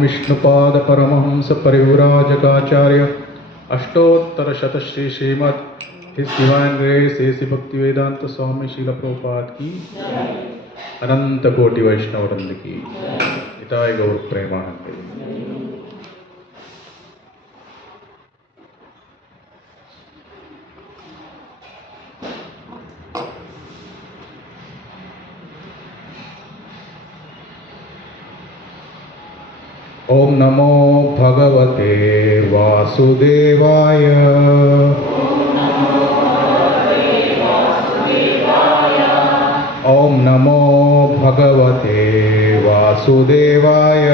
विष्णुपाद परमहंस परिव्राजकाचार्य अष्टोत्तर शत Shri Srimad his divine grace A C Bhaktivedanta स्वामी शील प्रभुपाद की अनंत कोटि वैष्णव वृंद की हिताय गौर प्रेमानंद। ಓಂ ನಮೋ ಭಗವತೆ ವಾಸುದೇವಾಯ. ಓಂ ನಮೋ ಭಗವತೆ ವಾಸುದೇವಾಯ.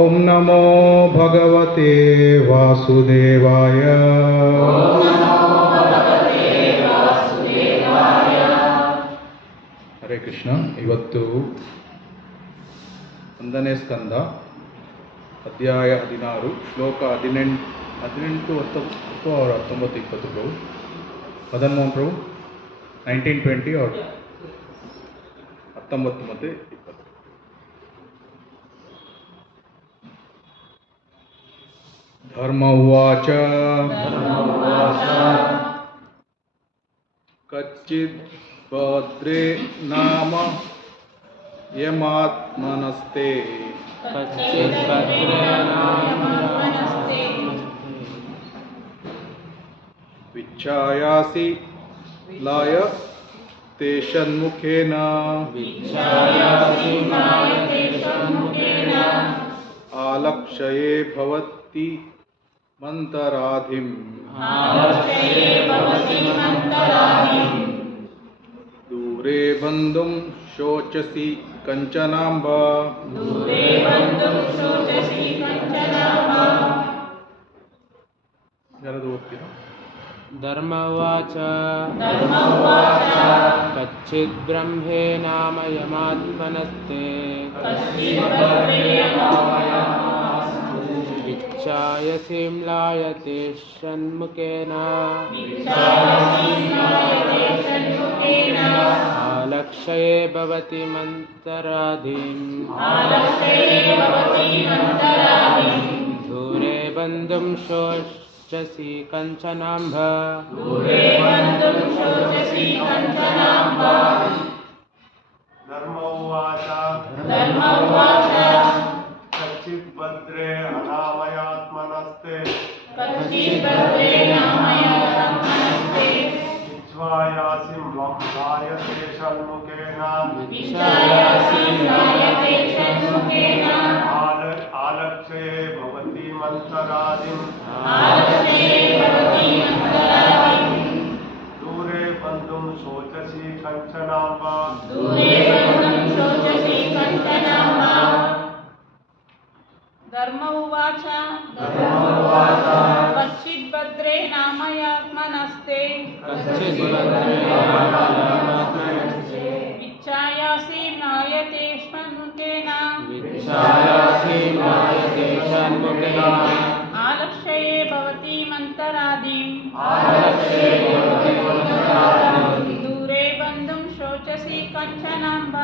ಓಂ ನಮೋ ಭಗವತೆ ವಾಸುದೇವಾಯ. ಹರೇ ಕೃಷ್ಣ. ಇವತ್ತು 1ನೇ ಸ್ಕಂದ ಅಧ್ಯಾಯ 16 ಶ್ಲೋಕ 18, 19, 20 ಪ್ರಭು. ಮದನ್ ಮೋಹನ್ ಪ್ರಭು 1920 और 19 ಮತ್ತು 20. ಧರ್ಮ ಉವಾಚ ಕಚ್ಚಿದ್ ಭದ್ರೇ ನಾಮ ಯಮಾತ್ಮನಸ್ತೆ ವಿಚ್ಛಾಯಾಸಿ ಲಾಯ ತೇ ಷಣ್ಮುಖೇನ ಆಲಕ್ಷ್ಯೇ ಭವತಿ ಮಂತರಾಧಿಂ. ದೂರೇ ಬಂಧುಂ ಶೋಚಸಿ ಕಂಚನಾಂಬ. ಯಾರದು ಓದ್ತೀರಾ? ಧರ್ಮವಾಚ ಕಚ್ಚಿದ್ ಬ್ರಹ್ಮೇ ನಾಮ ಯಮಾತ್ಮನಸ್ತೆ ವಿಚ್ಛಾಯಸಿ ಮ್ಲಾಯತೆ ಷಣ್ಮುಖೇನ ಆಲಕ್ಷ್ಯೇ ಭವತಿ ಮಂತರಾಧಿಂ. ದೂರೇ ಬಂಧುಂ ಶೋಚಸಿ ಕಂಚನಾಂಬ. ಧರ್ಮ ಉವಾಚ ಕಚ್ಚಿತ್ ಭದ್ರೇ ಅನಾಮಯಾತ್ಮನಸ್ತೆ ವಿಚ್ಛಾಯಾಸಿ ಮ್ಲಾಯತೆ ಷಣ್ಮುಖೇನ ಆಲಕ್ಷ್ಯೇ ಭವತಿ ಮಂತರಾಧಿಂ. ದೂರೇ ಬಂಧುಂ ಶೋಚಸಿ ಕಂಚನಾಂಬ. ಧರ್ಮ ಉವಾಚ ಕಚ್ಚಿದ್ ಭದ್ರೇ ನಾಮಯಾತ್ಮನಸ್ತೆ ವಿಚ್ಛಾಯಾಸಿ ಮ್ಲಾಯತೆ ಷಣ್ಮುಖೇನ ಆಲಕ್ಷ್ಯೇ ಭವತಿ ಮಂತರಾಧಿಂ. ದೂರೇ ಬಂಧುಂ ಶೋಚಸಿ ಕಂಚನಾಂಬ.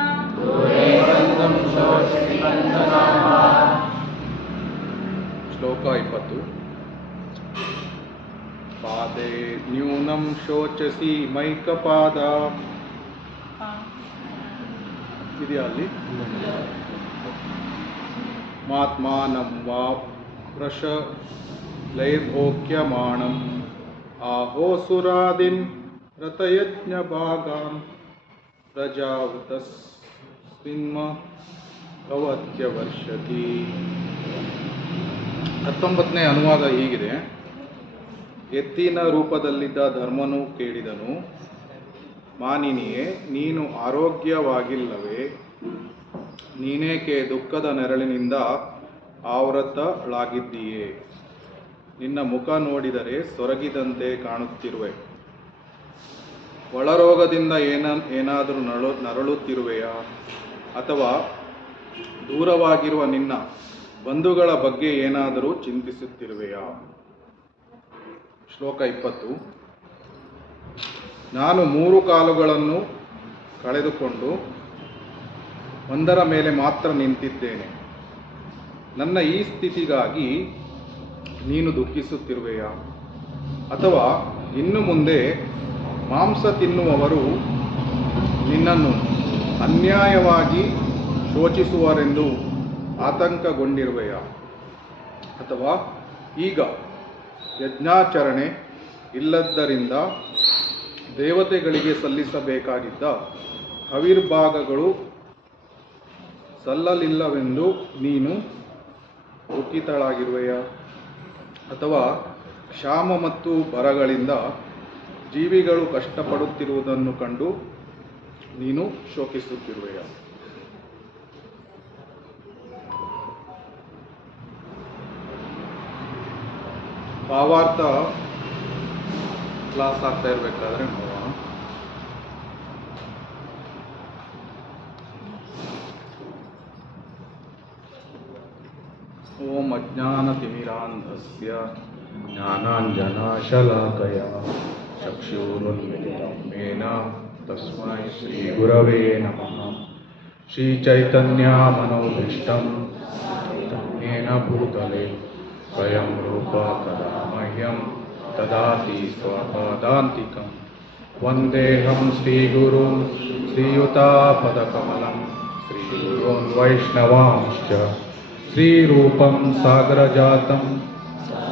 ಶ್ಲೋಕ 20. ಪಾದೇ ನ್ಯೂನಂ ಶೋಚಸಿ ಮೈಕಪಾದ. ಇದೆಯಾ ಅಲ್ಲಿ? ಮಾತ್ಮಾನಂ ವಾ ಪ್ರಶಲೈರ್ಭೋಕ್ಯಮಾಣಂ ಆಹೋಸುರಾದಿನ್ ರತಯಜ್ಞ ಭಾಗಾನ್ ಪ್ರಜಾವತಸ್ಮಿನ್ಮ ಭವತ್ಯವರ್ಷತಿ. 19ನೇ ಅನುವಾದ ಹೀಗಿದೆ. ಎತ್ತಿನ ರೂಪದಲ್ಲಿದ್ದ ಧರ್ಮನು ಕೇಳಿದನು, ಮಾನಿನಿಯೇ, ನೀನು ಆರೋಗ್ಯವಾಗಿಲ್ಲವೇ? ನೀನೇಕೆ ದುಃಖದ ನೆರಳಿನಿಂದ ಆವೃತಳಾಗಿದ್ದೀಯೇ? ನಿನ್ನ ಮುಖ ನೋಡಿದರೆ ಸೊರಗಿದಂತೆ ಕಾಣುತ್ತಿರುವೆ. ಒಳರೋಗದಿಂದ ಏನಾದರೂ ನರಳುತ್ತಿರುವೆಯಾ? ಅಥವಾ ದೂರವಾಗಿರುವ ನಿನ್ನ ಬಂಧುಗಳ ಬಗ್ಗೆ ಏನಾದರೂ ಚಿಂತಿಸುತ್ತಿರುವೆಯಾ? ಶ್ಲೋಕ 20. ನಾನು 3 ಕಾಲುಗಳನ್ನು ಕಳೆದುಕೊಂಡು ಒಂದರ ಮೇಲೆ ಮಾತ್ರ ನಿಂತಿದ್ದೇನೆ. ನನ್ನ ಈ ಸ್ಥಿತಿಗಾಗಿ ನೀನು ದುಃಖಿಸುತ್ತಿರುವೆಯಾ? ಅಥವಾ ಇನ್ನು ಮುಂದೆ ಮಾಂಸ ತಿನ್ನುವವರು ನಿನ್ನನ್ನು ಅನ್ಯಾಯವಾಗಿ ಶೋಚಿಸುವರೆಂದು ಆತಂಕಗೊಂಡಿರುವೆಯಾ? ಅಥವಾ ಈಗ ಯಜ್ಞಾಚರಣೆ ಇಲ್ಲದ್ದರಿಂದ ದೇವತೆಗಳಿಗೆ ಸಲ್ಲಿಸಬೇಕಾಗಿದ್ದ ಹವಿರ್ಭಾಗಗಳು ಸಲ್ಲಲಿಲ್ಲವೆಂದು ನೀನು ದುಃಖಿತಳಾಗಿರುವೆಯಾ? ಅಥವಾ ಕ್ಷಾಮ ಮತ್ತು ಬರಗಳಿಂದ ಜೀವಿಗಳು ಕಷ್ಟಪಡುತ್ತಿರುವುದನ್ನು ಕಂಡು ನೀನು ಶೋಕಿಸುತ್ತಿರುವೆಯಾ? ಭಾವಾರ್ಥ ಕ್ಲಾಸ್ ಆಗ್ತಾ ಇರಬೇಕಾದ್ರೆ ನೋಡೋಣ. ಓಂ ಅಜ್ಞಾನತಿಮಿರಾಂಧಸ್ಯ ಜ್ಞಾನಾಂಜನಶಲಾಕಯ ಚಕ್ಷುರುನ್ಮಿಲಿತಂ ಯೇನ ತಸ್ಮೈ ಶ್ರೀಗುರವೇ ನಮಃ. ಶ್ರೀಚೈತನ್ಯಮನೋಭೀಷ್ಟಂ ತನ್ನೇನ ಭೂತಲೆ ಸ್ವಯಂ ರೂಪ ಕದಾ ಮಹ್ಯಂ ದದಾತಿ ಸ್ವಪದಾಂತಿಕಂ. ವಂದೇಹಂ ಶ್ರೀಗುರುಂ ಶ್ರೀಯುತಾಪದಕಮಲಂ ಶ್ರೀಗುರುನ್ ವೈಷ್ಣವಾಂಶ್ಚ ಶ್ರೀರೂಪಂ ಸಾಗರಜಾತಂ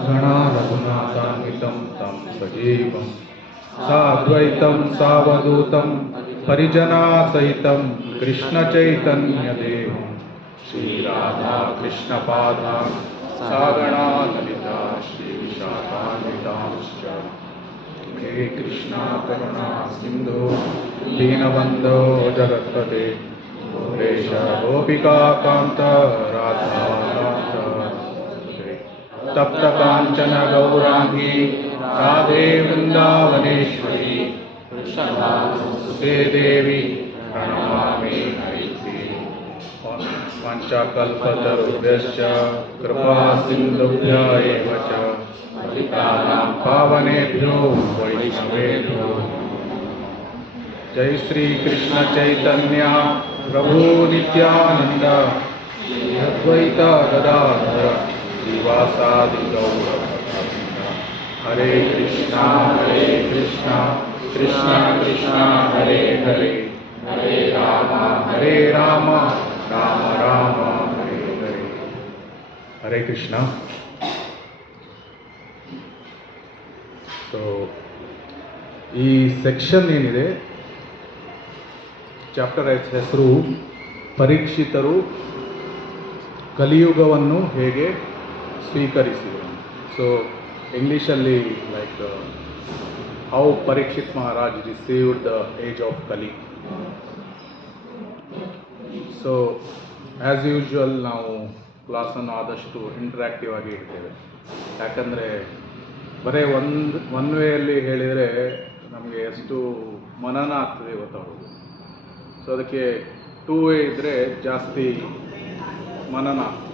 ಗಣರಘುನಾಥಾನ್ವಿತಂ ತಂ ಸಜೀವಂ ಸಾದ್ವೈತಂ ಸಾವಧೂತಂ ಪರಿಜನಾಸಹಿತಂ ಕೃಷ್ಣಚೈತನ್ಯದೇವಂ ಶ್ರೀರಾಧಾ ಕೃಷ್ಣಪಾದಾನ್ ಸಾಗಣಾ ಲಲಿತಾ ಶ್ರೀವಿಶಾಖಾನ್ವಿತಾಂಶ್ಚ. ಹೇ ಕೃಷ್ಣ ಕರುಣಾ ಸಿಂಧು ದೀನಬಂಧೋ ಜಗತ್ಪತೆ ಗೋಪೇಶ ಗೋಪಿಕಾ ಕಾಂತ ರಾಧಾ ತಪ್ತ ಕಾಂಚನ ಗೌರಾಂಗಿ ರಾಧೆ ವೃಂದಾವನೇಶ್ವರಿ ಸುತೇ ದೇವಿ ಪ್ರಣಮಾಮಿ ಹರಿಪ್ರಿಯೆ. ಪಂಚಕಲ್ಪತರುಭ್ಯಶ್ಚ ಕೃಪಾ ಸಿಂಧುಭ್ಯ ಏವ ಚ ಪತಿತಾನಾಂ ಪಾವನೇಭ್ಯೋ ವೈಷ್ಣವೇಭ್ಯೋ ಜೈ ಶ್ರೀ ಕೃಷ್ಣ ಚೈತನ್ಯ ಪ್ರಭು ನಿತ್ಯಾನಂದ ಶ್ರೀ ಅದ್ವೈತ ಗದಾಧರ ಶ್ರೀವಾಸಾದಿ ಗೌರ ಹರೇ ಕೃಷ್ಣ ಕೃಷ್ಣ ಕೃಷ್ಣ ಹರೇ ಹರೇ ಹರೇ ರಾಮ ರಾಮ ರಾಮ ಹರೇ ಹರೇ. ಹರೇ ಕೃಷ್ಣ. ಸೊ ಈ ಸೆಕ್ಷನ್ ಏನಿದೆ, ಚಾಪ್ಟರ್ ಹೆಸರು ಪರೀಕ್ಷಿತರು ಕಲಿಯುಗವನ್ನು ಹೇಗೆ ಸ್ವೀಕರಿಸಿದರು. ಸೊ ಇಂಗ್ಲೀಷಲ್ಲಿ like how Parikshit Maharaj received the age of ಕಲಿ. ಸೊ ಆ್ಯಸ್ ಯೂಶ್ವಲ್ ನಾವು ಕ್ಲಾಸನ್ನು ಆದಷ್ಟು ಇಂಟ್ರ್ಯಾಕ್ಟಿವ್ ಆಗಿ ಇಡ್ತೇವೆ. ಯಾಕಂದರೆ ಬರೀ ಒನ್ ವೇಯಲ್ಲಿ ಹೇಳಿದರೆ ನಮಗೆ ಎಷ್ಟು ಮನನ ಆಗ್ತದೆ ಗೊತ್ತಾಗೋದು. ಸೊ ಅದಕ್ಕೆ 2 ವೇ ಇದ್ದರೆ ಜಾಸ್ತಿ ಮನನ ಆಗ್ತದೆ.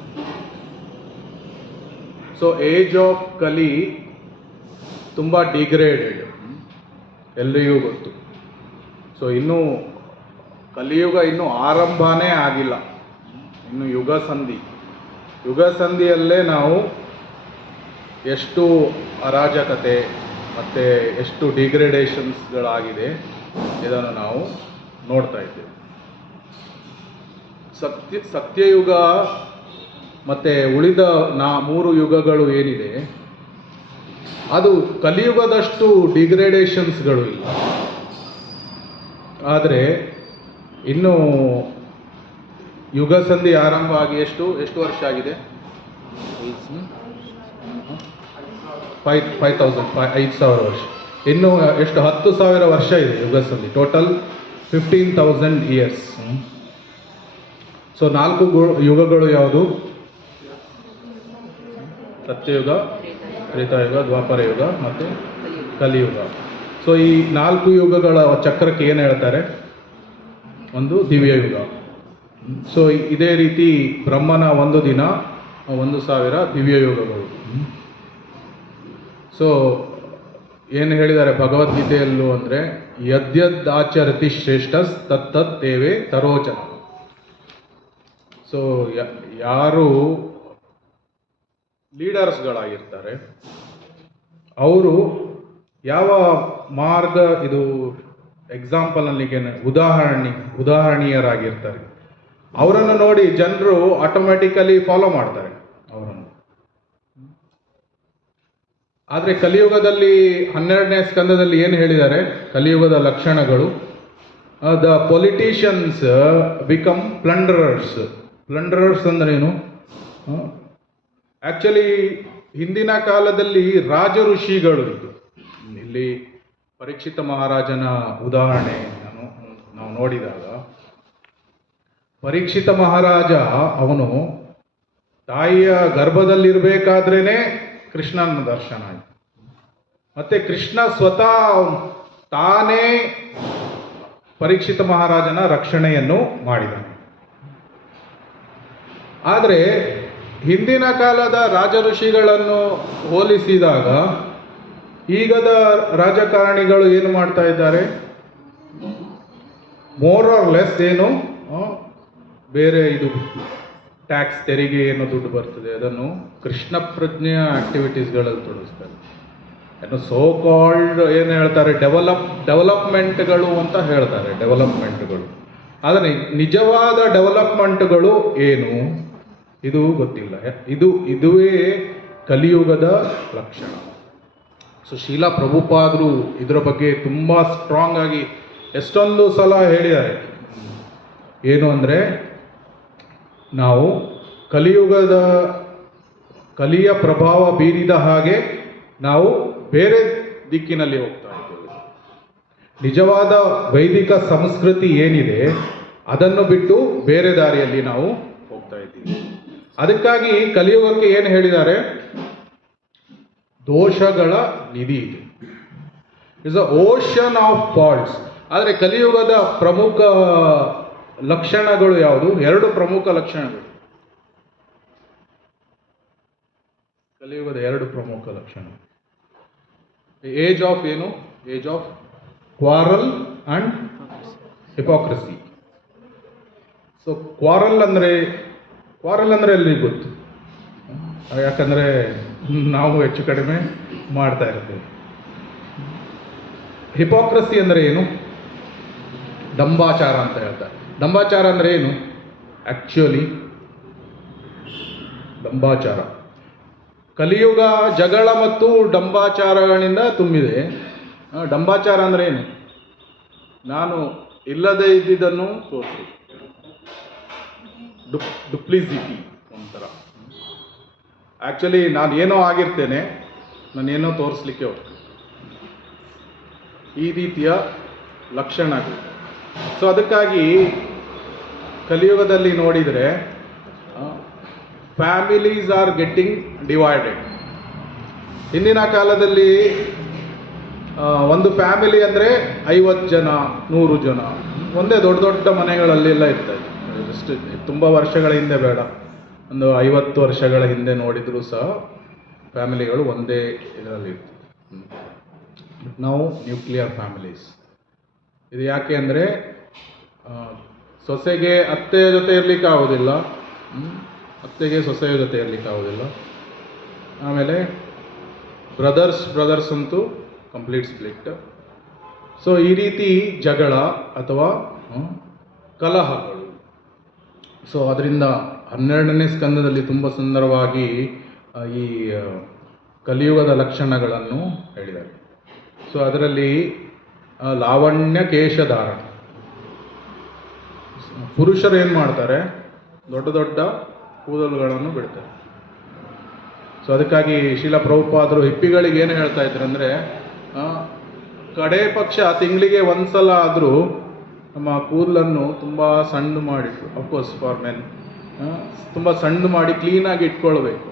ಸೊ ಏಜ್ ಆಫ್ ಕಲಿ ತುಂಬ ಡಿಗ್ರೇಡೆಡ್, ಎಲ್ರಿಗೂ ಗೊತ್ತು. ಸೊ ಇನ್ನೂ ಕಲಿಯುಗ ಇನ್ನೂ ಆರಂಭನೇ ಆಗಿಲ್ಲ, ಇನ್ನು ಯುಗ ಸಂಧಿಯಲ್ಲೇ ನಾವು ಎಷ್ಟು ಅರಾಜಕತೆ ಮತ್ತು ಎಷ್ಟು ಡಿಗ್ರೇಡೇಷನ್ಸ್ಗಳಾಗಿದೆ ಇದನ್ನು ನಾವು ನೋಡ್ತಾ ಇದ್ದೇವೆ. ಸತ್ಯಯುಗ ಮತ್ತು ಉಳಿದ 3 ಯುಗಗಳು ಏನಿದೆ ಅದು ಕಲಿಯುಗದಷ್ಟು ಡಿಗ್ರೇಡೇಷನ್ಸ್ಗಳು ಇಲ್ಲ. ಆದರೆ ಇನ್ನು ಯುಗ ಸಂಧಿ ಆರಂಭ ಆಗಿ ಎಷ್ಟು ವರ್ಷ ಆಗಿದೆ? 5,000 ವರ್ಷ. ಇನ್ನು ಎಷ್ಟು 10,000 ವರ್ಷ ಇದೆ ಯುಗ ಸಂಧಿ. Total 15,000 years. ಸೊ 4 ಯುಗಗಳು ಯಾವುದು? ಸತ್ಯಯುಗ, ತ್ರೇತಾಯುಗ, ದ್ವಾಪರ ಯುಗ ಮತ್ತು ಕಲಿಯುಗ. ಸೊ ಈ 4 ಯುಗಗಳ ಚಕ್ರಕ್ಕೆ ಏನು ಹೇಳ್ತಾರೆ? ಒಂದು ದಿವ್ಯಯುಗ. ಸೊ ಇದೇ ರೀತಿ ಬ್ರಹ್ಮನ 1 ದಿನ 1,000 ದಿವ್ಯಯುಗಗಳು. ಸೊ ಏನು ಹೇಳಿದ್ದಾರೆ ಭಗವದ್ಗೀತೆಯಲ್ಲೂ ಅಂದರೆ ಯದ್ಯದಾಚರತಿ ಶ್ರೇಷ್ಠಸ್ ತತ್ತತ್ ತೇವೇ ತರೋಚನ. ಸೊ ಯಾರು ಲೀಡರ್ಸ್ಗಳಾಗಿರ್ತಾರೆ ಅವರು ಯಾವ ಮಾರ್ಗ, ಇದು ಎಕ್ಸಾಂಪಲ್ನಲ್ಲಿಗೆ ಉದಾಹರಣೀಯರಾಗಿರ್ತಾರೆ, ಅವರನ್ನು ನೋಡಿ ಜನರು ಆಟೋಮ್ಯಾಟಿಕಲಿ ಫಾಲೋ ಮಾಡ್ತಾರೆ ಅವರನ್ನು. ಆದರೆ ಕಲಿಯುಗದಲ್ಲಿ 12ನೇ ಸ್ಕಂದದಲ್ಲಿ ಏನು ಹೇಳಿದ್ದಾರೆ? ಕಲಿಯುಗದ ಲಕ್ಷಣಗಳು ದ ಪೊಲಿಟಿಷಿಯನ್ಸ್ ಬಿಕಮ್ ಪ್ಲಂಡರರ್ಸ್. ಪ್ಲಂಡರರ್ಸ್ ಅಂದ್ರೇನು? ಆ್ಯಕ್ಚುಲಿ ಹಿಂದಿನ ಕಾಲದಲ್ಲಿ ರಾಜ ಋಷಿಗಳು ಇದು. ಇಲ್ಲಿ ಪರೀಕ್ಷಿತ ಮಹಾರಾಜನ ಉದಾಹರಣೆ ನಾವು ನೋಡಿದಾಗ, ಪರೀಕ್ಷಿತ ಮಹಾರಾಜ ಅವನು ತಾಯಿಯ ಗರ್ಭದಲ್ಲಿರಬೇಕಾದ್ರೇ ಕೃಷ್ಣನ ದರ್ಶನ ಆಯಿತು. ಮತ್ತೆ ಕೃಷ್ಣ ಸ್ವತಃ ತಾನೇ ಪರೀಕ್ಷಿತ ಮಹಾರಾಜನ ರಕ್ಷಣೆಯನ್ನು ಮಾಡಿದನು. ಆದರೆ ಹಿಂದಿನ ಕಾಲದ ರಾಜ ಋಷಿಗಳನ್ನು ಹೋಲಿಸಿದಾಗ ಈಗದ ರಾಜಕಾರಣಿಗಳು ಏನು ಮಾಡ್ತಾ ಇದ್ದಾರೆ? ಮೋರ್ ಆರ್ ಲೆಸ್ ಏನು ಬೇರೆ ಇದು ಟ್ಯಾಕ್ಸ್ ತೆರಿಗೆ ಏನು ದುಡ್ಡು ಬರ್ತದೆ ಅದನ್ನು ಕೃಷ್ಣ ಪ್ರಜ್ಞೆಯ ಆಕ್ಟಿವಿಟೀಸ್ಗಳಲ್ಲಿ ತೊಡಗಿಸ್ತಾರೆ. ಏನು ಸೋ ಕಾಲ್ಡ್ ಏನು ಹೇಳ್ತಾರೆ ಡೆವಲಪ್ಮೆಂಟ್ಗಳು ಅಂತ ಹೇಳ್ತಾರೆ, ಡೆವಲಪ್ಮೆಂಟ್ಗಳು. ಆದರೆ ನಿಜವಾದ ಡೆವಲಪ್ಮೆಂಟ್ಗಳು ಏನು ಇದು ಗೊತ್ತಿಲ್ಲ. ಇದುವೇ ಕಲಿಯುಗದ ಲಕ್ಷಣ. ಸೊ ಶೀಲ ಪ್ರಭುಪಾದರು ಇದರ ಬಗ್ಗೆ ತುಂಬ ಸ್ಟ್ರಾಂಗ್ ಆಗಿ ಎಷ್ಟೊಂದು ಸಲ ಹೇಳಿದ್ದಾರೆ. ಏನು ಅಂದರೆ, ನಾವು ಕಲಿಯ ಪ್ರಭಾವ ಬೀರಿದ ಹಾಗೆ ನಾವು ಬೇರೆ ದಿಕ್ಕಿನಲ್ಲಿ ಹೋಗ್ತಾ ಇದ್ದೇವೆ. ನಿಜವಾದ ವೈದಿಕ ಸಂಸ್ಕೃತಿ ಏನಿದೆ ಅದನ್ನು ಬಿಟ್ಟು ಬೇರೆ ದಾರಿಯಲ್ಲಿ ನಾವು ಹೋಗ್ತಾ ಇದ್ದೀವಿ. ಅದಕ್ಕಾಗಿ ಕಲಿಯುಗಕ್ಕೆ ಏನು ಹೇಳಿದ್ದಾರೆ? ದೋಷಗಳ ನಿಧಿ ಇದೆ, is a ocean of faults. ಆದರೆ ಕಲಿಯುಗದ ಪ್ರಮುಖ ಲಕ್ಷಣಗಳು ಯಾವುದು? 2 ಪ್ರಮುಖ ಲಕ್ಷಣಗಳು. ಕಲಿಯುಗದ 2 ಪ್ರಮುಖ ಲಕ್ಷಣ. ಏಜ್ ಆಫ್ ಏನು? Age of quarrel and hypocrisy. So quarrel ಅಂದರೆ ಎಲ್ರಿಗೂ ಗೊತ್ತು, ಯಾಕಂದರೆ ನಾವು ಹೆಚ್ಚು ಕಡಿಮೆ ಮಾಡ್ತಾ ಇರ್ತೇವೆ. ಹಿಪೋಕ್ರಸಿ ಅಂದರೆ ಏನು? ದಂಬಾಚಾರ ಅಂತ ಹೇಳ್ತಾರೆ. ದಂಬಾಚಾರ ಅಂದರೆ ಏನು? ಆ್ಯಕ್ಚುಲಿ ದಂಬಾಚಾರ, ಕಲಿಯುಗ ಜಗಳ ಮತ್ತು ಡಂಬಾಚಾರಗಳಿಂದ ತುಂಬಿದೆ. ಡಂಬಾಚಾರ ಅಂದರೆ ಏನು? ನಾನು ಇಲ್ಲದೇ ಇದ್ದಿದ್ದನ್ನು ತೋರಿಸು, ಡುಪ್ಲಿಸಿಟಿ ಒಂಥರ. ಆ್ಯಕ್ಚುಲಿ ನಾನು ಏನೋ ಆಗಿರ್ತೇನೆ, ನಾನೇನೋ ತೋರಿಸ್ಲಿಕ್ಕೆ ಹೋಗ್ತೇನೆ, ಈ ರೀತಿಯ ಲಕ್ಷಣಗಳು. ಸೊ ಅದಕ್ಕಾಗಿ ಕಲಿಯುಗದಲ್ಲಿ ನೋಡಿದರೆ ಫ್ಯಾಮಿಲೀಸ್ ಆರ್ ಗೆಟ್ಟಿಂಗ್ ಡಿವೈಡೆಡ್. ಹಿಂದಿನ ಕಾಲದಲ್ಲಿ ಒಂದು ಫ್ಯಾಮಿಲಿ ಅಂದರೆ 50 ಜನ 100 ಜನ ಒಂದೇ ದೊಡ್ಡ ದೊಡ್ಡ ಮನೆಗಳಲ್ಲೆಲ್ಲ ಇರ್ತಾಯಿತ್ತು. ಜಸ್ಟ್ ತುಂಬ ವರ್ಷಗಳ ಹಿಂದೆ ಬೇಡ, ಒಂದು 50 ವರ್ಷಗಳ ಹಿಂದೆ ನೋಡಿದರೂ ಸಹ ಫ್ಯಾಮಿಲಿಗಳು ಒಂದೇ ಇದರಲ್ಲಿ ಇರ್ತದೆ. ನಾವು ನ್ಯೂಕ್ಲಿಯರ್ ಫ್ಯಾಮಿಲೀಸ್. ಇದು ಯಾಕೆ ಅಂದರೆ ಸೊಸೆಗೆ ಅತ್ತೆಯ ಜೊತೆ ಇರಲಿಕ್ಕೆ ಆಗೋದಿಲ್ಲ, ಅತ್ತೆಗೆ ಸೊಸೆಯ ಜೊತೆ ಇರಲಿಕ್ಕೆ ಆಗೋದಿಲ್ಲ. ಆಮೇಲೆ ಬ್ರದರ್ಸ್ ಅಂತೂ ಕಂಪ್ಲೀಟ್ ಸ್ಪ್ಲಿಟ್. ಸೊ ಈ ರೀತಿ ಜಗಳ ಅಥವಾ ಕಲಹಗಳು. ಸೊ ಅದರಿಂದ 12ನೇ ಸ್ಕಂದದಲ್ಲಿ ತುಂಬ ಸುಂದರವಾಗಿ ಈ ಕಲಿಯುಗದ ಲಕ್ಷಣಗಳನ್ನು ಹೇಳಿದ್ದಾರೆ. ಸೊ ಅದರಲ್ಲಿ ಲಾವಣ್ಯ ಕೇಶಧಾರಣ. ಪುರುಷರು ಏನು ಮಾಡ್ತಾರೆ? ದೊಡ್ಡ ದೊಡ್ಡ ಕೂದಲುಗಳನ್ನು ಬಿಡ್ತಾರೆ. ಸೊ ಅದಕ್ಕಾಗಿ ಶೀಲ ಪ್ರಭುಪಾದರು ಹಿಪ್ಪಿಗಳಿಗೆ ಏನು ಹೇಳ್ತಾ ಇದ್ರು ಅಂದರೆ, ಕಡೆ ಪಕ್ಷ ತಿಂಗಳಿಗೆ ಒಂದು ಸಲ ಆದರೂ ನಮ್ಮ ಕೂದಲನ್ನು ತುಂಬ ಸಣ್ಣ ಮಾಡಿಟ್ಟು, ಅಫ್ಕೋರ್ಸ್ ಫಾರ್ ಮೆನ್ ತುಂಬ ಸಣ್ಣ ಮಾಡಿ ಕ್ಲೀನಾಗಿ ಇಟ್ಕೊಳ್ಬೇಕು.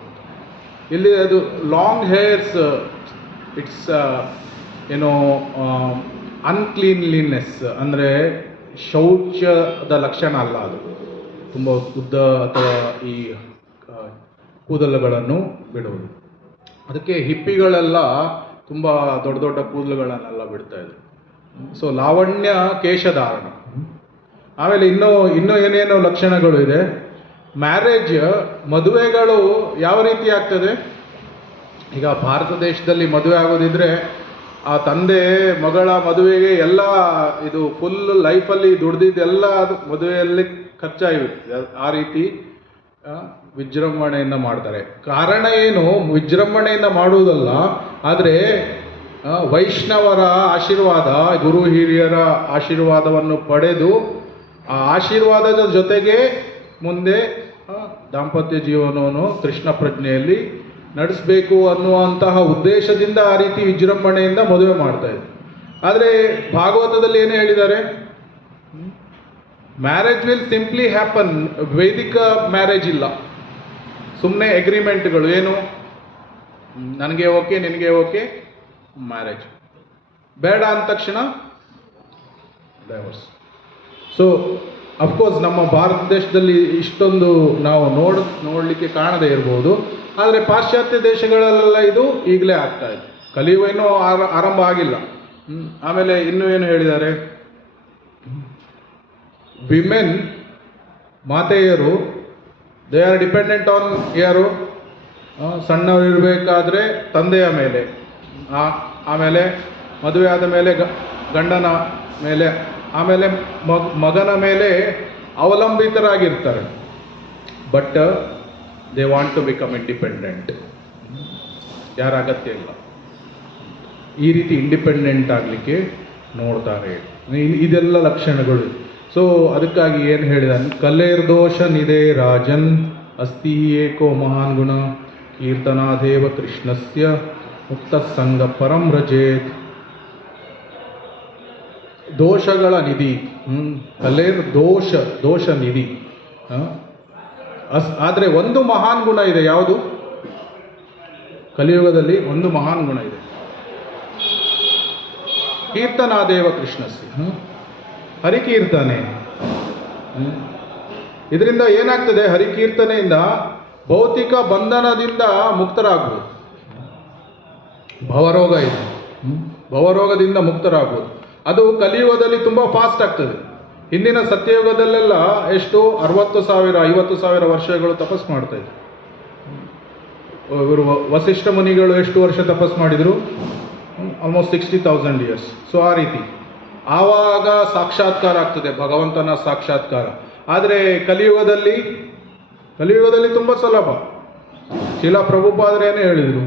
ಇಲ್ಲಿ ಅದು ಲಾಂಗ್ ಹೇರ್ಸ್ ಇಟ್ಸ್ ಏನೋ ಅನ್ಕ್ಲೀನ್ಲಿನೆಸ್ ಅಂದರೆ ಶೌಚದ ಲಕ್ಷಣ ಅಲ್ಲ ಅದು. ತುಂಬ ಉದ್ದ ಅಥವಾ ಈ ಕೂದಲುಗಳನ್ನು ಬಿಡುವುದು. ಅದಕ್ಕೆ ಹಿಪ್ಪಿಗಳೆಲ್ಲ ತುಂಬ ದೊಡ್ಡ ದೊಡ್ಡ ಕೂದಲುಗಳನ್ನೆಲ್ಲ ಬಿಡ್ತಾ ಇದ್ರು. ಸೊ ಲಾವಣ್ಯ ಕೇಶಧಾರಣ. ಆಮೇಲೆ ಇನ್ನೂ ಏನೇನೋ ಲಕ್ಷಣಗಳು ಇದೆ. ಮ್ಯಾರೇಜ್, ಮದುವೆಗಳು ಯಾವ ರೀತಿ ಆಗ್ತದೆ? ಈಗ ಭಾರತ ದೇಶದಲ್ಲಿ ಮದುವೆ ಆಗೋದಿದ್ರೆ ಆ ತಂದೆ ಮಗಳ ಮದುವೆಗೆ ಎಲ್ಲ ಇದು ಫುಲ್ ಲೈಫಲ್ಲಿ ದುಡ್ದಿದ್ದೆಲ್ಲ ಅದು ಮದುವೆಯಲ್ಲಿ ಖರ್ಚಾಗಿರುತ್ತೆ. ಆ ರೀತಿ ವಿಜೃಂಭಣೆಯಿಂದ ಮಾಡ್ತಾರೆ. ಕಾರಣ ಏನು? ವಿಜೃಂಭಣೆಯಿಂದ ಮಾಡುವುದಲ್ಲ, ಆದರೆ ವೈಷ್ಣವರ ಆಶೀರ್ವಾದ, ಗುರು ಹಿರಿಯರ ಆಶೀರ್ವಾದವನ್ನು ಪಡೆದು ಆ ಆಶೀರ್ವಾದದ ಜೊತೆಗೆ ಮುಂದೆ ದಾಂಪತ್ಯ ಜೀವನವನ್ನು ಕೃಷ್ಣ ಪ್ರಜ್ಞೆಯಲ್ಲಿ ನಡೆಸಬೇಕು ಅನ್ನುವಂತಹ ಉದ್ದೇಶದಿಂದ ಆ ರೀತಿ ವಿಜೃಂಭಣೆಯಿಂದ ಮದುವೆ ಮಾಡ್ತಾ ಇದ್ರು. ಆದರೆ ಭಾಗವತದಲ್ಲಿ ಏನು ಹೇಳಿದ್ದಾರೆ? Marriage will simply happen. ವೈದಿಕ ಮ್ಯಾರೇಜ್ ಇಲ್ಲ, ಸುಮ್ಮನೆ ಅಗ್ರಿಮೆಂಟ್ಗಳು. ಏನು, ನನಗೆ ಓಕೆ, ನಿನಗೆ ಓಕೆ, ಮ್ಯಾರೇಜ್. ಬೇಡ ಅಂದ ತಕ್ಷಣ ಡೈವರ್ಸ್. ಸೊ ಅಫ್ಕೋರ್ಸ್ ನಮ್ಮ ಭಾರತ ದೇಶದಲ್ಲಿ ಇಷ್ಟೊಂದು ನಾವು ನೋಡಲಿಕ್ಕೆ ಕಾಣದೇ ಇರ್ಬೋದು, ಆದರೆ ಪಾಶ್ಚಾತ್ಯ ದೇಶಗಳಲ್ಲೆಲ್ಲ ಇದು ಈಗಲೇ ಆಗ್ತಾ ಇದೆ. ಕಲಿಯುವ ಇನ್ನೂ ಆರಂಭ ಆಗಿಲ್ಲ. ಆಮೇಲೆ ಇನ್ನೂ ಏನು ಹೇಳಿದ್ದಾರೆ? ವಿಮೆನ್, ಮಾತೆಯರು, ದೇ ಆರ್ ಡಿಪೆಂಡೆಂಟ್ ಆನ್ ಯಾರು? ಸಣ್ಣವರಿರಬೇಕಾದ್ರೆ ತಂದೆಯ ಮೇಲೆ, ಆಮೇಲೆ ಮದುವೆ ಆದ ಮೇಲೆ ಗಂಡನ ಮೇಲೆ, ಆಮೇಲೆ ಮಗನ ಮೇಲೆ ಅವಲಂಬಿತರಾಗಿರ್ತಾರೆ. But they want to become independent. ಯಾರ ಅಗತ್ಯ ಇಲ್ಲ, ಈ ರೀತಿ ಇಂಡಿಪೆಂಡೆಂಟ್ ಆಗಲಿಕ್ಕೆ ನೋಡ್ತಾರೆ. ಇದೆಲ್ಲ ಲಕ್ಷಣಗಳು. ಸೊ ಅದಕ್ಕಾಗಿ ಏನು ಹೇಳಿದಾನೆ? ಕಲೇರ್ದೋಷ ನಿಧೇ ರಾಜನ್ ಅಸ್ತಿ ಏಕೋ ಮಹಾನ್ ಗುಣ ಕೀರ್ತನಾದೇವ ಕೃಷ್ಣಸ್ಯ ಮುಕ್ತ ಸಂಗ ಪರಂ ರಜೇತ್. ದೋಷಗಳ ನಿಧಿ, ಕಲೇರ್ ದೋಷ ನಿಧಿ. ಆದರೆ ಒಂದು ಮಹಾನ್ ಗುಣ ಇದೆ. ಯಾವುದು? ಕಲಿಯುಗದಲ್ಲಿ ಒಂದು ಮಹಾನ್ ಗುಣ ಇದೆ. ಕೀರ್ತನಾದೇವ ಕೃಷ್ಣಸ್ಯ, ಹರಿಕೀರ್ತನೆ. ಇದರಿಂದ ಏನಾಗ್ತದೆ? ಹರಿಕೀರ್ತನೆಯಿಂದ ಭೌತಿಕ ಬಂಧನದಿಂದ ಮುಕ್ತರಾಗ್ಬೋದು. ಭವರೋಗ ಇದೆ, ಭವರೋಗದಿಂದ ಮುಕ್ತರಾಗ್ಬೋದು. ಅದು ಕಲಿಯುಗದಲ್ಲಿ ತುಂಬ ಫಾಸ್ಟ್ ಆಗ್ತದೆ. ಹಿಂದಿನ ಸತ್ಯಯುಗದಲ್ಲೆಲ್ಲ ಎಷ್ಟು 60,000 50,000 ವರ್ಷಗಳು ತಪಸ್ ಮಾಡ್ತಾ ಇದ್ರು. ಇವರು ವಸಿಷ್ಠ ಮುನಿಗಳು ಎಷ್ಟು ವರ್ಷ ತಪಸ್ ಮಾಡಿದರು? Almost 60,000 years. ಸೊ ಆ ರೀತಿ ಆವಾಗ ಸಾಕ್ಷಾತ್ಕಾರ ಆಗ್ತದೆ, ಭಗವಂತನ ಸಾಕ್ಷಾತ್ಕಾರ. ಆದರೆ ಕಲಿಯುಗದಲ್ಲಿ ತುಂಬ ಸುಲಭ. ಶಿಲಾ ಪ್ರಭುಪಾದರೇನೇ ಹೇಳಿದರು,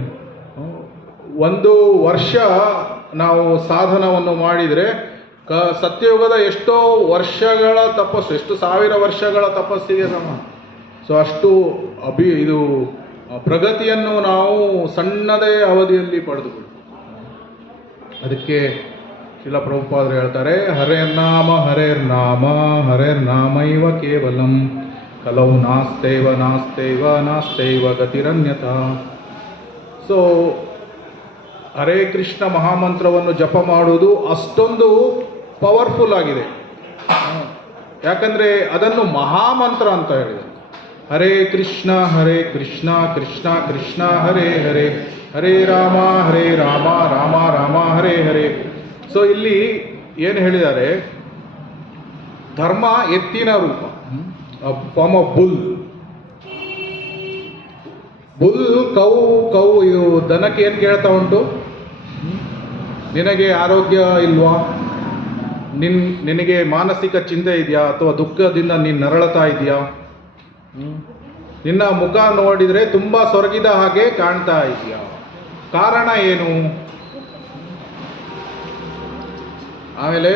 1 ವರ್ಷ ನಾವು ಸಾಧನವನ್ನು ಮಾಡಿದರೆ ಸತ್ಯಯುಗದ ಎಷ್ಟೋ ವರ್ಷಗಳ ತಪಸ್ಸು, ಎಷ್ಟು 1000 ವರ್ಷಗಳ ತಪಸ್ಸಿಗೆ ಸಮ. ಸೊ ಅಷ್ಟು ಇದು ಪ್ರಗತಿಯನ್ನು ನಾವು ಸಣ್ಣದೇ ಅವಧಿಯಲ್ಲಿ ಪಡೆದುಕೊಳ್ಳಿ. ಅದಕ್ಕೆ ಶಿಲಾ ಪ್ರಭುಪಾದರು ಹೇಳ್ತಾರೆ, ಹರೇರ್ನಾಮ ಹರೇರ್ನಾಮ ಹರೇರ್ನಾಮೈವ ಕೇವಲಂ ಕಲೌ ನಾಸ್ತೈವ ನಾಸ್ತೈವ ನಾಸ್ತೈವ ಗತಿರನ್ಯತಾ. ಸೊ ಹರೇ ಕೃಷ್ಣ ಮಹಾಮಂತ್ರವನ್ನು ಜಪ ಮಾಡುವುದು ಅಷ್ಟೊಂದು ಪವರ್ಫುಲ್ ಆಗಿದೆ. ಯಾಕಂದರೆ ಅದನ್ನು ಮಹಾಮಂತ್ರ ಅಂತ ಹೇಳಿದೆ. ಹರೇ ಕೃಷ್ಣ ಕೃಷ್ಣ ಕೃಷ್ಣ ಹರೇ ಹರೇ, ಹರೇ ರಾಮ ರಾಮ ರಾಮ ಹರೇ ಹರೇ. ಸೊ ಇಲ್ಲಿ ಏನು ಹೇಳಿದ್ದಾರೆ? ಧರ್ಮ ಎತ್ತಿನ ರೂಪ, ಫಾರ್ಮ್ ಆಫ್ ಬುಲ್. ಕೌ ಇದು ದನಕ್ಕೆ ಏನು ಕೇಳ್ತಾ ಉಂಟು? ನಿನಗೆ ಆರೋಗ್ಯ ಇಲ್ವಾ? ನಿನಗೆ ಮಾನಸಿಕ ಚಿಂತೆ ಇದೆಯಾ? ಅಥವಾ ದುಃಖದಿಂದ ನೀನು ನರಳತಾ ಇದೆಯಾ? ನಿನ್ನ ಮುಖ ನೋಡಿದರೆ ತುಂಬ ಸೊರಗಿದ ಹಾಗೆ ಕಾಣ್ತಾ ಇದೆಯಾ? ಕಾರಣ ಏನು? ಆಮೇಲೆ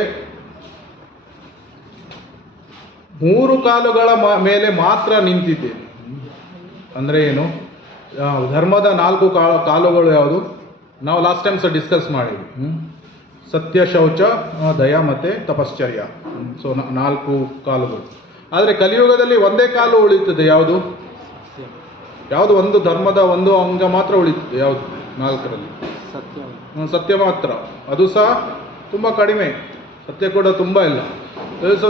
3 ಕಾಲುಗಳ ಮೇಲೆ ಮಾತ್ರ ನಿಂತಿದ್ದೇನೆ ಅಂದರೆ ಏನು? ಧರ್ಮದ 4 ಕಾಲುಗಳು ಯಾವುದು? ನಾವು ಲಾಸ್ಟ್ ಟೈಮ್ ಡಿಸ್ಕಸ್ ಮಾಡಿದ್ವಿ. ಸತ್ಯ, ಶೌಚ, ದಯ ಮತ್ತು ತಪಶ್ಚರ್ಯ. ಸೊ 4 ಕಾಲುಗಳು. ಆದರೆ ಕಲಿಯುಗದಲ್ಲಿ ಒಂದೇ ಕಾಲು ಉಳಿತದೆ. ಯಾವುದು? ಒಂದು ಧರ್ಮದ ಒಂದು ಅಂಗ ಮಾತ್ರ ಉಳಿತದೆ. ಯಾವುದು? 4ರಲ್ಲಿ ಸತ್ಯ ಮಾತ್ರ. ಅದು ಸಹ ತುಂಬ ಕಡಿಮೆ. ಸತ್ಯ ಕೂಡ ತುಂಬ ಇಲ್ಲ. ಸೊ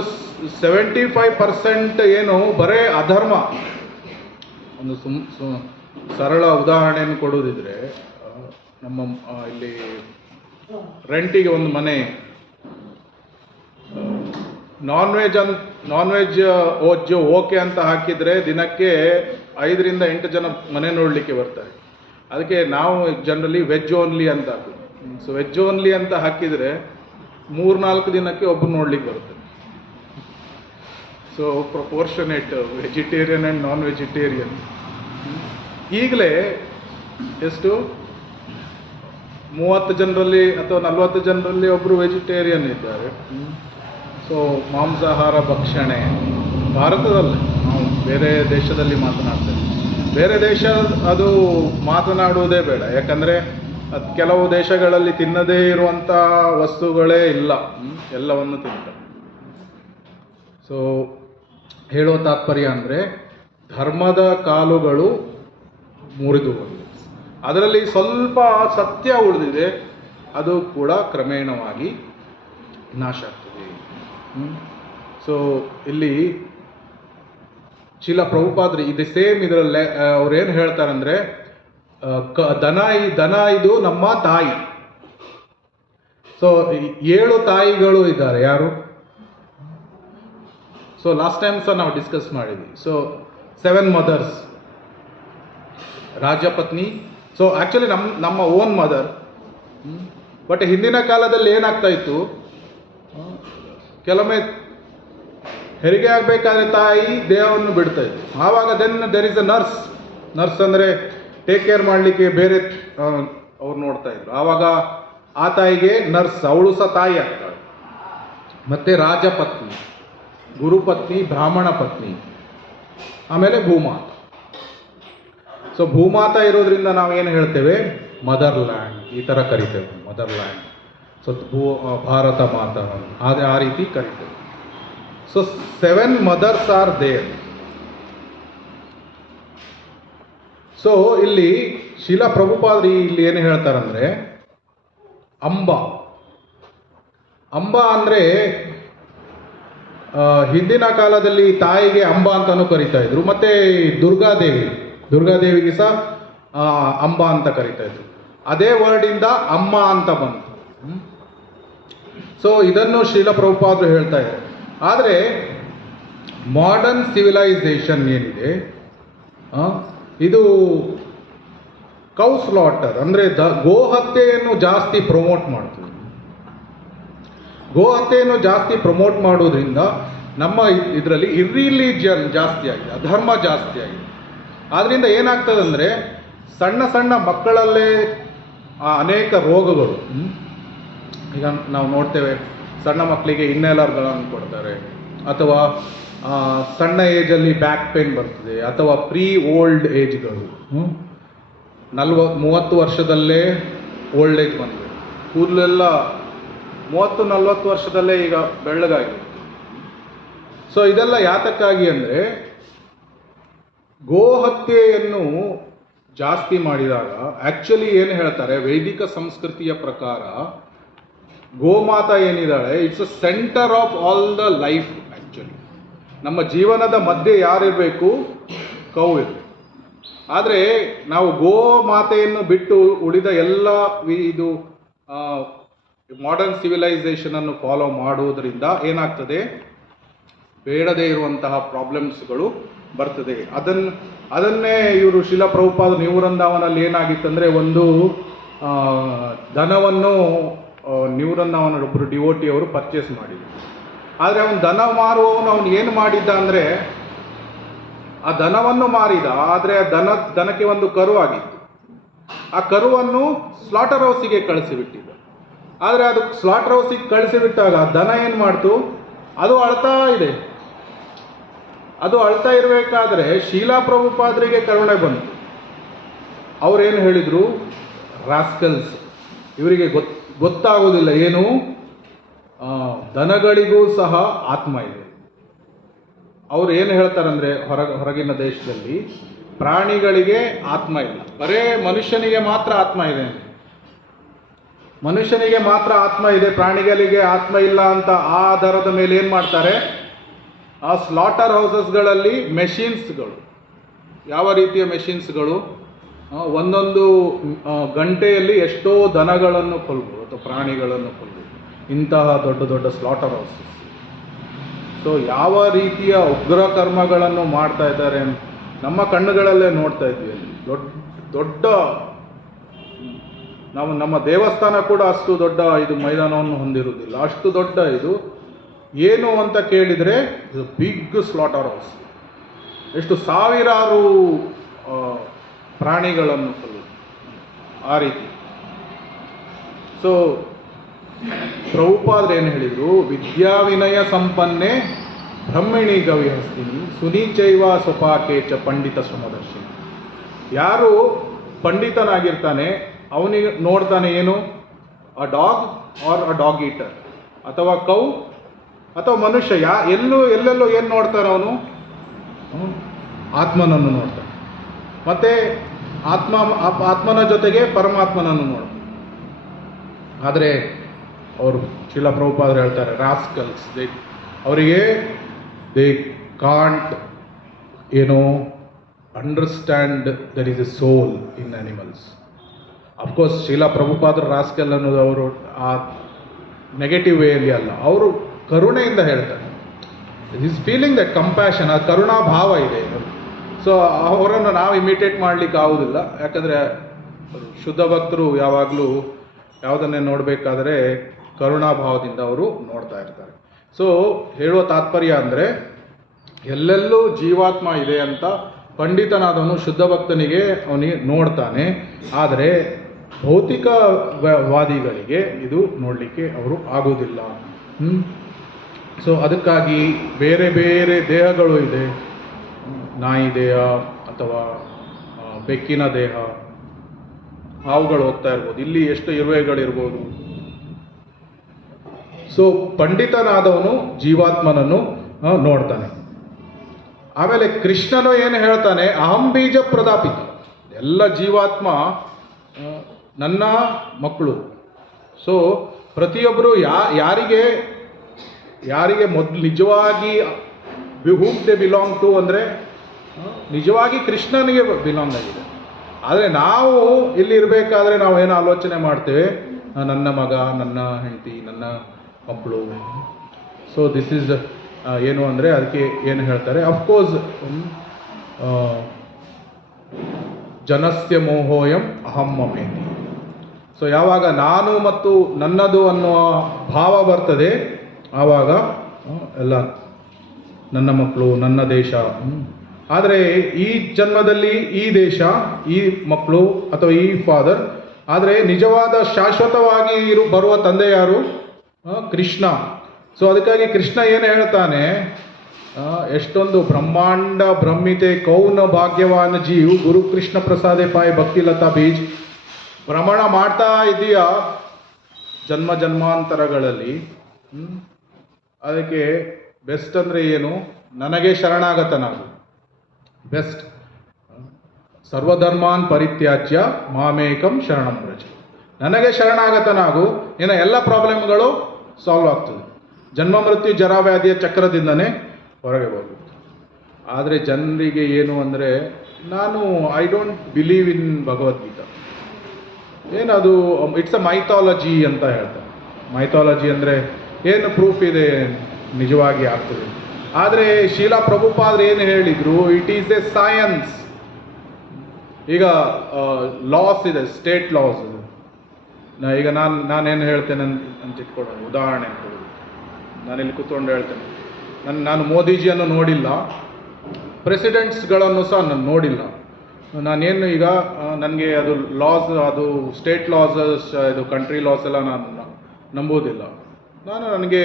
75% ಏನು ಬರೇ ಅಧರ್ಮ. ಒಂದು ಸರಳ ಉದಾಹರಣೆಯನ್ನು ಕೊಡುವುದಿದ್ರೆ, ನಮ್ಮ ಇಲ್ಲಿ ರೆಂಟಿಗೆ ಒಂದು ಮನೆ, ನಾನ್ ವೆಜ್ ಓಕೆ ಅಂತ ಹಾಕಿದರೆ ದಿನಕ್ಕೆ 5 ರಿಂದ 8 ಜನ ಮನೆ ನೋಡಲಿಕ್ಕೆ ಬರ್ತಾರೆ. ಅದಕ್ಕೆ ನಾವು ಜನರಲಿ ವೆಜ್ ಓನ್ಲಿ ಅಂತ ಹಾಕೋದು. ಸೊ ವೆಜ್ ಓನ್ಲಿ ಅಂತ ಹಾಕಿದರೆ 3-4 ದಿನಕ್ಕೆ ಒಬ್ಬರು ನೋಡ್ಲಿಕ್ಕೆ ಬರುತ್ತೆ. So proportionate vegetarian and non vegetarian. ಈಗಲೇ ಎಷ್ಟು 30 ಜನರಲ್ಲಿ ಅಥವಾ 40 ಜನರಲ್ಲಿ ಒಬ್ಬರು ವೆಜಿಟೇರಿಯನ್ ಇದ್ದಾರೆ. ಸೊ ಮಾಂಸಾಹಾರ ಭಕ್ಷಣೆ ಭಾರತದಲ್ಲಿ, ನಾವು ಬೇರೆ ದೇಶದಲ್ಲಿ ಮಾತನಾಡ್ತೇವೆ. ಬೇರೆ ದೇಶ ಅದು ಮಾತನಾಡುವುದೇ ಬೇಡ, ಯಾಕಂದರೆ ಅದು ಕೆಲವು ದೇಶಗಳಲ್ಲಿ ತಿನ್ನದೇ ಇರುವಂಥ ವಸ್ತುಗಳೇ ಇಲ್ಲ, ಎಲ್ಲವನ್ನು ತಿಂತಾರೆ. ಸೊ ಹೇಳೋ ತಾತ್ಪರ್ಯ ಅಂದರೆ ಧರ್ಮದ ಕಾಲುಗಳು ಮುರಿದು ಬಂದಿದೆ, ಅದರಲ್ಲಿ ಸ್ವಲ್ಪ ಸತ್ಯ ಉಳಿದಿದೆ, ಅದು ಕೂಡ ಕ್ರಮೇಣವಾಗಿ ನಾಶ ಆಗ್ತದೆ. ಸೊ ಇಲ್ಲಿ ಶಿಲ ಪ್ರಭುಪಾದ್ರಿ ಇದು ಸೇಮ್ ಇದರಲ್ಲೇ ಅವ್ರೇನು ಹೇಳ್ತಾರಂದ್ರೆ, ದನ ಇದು ನಮ್ಮ ತಾಯಿ. ಸೊ 7 ತಾಯಿಗಳು ಇದ್ದಾರೆ. ಯಾರು? ಸೊ ಲಾಸ್ಟ್ ಟೈಮ್ ಸಹ ನಾವು ಡಿಸ್ಕಸ್ ಮಾಡಿದ್ವಿ. ಸೊ 7 ಮದರ್ಸ್, ರಾಜಪತ್ನಿ. ಸೊ ಆ್ಯಕ್ಚುಲಿ ನಮ್ಮ ಓನ್ ಮದರ್. ಬಟ್ ಹಿಂದಿನ ಕಾಲದಲ್ಲಿ ಏನಾಗ್ತಾ ಇತ್ತು, ಕೆಲವೊಮ್ಮೆ ಹೆರಿಗೆ ಆಗಬೇಕಾದ್ರೆ ತಾಯಿ ದೇಹವನ್ನು ಬಿಡ್ತಾ ಇತ್ತು. ಆವಾಗ ದೆರ್ ಇಸ್ ಅ ನರ್ಸ್ ಅಂದರೆ ಟೇಕ್ ಕೇರ್ ಮಾಡಲಿಕ್ಕೆ ಬೇರೆ ಅವ್ರು ನೋಡ್ತಾ ಇದ್ರು. ಆವಾಗ ಆ ತಾಯಿಗೆ ನರ್ಸ್, ಅವಳು ಸಹ ತಾಯಿ ಆಗ್ತಾಳೆ. ಮತ್ತು ರಾಜಪತ್ನಿ, ಗುರುಪತ್ನಿ, ಬ್ರಾಹ್ಮಣ ಪತ್ನಿ, ಆಮೇಲೆ ಭೂಮಾತ. ಸೊ ಭೂಮಾತ ಇರೋದ್ರಿಂದ ನಾವೇನು ಹೇಳ್ತೇವೆ, ಮದರ್ ಲ್ಯಾಂಡ್ ಈ ಥರ ಕರಿತೇವೆ, mother land. So Bharat Mata ಆ ರೀತಿ ಕರಿತೇವೆ. So 7 mothers are there. So ಇಲ್ಲಿ ಶಿಲಾ ಪ್ರಭುಪಾದ್ರಿ ಇಲ್ಲಿ ಏನು ಹೇಳ್ತಾರಂದ್ರೆ, ಅಂಬ ಅಂದರೆ ಹಿಂದಿನ ಕಾಲದಲ್ಲಿ ತಾಯಿಗೆ ಅಂಬ ಅಂತಾನೂ ಕರಿತಾ ಇದ್ರು. ಮತ್ತೆ ದುರ್ಗಾದೇವಿಗೆ ಸಹ ಅಂಬ ಅಂತ ಕರಿತಾ ಇದ್ರು. ಅದೇ ವರ್ಡಿಂದ ಅಮ್ಮ ಅಂತ ಬಂತು. ಸೊ ಇದನ್ನು ಶಿಲ ಪ್ರಭುಪಾದರು ಹೇಳ್ತಾ ಇದ್ದಾರೆ. ಆದರೆ ಮಾಡರ್ನ್ ಸಿವಿಲೈಸೇಷನ್ ಏನಿದೆ, ಇದು ಕೌ ಸ್ಲಾಟರ್ ಅಂದರೆ ಗೋಹತ್ಯೆಯನ್ನು ಜಾಸ್ತಿ ಪ್ರಮೋಟ್ ಮಾಡ್ತದೆ. ಗೋಹತ್ಯೆಯನ್ನು ಜಾಸ್ತಿ ಪ್ರಮೋಟ್ ಮಾಡೋದ್ರಿಂದ ನಮ್ಮ ಇದರಲ್ಲಿ ಇರ್ರಿಲಿಜಿಯನ್ ಜಾಸ್ತಿ ಆಗಿದೆ, ಅಧರ್ಮ ಜಾಸ್ತಿ ಆಗಿದೆ. ಆದ್ದರಿಂದ ಏನಾಗ್ತದಂದರೆ ಸಣ್ಣ ಸಣ್ಣ ಮಕ್ಕಳಲ್ಲೇ ಅನೇಕ ರೋಗಗಳು, ಈಗ ನಾವು ನೋಡ್ತೇವೆ, ಸಣ್ಣ ಮಕ್ಕಳಿಗೆ ಇನ್ನೇಲರ್ಗಳನ್ನು ಕೊಡ್ತಾರೆ, ಅಥವಾ ಸಣ್ಣ ಏಜಲ್ಲಿ ಬ್ಯಾಕ್ ಪೇನ್ ಬರ್ತದೆ, ಅಥವಾ ಪ್ರೀ ಓಲ್ಡ್ ಏಜ್ಗಳು, 30 ವರ್ಷದಲ್ಲೇ ಓಲ್ಡ್ ಏಜ್ ಬಂದಿದೆ. ಕೂದಲೆಲ್ಲ 30-40 ವರ್ಷದಲ್ಲೇ ಈಗ ಬೆಳ್ಳಗಾಗಿದೆ. ಸೊ ಇದೆಲ್ಲ ಯಾತಕ್ಕಾಗಿ ಅಂದರೆ ಗೋಹತ್ಯೆಯನ್ನು ಜಾಸ್ತಿ ಮಾಡಿದಾಗ, ಆ್ಯಕ್ಚುಲಿ ಏನು ಹೇಳ್ತಾರೆ, ವೈದಿಕ ಸಂಸ್ಕೃತಿಯ ಪ್ರಕಾರ ಗೋಮಾತಾ ಏನಿದ್ದಾಳೆ, it's a centre of all the life. Actually ನಮ್ಮ ಜೀವನದ ಮಧ್ಯೆ ಯಾರಿರಬೇಕು, ಕೌ ಇರಬೇಕು. ಆದರೆ ನಾವು ಗೋಮಾತೆಯನ್ನು ಬಿಟ್ಟು ಉಳಿದ ಎಲ್ಲ ಇದು ಮಾಡರ್ನ್ ಸಿವಿಲೈಸೇಷನನ್ನು ಫಾಲೋ ಮಾಡುವುದರಿಂದ ಏನಾಗ್ತದೆ, ಬೇಡದೇ ಇರುವಂತಹ ಪ್ರಾಬ್ಲಮ್ಸ್ಗಳು ಬರ್ತದೆ. ಅದನ್ನೇ ಇವರು ಶಿಲಾ ಪ್ರಭುಪಾದ ನ್ಯೂ ವೃಂದಾವನಲ್ಲಿ ಏನಾಗಿತ್ತಂದರೆ, ಒಂದು ದನವನ್ನು ನ್ಯೂ ವೃಂದಾವನ ಒಬ್ಬರು ಡಿವೋಟಿಯವರು ಪರ್ಚೇಸ್ ಮಾಡಿದರು. ಆದರೆ ಅವನು ದನ ಮಾರುವವನು ಅವನು ಏನು ಮಾಡಿದ್ದ ಅಂದರೆ, ಆ ದನವನ್ನು ಮಾರಿದ, ಆದರೆ ಆ ದನಕ್ಕೆ ಒಂದು ಕರು ಆಗಿತ್ತು. ಆ ಕರುವನ್ನು ಸ್ಲಾಟರ್ ಹೌಸಿಗೆ ಕಳಿಸಿಬಿಟ್ಟಿದ್ದ. ಆದರೆ ಅದು ಸ್ಲಾಟರ್ ಹೌಸಿಗೆ ಕಳಿಸಿಬಿಟ್ಟಾಗ ದನ ಏನು ಮಾಡ್ತು, ಅದು ಅಳ್ತಾ ಇದೆ. ಅದು ಅಳ್ತಾ ಇರಬೇಕಾದ್ರೆ ಶೀಲಾ ಪ್ರಭುಪಾದರಿಗೆ ಕರುಣೆ ಬಂತು. ಅವರೇನು ಹೇಳಿದರು, ರಾಸ್ಕಲ್ಸ್, ಇವರಿಗೆ ಗೊತ್ತಾಗೋದಿಲ್ಲ ಏನು, ದನಗಳಿಗೂ ಸಹ ಆತ್ಮ ಇದೆ. ಅವ್ರು ಏನು ಹೇಳ್ತಾರಂದರೆ, ಹೊರಗಿನ ದೇಶದಲ್ಲಿ ಪ್ರಾಣಿಗಳಿಗೆ ಆತ್ಮ ಇಲ್ಲ, ಬರೇ ಮನುಷ್ಯನಿಗೆ ಮಾತ್ರ ಆತ್ಮ ಇದೆ. ಮನುಷ್ಯನಿಗೆ ಮಾತ್ರ ಆತ್ಮ ಇದೆ, ಪ್ರಾಣಿಗಳಿಗೆ ಆತ್ಮ ಇಲ್ಲ ಅಂತ ಆ ಆಧಾರದ ಮೇಲೆ ಏನು ಮಾಡ್ತಾರೆ, ಆ ಸ್ಲಾಟರ್ ಹೌಸಸ್ಗಳಲ್ಲಿ ಮೆಷಿನ್ಸ್ಗಳು, ಯಾವ ರೀತಿಯ ಮೆಷಿನ್ಸ್ಗಳು, ಒಂದೊಂದು ಗಂಟೆಯಲ್ಲಿ ಎಷ್ಟೋ ದನಗಳನ್ನು ಕೊಲ್ಬೋದು ಅಥವಾ ಪ್ರಾಣಿಗಳನ್ನು ಕೊಲ್ಬೋದು, ಇಂತಹ ದೊಡ್ಡ ದೊಡ್ಡ ಸ್ಲಾಟರ್ ಹೌಸಸ್. ಸೊ ಯಾವ ರೀತಿಯ ಉಗ್ರ ಕರ್ಮಗಳನ್ನು ಮಾಡ್ತಾ ಇದ್ದಾರೆ ನಮ್ಮ ಕಣ್ಣುಗಳಲ್ಲೇ ನೋಡ್ತಾ ಇದ್ವಿ. ಅಲ್ಲಿ ದೊಡ್ಡ ನಮ್ಮ ದೇವಸ್ಥಾನ ಕೂಡ ಅಷ್ಟು ದೊಡ್ಡ ಇದು ಮೈದಾನವನ್ನು ಹೊಂದಿರುವುದಿಲ್ಲ, ಅಷ್ಟು ದೊಡ್ಡ ಇದು. ಏನು ಅಂತ ಕೇಳಿದರೆ ಇದು ಬಿಗ್ ಸ್ಲಾಟರ್ ಹೌಸ್. ಎಷ್ಟು ಸಾವಿರಾರು ಪ್ರಾಣಿಗಳನ್ನು ಕೊಲ್ಲುವುದು ಆ ರೀತಿ. ಸೊ ಪ್ರಭುಪಾದರು ಏನು ಹೇಳಿದರು, ವಿದ್ಯಾ ವಿನಯ ಸಂಪನ್ನೆ ಬ್ರಹ್ಮಿಣಿ ಗವಿಹಸ್ತಿನಿ ಸುನೀಚೈವ ಸ್ವಪಾಕೆ ಚ ಪಂಡಿತ ಸಮದರ್ಶಿನಿ. ಯಾರು ಪಂಡಿತನಾಗಿರ್ತಾನೆ ಅವನಿಗೆ ನೋಡ್ತಾನೆ ಏನು, a dog or a dog eater, ಅಥವಾ ಕೌ ಅಥವಾ ಮನುಷ್ಯ. ಎಲ್ಲೆಲ್ಲೋ ಏನು ನೋಡ್ತಾನೆ ಅವನು, ಆತ್ಮನನ್ನು ನೋಡ್ತಾನೆ. ಮತ್ತೆ ಆತ್ಮನ ಜೊತೆಗೆ ಪರಮಾತ್ಮನನ್ನು ನೋಡ್ತಾನೆ. ಆದರೆ ಅವರು ಶಿಲಾ ಪ್ರಭುಪಾದರು ಹೇಳ್ತಾರೆ, ರಾಸ್ಕಲ್ಸ್, ಅವರಿಗೆ they can't understand there is a soul in animals. Of course Srila ಪ್ರಭುಪಾದರು ರಾಸ್ಕಲ್ ಅನ್ನೋದು ಅವರು ಆ ನೆಗೆಟಿವ್ ವೇಯಲ್ಲಿ ಅಲ್ಲ, ಅವರು ಕರುಣೆಯಿಂದ ಹೇಳ್ತಾರೆ. ಈಸ್ ಫೀಲಿಂಗ್ ದಟ್ ಕಂಪ್ಯಾಷನ್, ಆ ಕರುಣಾ ಭಾವ ಇದೆ. ಸೊ ಅವರನ್ನು ನಾವು ಇಮಿಟೇಟ್ ಮಾಡಲಿಕ್ಕೆ ಆಗೋದಿಲ್ಲ. ಯಾಕಂದರೆ ಶುದ್ಧ ಭಕ್ತರು ಯಾವಾಗಲೂ ಯಾವುದನ್ನೇ ನೋಡಬೇಕಾದ್ರೆ ಕರುಣಾಭಾವದಿಂದ ಅವರು ನೋಡ್ತಾ ಇರ್ತಾರೆ. ಸೊ ಹೇಳುವ ತಾತ್ಪರ್ಯ ಅಂದರೆ ಎಲ್ಲೆಲ್ಲೂ ಜೀವಾತ್ಮ ಇದೆ ಅಂತ ಪಂಡಿತನಾದವನು ಶುದ್ಧ ಭಕ್ತನಿಗೆ ಅವನಿಗೆ ನೋಡ್ತಾನೆ. ಆದರೆ ಭೌತಿಕವಾದಿಗಳಿಗೆ ಇದು ನೋಡಲಿಕ್ಕೆ ಅವರು ಆಗೋದಿಲ್ಲ. ಸೊ ಅದಕ್ಕಾಗಿ ಬೇರೆ ಬೇರೆ ದೇಹಗಳು ಇದೆ, ನಾಯಿ ದೇಹ ಅಥವಾ ಬೆಕ್ಕಿನ ದೇಹ, ಹಾವುಗಳು ಹೋಗ್ತಾ ಇರ್ಬೋದು, ಇಲ್ಲಿ ಎಷ್ಟು ಇರುವೆಗಳಿರ್ಬೋದು. ಸೊ ಪಂಡಿತನಾದವನು ಜೀವಾತ್ಮನನ್ನು ನೋಡ್ತಾನೆ. ಆಮೇಲೆ ಕೃಷ್ಣನು ಏನು ಹೇಳ್ತಾನೆ, ಅಹಂ ಬೀಜ ಪ್ರದಾಪಿತ, ಎಲ್ಲ ಜೀವಾತ್ಮ ನನ್ನ ಮಕ್ಕಳು. ಸೊ ಪ್ರತಿಯೊಬ್ಬರು ಯಾರಿಗೆ ಮೊದಲು ನಿಜವಾಗಿ ಹೂಮ್ ದೇ ಬಿಲಾಂಗ್ ಟು ಅಂದರೆ ನಿಜವಾಗಿ ಕೃಷ್ಣನಿಗೆ ಬಿಲಾಂಗ್ ಆಗಿದೆ. ಆದರೆ ನಾವು ಇಲ್ಲಿ ಇರಬೇಕಾದ್ರೆ ನಾವೇನು ಆಲೋಚನೆ ಮಾಡ್ತೇವೆ, ನನ್ನ ಮಗ, ನನ್ನ ಹೆಂಡತಿ, ನನ್ನ ಮಕ್ಕಳು. ಸೊ ದಿಸ್ ಈಸ್ ಏನು ಅಂದರೆ ಅದಕ್ಕೆ ಏನು ಹೇಳ್ತಾರೆ, ಅಫ್ಕೋರ್ಸ್ ಜನಸ್ಯ ಮೋಹೋಯಂ ಅಹಂ ಮಮೇತಿ. ಸೊ ಯಾವಾಗ ನಾನು ಮತ್ತು ನನ್ನದು ಅನ್ನುವ ಭಾವ ಬರ್ತದೆ, ಆವಾಗ ಎಲ್ಲ ನನ್ನ ಮಕ್ಕಳು, ನನ್ನ ದೇಶ. ಆದರೆ ಈ ಜನ್ಮದಲ್ಲಿ ಈ ದೇಶ, ಈ ಮಕ್ಕಳು ಅಥವಾ ಈ ಫಾದರ್. ಆದರೆ ನಿಜವಾದ ಶಾಶ್ವತವಾಗಿ ಬರುವ ತಂದೆ ಯಾರು? ಕೃಷ್ಣ. ಸೊ ಅದಕ್ಕಾಗಿ ಕೃಷ್ಣ ಏನು ಹೇಳ್ತಾನೆ, ಎಷ್ಟೊಂದು ಬ್ರಹ್ಮಾಂಡ ಬ್ರಹ್ಮಿತೆ ಕೌನ ಭಾಗ್ಯವಾನ್ ಜೀವ್ ಗುರು ಕೃಷ್ಣ ಪ್ರಸಾದೆ ಪಾಯ್ ಭಕ್ತಿಲತಾ ಬೀಜ್. ಭ್ರಮಣ ಮಾಡ್ತಾ ಇದೆಯಾ ಜನ್ಮ ಜನ್ಮಾಂತರಗಳಲ್ಲಿ. ಅದಕ್ಕೆ ಬೆಸ್ಟ್ ಅಂದರೆ ಏನು, ನನಗೆ ಶರಣಾಗತನಾಗು. ಬೆಸ್ಟ್ ಸರ್ವಧರ್ಮಾನ್ ಪರಿತ್ಯಾಜ್ಯ ಮಾಮೇಕಂ ಶರಣಂ ವ್ರಜ. ನನಗೆ ಶರಣಾಗತನಾಗು, ನಿನ್ನ ಎಲ್ಲ ಪ್ರಾಬ್ಲಮ್ಗಳು ಸಾಲ್ವ್ ಆಗ್ತದೆ. ಜನ್ಮ ಮೃತ್ಯು ಜರಾವ್ಯಾಧಿಯ ಚಕ್ರದಿಂದನೇ ಹೊರಗೆ ಹೋಗುತ್ತೆ. ಆದರೆ ಜನರಿಗೆ ಏನು ಅಂದರೆ, I don't believe in Bhagavad Gita. ಏನದು, ಇಟ್ಸ್ ಅ ಮೈಥಾಲಜಿ ಅಂತ ಹೇಳ್ತಾರೆ. ಮೈಥಾಲಜಿ ಅಂದರೆ ಏನು ಪ್ರೂಫ್ ಇದೆ ನಿಜವಾಗಿ ಆಗ್ತದೆ. ಆದರೆ ಶೀಲಾ ಪ್ರಭುಪಾದರು ಏನು ಹೇಳಿದರು, ಇಟ್ ಈಸ್ ಎ ಸೈನ್ಸ್. ಈಗ ಲಾಸ್ ಇದೆ, ಸ್ಟೇಟ್ ಲಾಸ್. ಈಗ ನಾನೇನು ಹೇಳ್ತೇನೆ ಅಂತ ಇಟ್ಕೊಳ್ಳೋಣ, ಉದಾಹರಣೆ ಕೊಡೋದು. ನಾನಿಲ್ಲಿ ಕೂತ್ಕೊಂಡು ಹೇಳ್ತೇನೆ, ನಾನು ಮೋದಿಜಿಯನ್ನು ನೋಡಿಲ್ಲ, ಪ್ರೆಸಿಡೆಂಟ್ಸ್ಗಳನ್ನು ಸಹ ನಾನು ನೋಡಿಲ್ಲ. ನಾನೇನು ಈಗ ನನಗೆ ಅದು ಲಾಸ್, ಅದು ಸ್ಟೇಟ್ ಲಾಸ್, ಇದು ಕಂಟ್ರಿ ಲಾಸ್ ಎಲ್ಲ ನಾನು ನಂಬೋದಿಲ್ಲ. ನನಗೆ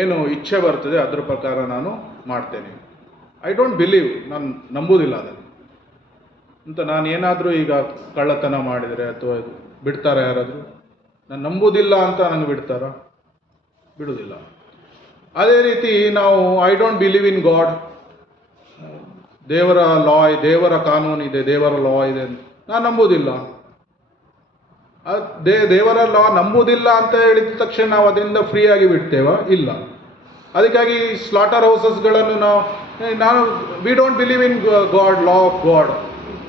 ಏನು ಇಚ್ಛೆ ಬರ್ತದೆ ಅದ್ರ ಪ್ರಕಾರ ನಾನು ಮಾಡ್ತೇನೆ. ಐ ಡೋಂಟ್ ಬಿಲೀವ್, ನಾನು ನಂಬೋದಿಲ್ಲ ಅದನ್ನು ಅಂತ. ನಾನು ಏನಾದರೂ ಈಗ ಕಳ್ಳತನ ಮಾಡಿದರೆ ಅಥವಾ ಇದು ಬಿಡ್ತಾರಾ ಯಾರಾದರೂ? ನಾನು ನಂಬೋದಿಲ್ಲ ಅಂತ ನನಗೆ ಬಿಡ್ತಾರಾ? ಬಿಡುವುದಿಲ್ಲ. ಅದೇ ರೀತಿ ನಾವು I don't believe in god. ದೇವರ ಲಾ, ದೇವರ ಕಾನೂನು ಇದೆ, ದೇವರ ಲಾ ಇದೆ ಅಂತ ನಾನು ನಂಬೋದಿಲ್ಲ. ದೇವರ ಲಾ ನಂಬುವುದಿಲ್ಲ ಅಂತ ಹೇಳಿದ ತಕ್ಷಣ ನಾವು ಅದರಿಂದ ಫ್ರೀಯಾಗಿ ಬಿಡ್ತೇವಾ? ಇಲ್ಲ. ಅದಕ್ಕಾಗಿ ಸ್ಲಾಟರ್ ಹೌಸಸ್ಗಳನ್ನು ನಾನು we don't believe in god, law of god.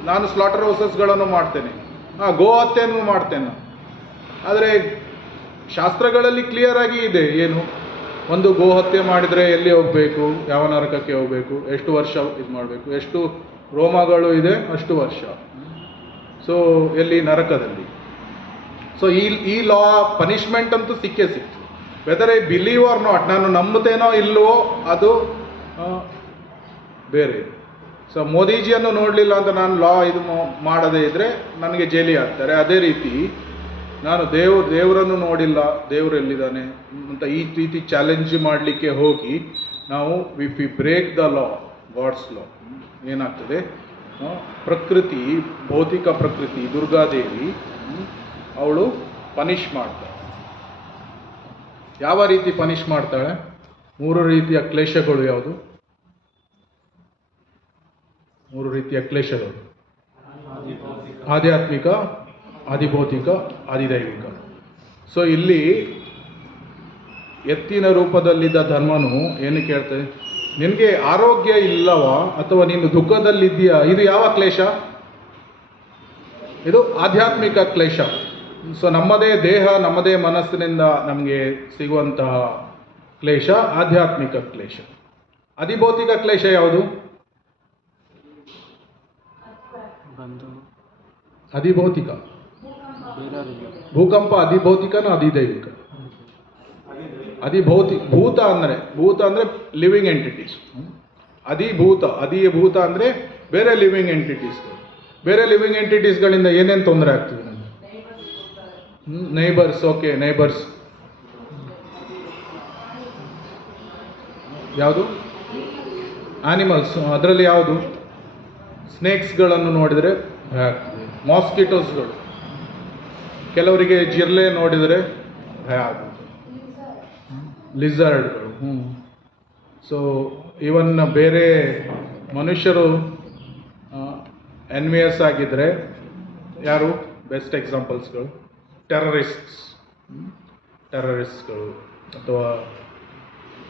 ನಾನು ಸ್ಲಾಟರ್ ಹೌಸಸ್ಗಳನ್ನು ಮಾಡ್ತೇನೆ, ಗೋ ಹತ್ಯೆಯನ್ನು ಮಾಡ್ತೇನೆ. ಆದರೆ ಶಾಸ್ತ್ರಗಳಲ್ಲಿ ಕ್ಲಿಯರ್ ಆಗಿ ಇದೆ, ಏನು ಒಂದು ಗೋ ಹತ್ಯೆ ಮಾಡಿದರೆ ಎಲ್ಲಿ ಹೋಗಬೇಕು, ಯಾವ ನರಕಕ್ಕೆ ಹೋಗಬೇಕು, ಎಷ್ಟು ವರ್ಷ ಇದು ಮಾಡಬೇಕು, ಎಷ್ಟು ರೋಮಗಳು ಇದೆ ಅಷ್ಟು ವರ್ಷ. ಸೊ ಎಲ್ಲಿ? ನರಕದಲ್ಲಿ. ಸೊ ಈ ಲಾ ಪನಿಷ್ಮೆಂಟ್ ಅಂತೂ ಸಿಕ್ಕೇ ಸಿಕ್ತು. Whether I believe or not, ನಾನು ನಂಬುತ್ತೇನೋ ಇಲ್ಲವೋ ಅದು ಬೇರೆ. ಸೊ ಮೋದಿಜಿಯನ್ನು ನೋಡಲಿಲ್ಲ ಅಂತ ನಾನು ಲಾ ಇದು ಮಾಡದೇ ಇದ್ದರೆ ನನಗೆ ಜೈಲಿಗೆ ಹಾಕ್ತಾರೆ. ಅದೇ ರೀತಿ ನಾನು ದೇವರನ್ನು ನೋಡಿಲ್ಲ, ದೇವರು ಎಲ್ಲಿದ್ದಾನೆ ಅಂತ ಈ ರೀತಿ ಚಾಲೆಂಜ್ ಮಾಡಲಿಕ್ಕೆ ಹೋಗಿ ನಾವು if we break the law, God's law, ಏನಾಗ್ತದೆ, ಪ್ರಕೃತಿ, ಭೌತಿಕ ಪ್ರಕೃತಿ, ದುರ್ಗಾದೇವಿ ಅವಳು ಪನಿಷ್ ಮಾಡ್ತಾಳೆ. ಯಾವ ರೀತಿ ಪನಿಷ್ ಮಾಡ್ತಾಳೆ? 3 ರೀತಿಯ ಕ್ಲೇಶಗಳು ಯಾವುದು? 3 ರೀತಿಯ ಕ್ಲೇಶಗಳು: ಆಧ್ಯಾತ್ಮಿಕ, ಆದಿಭೌತಿಕ, ಆದಿದೈವಿಕ. ಸೊ ಇಲ್ಲಿ ಎತ್ತಿನ ರೂಪದಲ್ಲಿದ್ದ ಧರ್ಮನು ಏನು ಕೇಳ್ತದೆ? ನಿನಗೆ ಆರೋಗ್ಯ ಇಲ್ಲವಾ ಅಥವಾ ನೀನು ದುಃಖದಲ್ಲಿದ್ದೀಯಾ? ಇದು ಯಾವ ಕ್ಲೇಶ? ಇದು ಆಧ್ಯಾತ್ಮಿಕ ಕ್ಲೇಶ. ಸೊ ನಮ್ಮದೇ ದೇಹ, ನಮ್ಮದೇ ಮನಸ್ಸಿನಿಂದ ನಮಗೆ ಸಿಗುವಂತಹ ಕ್ಲೇಶ ಆಧ್ಯಾತ್ಮಿಕ ಕ್ಲೇಶ. ಅಧಿಭೌತಿಕ ಕ್ಲೇಶ ಯಾವುದು? ಬಂದು ಅಧಿಭೌತಿಕ. ಬೇರೆಯವರಿಗೆ ಭೂಕಂಪ ಅಧಿಭೌತಿಕನ ಅಧಿದೈವಿಕ? ಭೂತ ಅಂದರೆ ಲಿವಿಂಗ್ ಎಂಟಿಟೀಸ್. ಅಧಿಭೂತ ಅಂದರೆ ಬೇರೆ ಲಿವಿಂಗ್ ಎಂಟಿಟೀಸ್ಗಳು. ಬೇರೆ ಲಿವಿಂಗ್ ಎಂಟಿಟೀಸ್ಗಳಿಂದ ಏನೇನು ತೊಂದರೆ ಆಗ್ತದೆ ನಮಗೆ? ನೈಬರ್ಸ್. ಓಕೆ, ನೈಬರ್ಸ್ ಯಾವುದು? ಆನಿಮಲ್ಸ್. ಅದರಲ್ಲಿ ಯಾವುದು? ಸ್ನೇಕ್ಸ್ಗಳನ್ನು ನೋಡಿದರೆ ಭಯ ಆಗ್ತದೆ. ಮಾಸ್ಕಿಟೋಸ್ಗಳು, ಕೆಲವರಿಗೆ ಜಿರ್ಲೆ ನೋಡಿದರೆ ಭಯ ಆಗುತ್ತೆ. ಲಿಸರ್ಡ್ಗಳು. ಸೊ ಇವನ್ ಬೇರೆ ಮನುಷ್ಯರು ಎನ್ವಿಯಸ್ ಆಗಿದ್ದರೆ ಯಾರು ಬೆಸ್ಟ್ ಎಕ್ಸಾಂಪಲ್ಸ್ಗಳು? ಟೆರರಿಸ್ಟ್ಗಳು ಅಥವಾ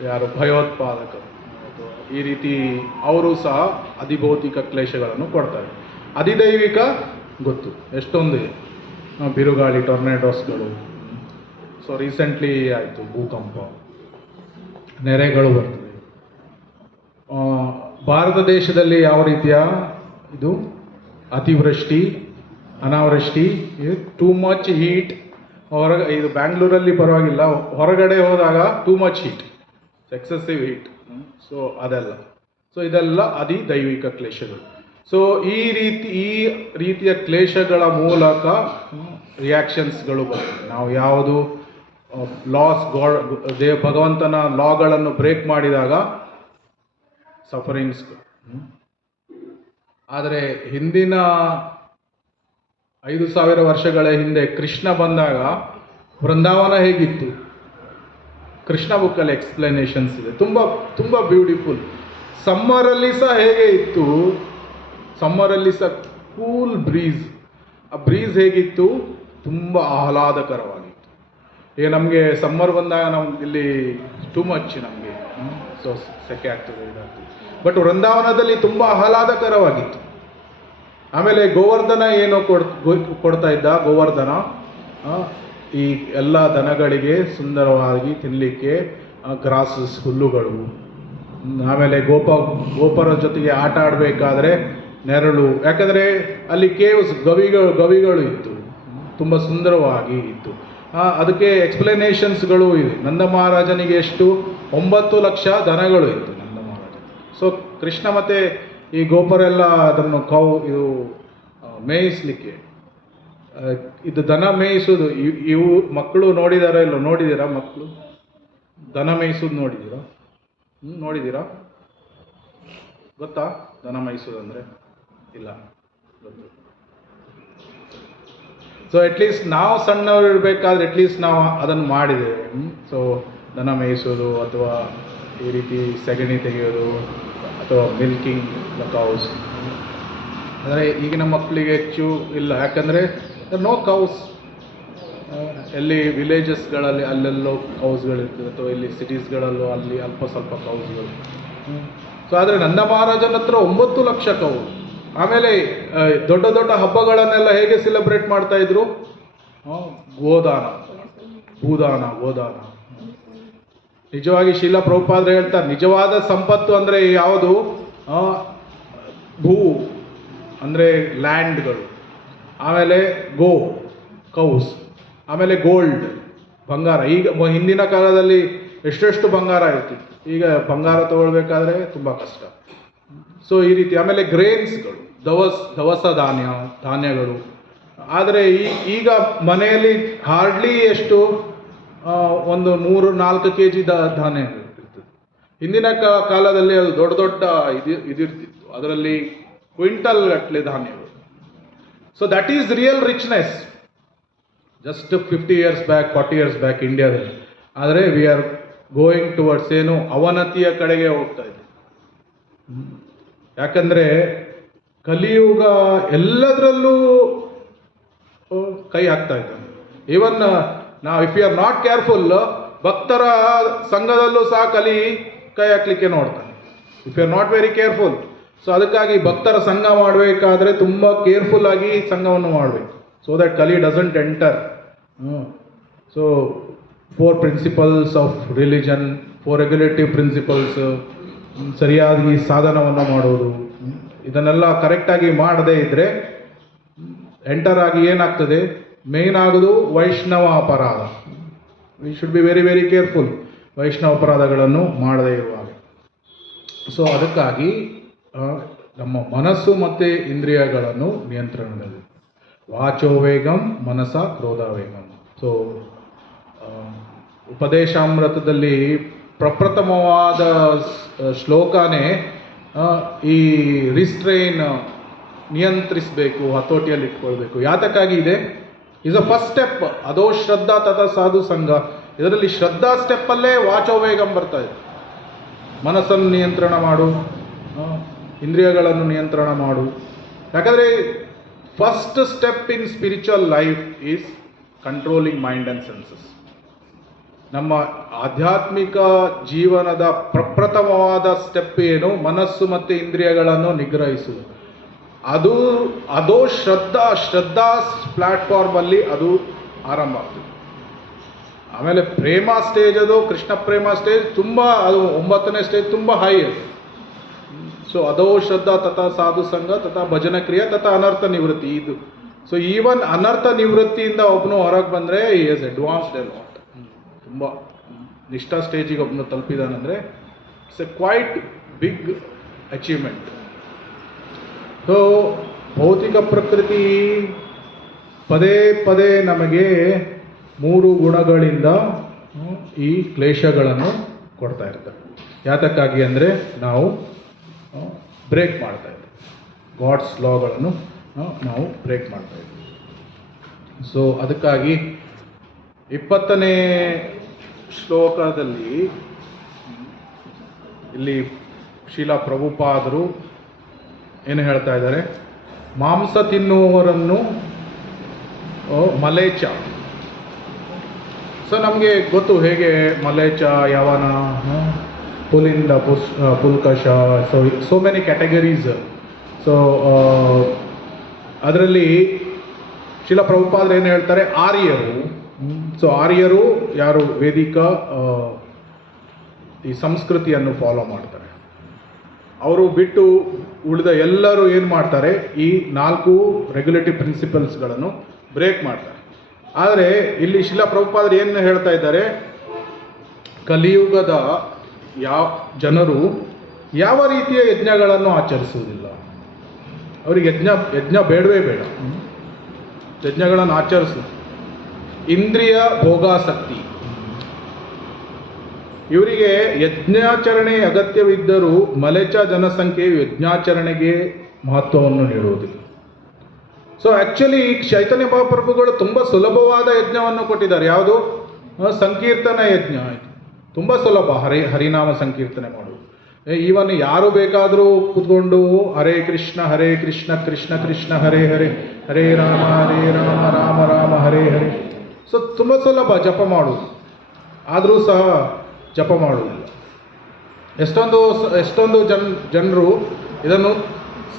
ಯಾರು ಭಯೋತ್ಪಾದಕರು ಅಥವಾ ಈ ರೀತಿ ಅವರು ಸಹ ಅಧಿಭೌತಿಕ ಕ್ಲೇಶಗಳನ್ನು ಕೊಡ್ತಾರೆ. ಅಧಿದೈವಿಕ ಗೊತ್ತು, ಎಷ್ಟೊಂದು ಬಿರುಗಾಳಿ, ಟೊರ್ನೆಡೋಸ್ಗಳು. ಸೊ ರೀಸೆಂಟ್ಲಿ ಆಯಿತು ಭೂಕಂಪ, ನೆರೆಗಳು ಬರ್ತದೆ. ಭಾರತ ದೇಶದಲ್ಲಿ ಯಾವ ರೀತಿಯ ಇದು ಅತಿವೃಷ್ಟಿ, ಅನಾವೃಷ್ಟಿ, ಟೂ ಮಚ್ ಹೀಟ್. ಇದು ಬ್ಯಾಂಗ್ಳೂರಲ್ಲಿ ಪರವಾಗಿಲ್ಲ, ಹೊರಗಡೆ ಹೋದಾಗ too much heat, excessive heat. So ಅದೆಲ್ಲ, ಸೊ ಇದೆಲ್ಲ ಅಧಿದೈವಿಕ ಕ್ಲೇಶಗಳು. ಸೊ ಈ ರೀತಿಯ ಕ್ಲೇಶಗಳ ಮೂಲಕ ರಿಯಾಕ್ಷನ್ಸ್ಗಳು ಬರ್ತವೆ. ನಾವು ಯಾವುದು ಭಗವಂತನ ಲಾಗಳನ್ನು ಬ್ರೇಕ್ ಮಾಡಿದಾಗ ಸಫರಿಂಗ್ಸ್. ಆದರೆ ಹಿಂದಿನ 5000 ವರ್ಷಗಳ ಹಿಂದೆ ಕೃಷ್ಣ ಬಂದಾಗ ವೃಂದಾವನ ಹೇಗಿತ್ತು? ಕೃಷ್ಣ ಬುಕ್ಕಲ್ಲಿ ಎಕ್ಸ್ಪ್ಲನೇಷನ್ಸ್ ಇದೆ, ತುಂಬ ಬ್ಯೂಟಿಫುಲ್. ಸಮ್ಮರಲ್ಲಿ ಸಹ ಹೇಗೆ ಇತ್ತು? ಸಮ್ಮರಲ್ಲಿ ಸಹ ಕೂಲ್ ಬ್ರೀಸ್. ಆ ಬ್ರೀಸ್ ಹೇಗಿತ್ತು? ತುಂಬ ಆಹ್ಲಾದಕರವಾಗಿತ್ತು. ಈಗ ನಮಗೆ ಸಮ್ಮರ್ ಬಂದಾಗ ನಮ್ಗೆ ಇಲ್ಲಿ ಟೂ ಮಚ್ ನಮಗೆ ಸೊ ಸೆಕೆ ಆಗ್ತದೆ, ಇದಾಗ್ತದೆ. ಬಟ್ ವೃಂದಾವನದಲ್ಲಿ ತುಂಬ ಆಹ್ಲಾದಕರವಾಗಿತ್ತು. ಆಮೇಲೆ ಗೋವರ್ಧನ ಏನೋ ಕೊಡ್ತಾ ಇದ್ದ. ಗೋವರ್ಧನ ಈ ಎಲ್ಲ ದನಗಳಿಗೆ ಸುಂದರವಾಗಿ ತಿನ್ನಲಿಕ್ಕೆ ಗ್ರಾಸಸ್, ಹುಲ್ಲುಗಳು. ಆಮೇಲೆ ಗೋಪರ ಜೊತೆಗೆ ಆಟ ಆಡಬೇಕಾದ್ರೆ ನೆರಳು. ಯಾಕಂದರೆ ಅಲ್ಲಿ ಕೇವ್ಸ್, ಗವಿಗಳು ಇತ್ತು, ತುಂಬ ಸುಂದರವಾಗಿ ಇತ್ತು. ಅದಕ್ಕೆ ಎಕ್ಸ್ಪ್ಲನೇಷನ್ಸ್ಗಳು ಇದೆ. ನಂದ ಮಹಾರಾಜನಿಗೆ ಎಷ್ಟು? 9 ಲಕ್ಷ ದನಗಳು ಇತ್ತು ನಂದ ಮಹಾರಾಜ. ಸೊ ಕೃಷ್ಣ ಮತ್ತು ಈ ಗೋಪರೆಲ್ಲ ಅದನ್ನು ಇದು ಮೇಯಿಸಲಿಕ್ಕೆ, ಇದು ದನ ಮೇಯಿಸೋದು. ಇವು ಮಕ್ಕಳು ನೋಡಿದಾರ ಇಲ್ಲ? ನೋಡಿದ್ದೀರಾ ಮಕ್ಕಳು ದನ ಮೇಯಿಸೋದು? ನೋಡಿದ್ದೀರಾ? ಗೊತ್ತಾ ದನ ಮೇಯಿಸೋದು ಅಂದರೆ? ಇಲ್ಲ, ಗೊತ್ತು. ಸೊ ಅಟ್ಲೀಸ್ಟ್ ನಾವು ಸಣ್ಣವರು ಇರಬೇಕಾದ್ರೆ ಅಟ್ಲೀಸ್ಟ್ ನಾವು ಅದನ್ನು ಮಾಡಿದ್ದೇವೆ. ಸೊ ದನ ಮೇಯಿಸೋದು ಅಥವಾ ಈ ರೀತಿ ಸೆಗಣಿ ತೆಗೆಯೋದು ಅಥವಾ ಮಿಲ್ಕಿಂಗ್ ದ ಕೌಸ್. ಆದರೆ ಈಗಿನ ಮಕ್ಕಳಿಗೆ ಹೆಚ್ಚು ಇಲ್ಲ, ಯಾಕಂದರೆ ನೋ ಕೌಸ್. ಎಲ್ಲಿ ವಿಲೇಜಸ್ಗಳಲ್ಲಿ ಅಲ್ಲೆಲ್ಲೋ ಕೌಸ್ಗಳಿರ್ತದೆ, ಅಥವಾ ಇಲ್ಲಿ ಸಿಟೀಸ್ಗಳಲ್ಲೂ ಅಲ್ಲಿ ಅಲ್ಪ ಸ್ವಲ್ಪ ಕೌಸ್ಗಳು. ಸೊ ಆದರೆ ನಂದ ಮಹಾರಾಜನ ಹತ್ರ 9 ಲಕ್ಷ ಕೌ. ಆಮೇಲೆ ದೊಡ್ಡ ದೊಡ್ಡ ಹಬ್ಬಗಳನ್ನೆಲ್ಲ ಹೇಗೆ ಸೆಲೆಬ್ರೇಟ್ ಮಾಡ್ತಾ ಇದ್ರು? ಗೋದಾನ, ಗೋದಾನ. ನಿಜವಾಗಿ ಶೀಲ ಪ್ರಭುಪಾದರು ಹೇಳ್ತಾರೆ, ನಿಜವಾದ ಸಂಪತ್ತು ಅಂದರೆ ಯಾವುದು? ಭೂ ಅಂದರೆ ಲ್ಯಾಂಡ್ಗಳು, ಆಮೇಲೆ ಕೌಸ್, ಆಮೇಲೆ ಗೋಲ್ಡ್, ಬಂಗಾರ. ಈಗ ಹಿಂದಿನ ಕಾಲದಲ್ಲಿ ಎಷ್ಟೆಷ್ಟು ಬಂಗಾರ ಇರ್ತಿತ್ತು, ಈಗ ಬಂಗಾರ ತಗೊಳ್ಬೇಕಾದ್ರೆ ತುಂಬ ಕಷ್ಟ. ಸೊ ಈ ರೀತಿ. ಆಮೇಲೆ ಗ್ರೇನ್ಸ್ಗಳು, ದವಸ ಧಾನ್ಯಗಳು. ಆದರೆ ಈಗ ಮನೆಯಲ್ಲಿ ಹಾರ್ಡ್ಲಿ ಎಷ್ಟು ಒಂದು 3-4 kg ಧಾನ್ಯ ಇರ್ತದೆ. ಹಿಂದಿನ ಕಾಲದಲ್ಲಿ ಅದು ದೊಡ್ಡ ದೊಡ್ಡ ಇದಿರ್ತಿತ್ತು, ಅದರಲ್ಲಿ ಕ್ವಿಂಟಲ್ ಗಟ್ಟಲೆ ಧಾನ್ಯಗಳು. So that is real richness. Just 50 years back, 40 years back ಇಂಡಿಯಾದಲ್ಲಿ. ಆದರೆ ವಿ ಆರ್ ಗೋಯಿಂಗ್ ಟುವರ್ಡ್ಸ್ ಏನು ಅವನತಿಯ ಕಡೆಗೆ ಹೋಗ್ತಾ ಇದೆ. ಯಾಕಂದರೆ ಕಲಿಯುಗ ಎಲ್ಲದರಲ್ಲೂ ಕೈ ಹಾಕ್ತಾ ಇದ್ದಾನೆ. ಈವನ್ ನಾವು if you are not careful, ಭಕ್ತರ ಸಂಘದಲ್ಲೂ ಸಹ ಕೈ ಹಾಕ್ಲಿಕ್ಕೆ ನೋಡ್ತಾನೆ, if you are not very careful. So ಅದಕ್ಕಾಗಿ ಭಕ್ತರ ಸಂಘ ಮಾಡಬೇಕಾದ್ರೆ ತುಂಬ ಕೇರ್ಫುಲ್ ಆಗಿ ಸಂಘವನ್ನು ಮಾಡಬೇಕು, so that Kali doesn't enter. So 4 principles of religion, 4 regulative principles, ಸರಿಯಾಗಿ ಸಾಧನವನ್ನು ಮಾಡೋದು, ಇದನ್ನೆಲ್ಲ ಕರೆಕ್ಟಾಗಿ ಮಾಡದೇ ಇದ್ದರೆ ಎಂಟರ್ ಆಗಿ ಏನಾಗ್ತದೆ, ಮೇನ್ ಆಗೋದು ವೈಷ್ಣವ ಅಪರಾಧ. We should be very very careful ವೈಷ್ಣವ ಅಪರಾಧಗಳನ್ನು ಮಾಡದೇ ಇರುವಾಗ. ಸೊ ಅದಕ್ಕಾಗಿ ನಮ್ಮ ಮನಸ್ಸು ಮತ್ತು ಇಂದ್ರಿಯಗಳನ್ನು ನಿಯಂತ್ರಣದಲ್ಲಿ, ವಾಚೋ ವೇಗಂ ಮನಸ ಕ್ರೋಧ ವೇಗಂ. ಸೊ ಉಪದೇಶಾಮೃತದಲ್ಲಿ ಪ್ರಪ್ರಥಮವಾದ ಶ್ಲೋಕನೇ ಈ ರಿಸ್ಟ್ರೈನ್, ನಿಯಂತ್ರಿಸಬೇಕು, ಹತೋಟಿಯಲ್ಲಿ ಇಟ್ಕೊಳ್ಬೇಕು. ಯಾತಕ್ಕಾಗಿ ಇದೆ? Is a first step. ಅದೋ ಶ್ರದ್ಧಾ ತಥಾ ಸಾಧು ಸಂಘ. ಇದರಲ್ಲಿ ಶ್ರದ್ಧಾ ಸ್ಟೆಪ್ಪಲ್ಲೇ ವಾಚೋವೇಗಂ ಬರ್ತಾ ಇದೆ. ಮನಸ್ಸನ್ನು ನಿಯಂತ್ರಣ ಮಾಡು, ಇಂದ್ರಿಯಗಳನ್ನು ನಿಯಂತ್ರಣ ಮಾಡು. ಯಾಕಂದರೆ first step in spiritual life is controlling mind and senses. ನಮ್ಮ ಆಧ್ಯಾತ್ಮಿಕ ಜೀವನದ ಪ್ರಪ್ರಥಮವಾದ ಸ್ಟೆಪ್ ಏನು? ಮನಸ್ಸು ಮತ್ತು ಇಂದ್ರಿಯಗಳನ್ನು ನಿಗ್ರಹಿಸುವುದು. ಅದು ಶ್ರದ್ಧಾ ಪ್ಲ್ಯಾಟ್ಫಾರ್ಮಲ್ಲಿ ಅದು ಆರಂಭ ಆಗ್ತದೆ. ಆಮೇಲೆ ಪ್ರೇಮ ಸ್ಟೇಜ್, ಅದು ಕೃಷ್ಣ ಪ್ರೇಮ ಸ್ಟೇಜ್ ತುಂಬ, ಅದು 9ನೇ ಸ್ಟೇಜ್, ತುಂಬ ಹೈ ಅದು. ಸೊ ಅದೋ ಶ್ರದ್ಧಾ ತಥಾ ಸಾಧು ಸಂಘ ತಥಾ ಭಜನ ಕ್ರಿಯೆ ತಥಾ ಅನರ್ಥ ನಿವೃತ್ತಿ ಇದು. ಸೊ ಈವನ್ ಅನರ್ಥ ನಿವೃತ್ತಿಯಿಂದ ಒಬ್ಬನು ಹೊರಗೆ ಬಂದರೆ ಈ ಈಸ್ ಅಡ್ವಾನ್ಸ್ಡ್ ಎ ಲಾಟ್. ತುಂಬ ನಿಷ್ಠಾ ಸ್ಟೇಜಿಗೆ ಒಬ್ಬನು ತಲುಪಿದಾನಂದರೆ it's a quite big achievement. So ಭೌತಿಕ ಪ್ರಕೃತಿ ಪದೇ ಪದೇ ನಮಗೆ 3 ಗುಣಗಳಿಂದ ಈ ಕ್ಲೇಶಗಳನ್ನು ಕೊಡ್ತಾ ಇರ್ತಾರೆ. ಯಾತಕ್ಕಾಗಿ ಅಂದರೆ ನಾವು ಬ್ರೇಕ್ ಮಾಡ್ತಾ ಇದ್ದೀವಿ, ಗಾಡ್ಸ್ ಲಾಗಳನ್ನು ನಾವು ಬ್ರೇಕ್ ಮಾಡ್ತಾ ಇದ್ದೀವಿ. ಸೊ ಅದಕ್ಕಾಗಿ 20ನೇ ಶ್ಲೋಕದಲ್ಲಿ ಇಲ್ಲಿ ಶ್ರೀಲ ಪ್ರಭುಪಾದರು ಏನು ಹೇಳ್ತಾ ಇದ್ದಾರೆ? ಮಾಂಸ ತಿನ್ನುವವರನ್ನು ಮಲೇಚ. ಸೊ ನಮಗೆ ಗೊತ್ತು ಹೇಗೆ ಮಲೇಚ, ಯವನ, ಪುಲಿಂದ, ಪುಲ್ಕಷ, ಸೋ ಮೆನಿ ಕ್ಯಾಟಗರೀಸ್. ಸೊ ಅದರಲ್ಲಿ ಶ್ರೀಲ ಪ್ರಭುಪಾದರು ಏನು ಹೇಳ್ತಾರೆ? ಆರ್ಯರು. ಸೊ ಆರ್ಯರು ಯಾರು ವೇದಿಕ ಈ ಸಂಸ್ಕೃತಿಯನ್ನು ಫಾಲೋ ಮಾಡ್ತಾರೆ, ಅವರು ಬಿಟ್ಟು ಉಳಿದ ಎಲ್ಲರೂ ಏನು ಮಾಡ್ತಾರೆ? ಈ 4 ರೆಗ್ಯುಲೇಟಿವ್ ಪ್ರಿನ್ಸಿಪಲ್ಸ್ಗಳನ್ನು ಬ್ರೇಕ್ ಮಾಡ್ತಾರೆ. ಆದರೆ ಇಲ್ಲಿ ಶ್ರೀಲ ಪ್ರಭುಪಾದರು ಏನು ಹೇಳ್ತಾ ಇದ್ದಾರೆ? ಕಲಿಯುಗದ ಜನರು ಯಾವ ರೀತಿಯ ಯಜ್ಞಗಳನ್ನು ಆಚರಿಸುವುದಿಲ್ಲ. ಅವರಿಗೆ ಯಜ್ಞ ಬೇಡವೇ ಬೇಡ. ಯಜ್ಞಗಳನ್ನು ಆಚರಿಸು. ಇಂದ್ರಿಯ ಭೋಗಾಸಕ್ತಿ, ಇವರಿಗೆ ಯಜ್ಞಾಚರಣೆ ಅಗತ್ಯವಿದ್ದರೂ ಮಲೇಚ ಜನಸಂಖ್ಯೆಯು ಯಜ್ಞಾಚರಣೆಗೆ ಮಹತ್ವವನ್ನು ನೀಡುವುದಿಲ್ಲ. ಸೊ ಆ್ಯಕ್ಚುಲಿ ಚೈತನ್ಯ ಮಹಾಪ್ರಭುಗಳು ತುಂಬ ಸುಲಭವಾದ ಯಜ್ಞವನ್ನು ಕೊಟ್ಟಿದ್ದಾರೆ. ಯಾವುದು? ಸಂಕೀರ್ತನ ಯಜ್ಞ. ತುಂಬ ಸುಲಭ. ಹರಿನಾಮ ಸಂಕೀರ್ತನೆ ಮಾಡುವುದು. ಈವನ್ ಯಾರು ಬೇಕಾದರೂ ಕೂತ್ಕೊಂಡು ಹರೇ ಕೃಷ್ಣ ಕೃಷ್ಣ ಕೃಷ್ಣ ಹರೇ ಹರೇ, ಹರೇ ರಾಮ ರಾಮ ರಾಮ ಹರೇ ಹರೇ. ಸೊ ತುಂಬ ಸುಲಭ ಜಪ ಮಾಡುವುದು. ಆದರೂ ಸಹ ಜಪ ಮಾಡುವುದಿಲ್ಲ. ಎಷ್ಟೊಂದು ಜನರು ಇದನ್ನು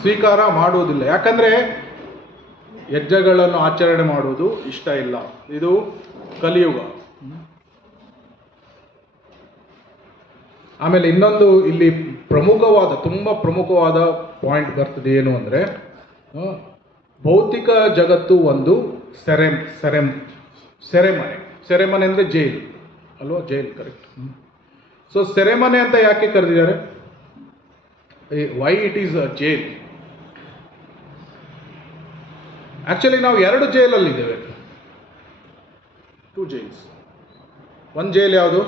ಸ್ವೀಕಾರ ಮಾಡುವುದಿಲ್ಲ. ಯಾಕಂದರೆ ಯಜ್ಞಗಳನ್ನು ಆಚರಣೆ ಮಾಡುವುದು ಇಷ್ಟ ಇಲ್ಲ. ಇದು ಕಲಿಯುಗ. ಆಮೇಲೆ ಇನ್ನೊಂದು ಇಲ್ಲಿ ತುಂಬ ಪ್ರಮುಖವಾದ ಪಾಯಿಂಟ್ ಬರ್ತದೆ. ಏನು ಅಂದರೆ ಭೌತಿಕ ಜಗತ್ತು ಒಂದು ಸೆರೆಮನೆ ಅಂದರೆ ಜೈಲ್ ಅಲ್ವಾ? Jail, correct. ಸೊ ಸೆರೆಮನೆ ಅಂತ ಯಾಕೆ ಕರೆದಿದ್ದಾರೆ? Why it is a jail? Actually ನಾವು 2 ಜೈಲಲ್ಲಿದ್ದೇವೆ, 2 ಜೈಲ್ಸ್. ಒಂದು ಜೈಲ್ ಯಾವುದು?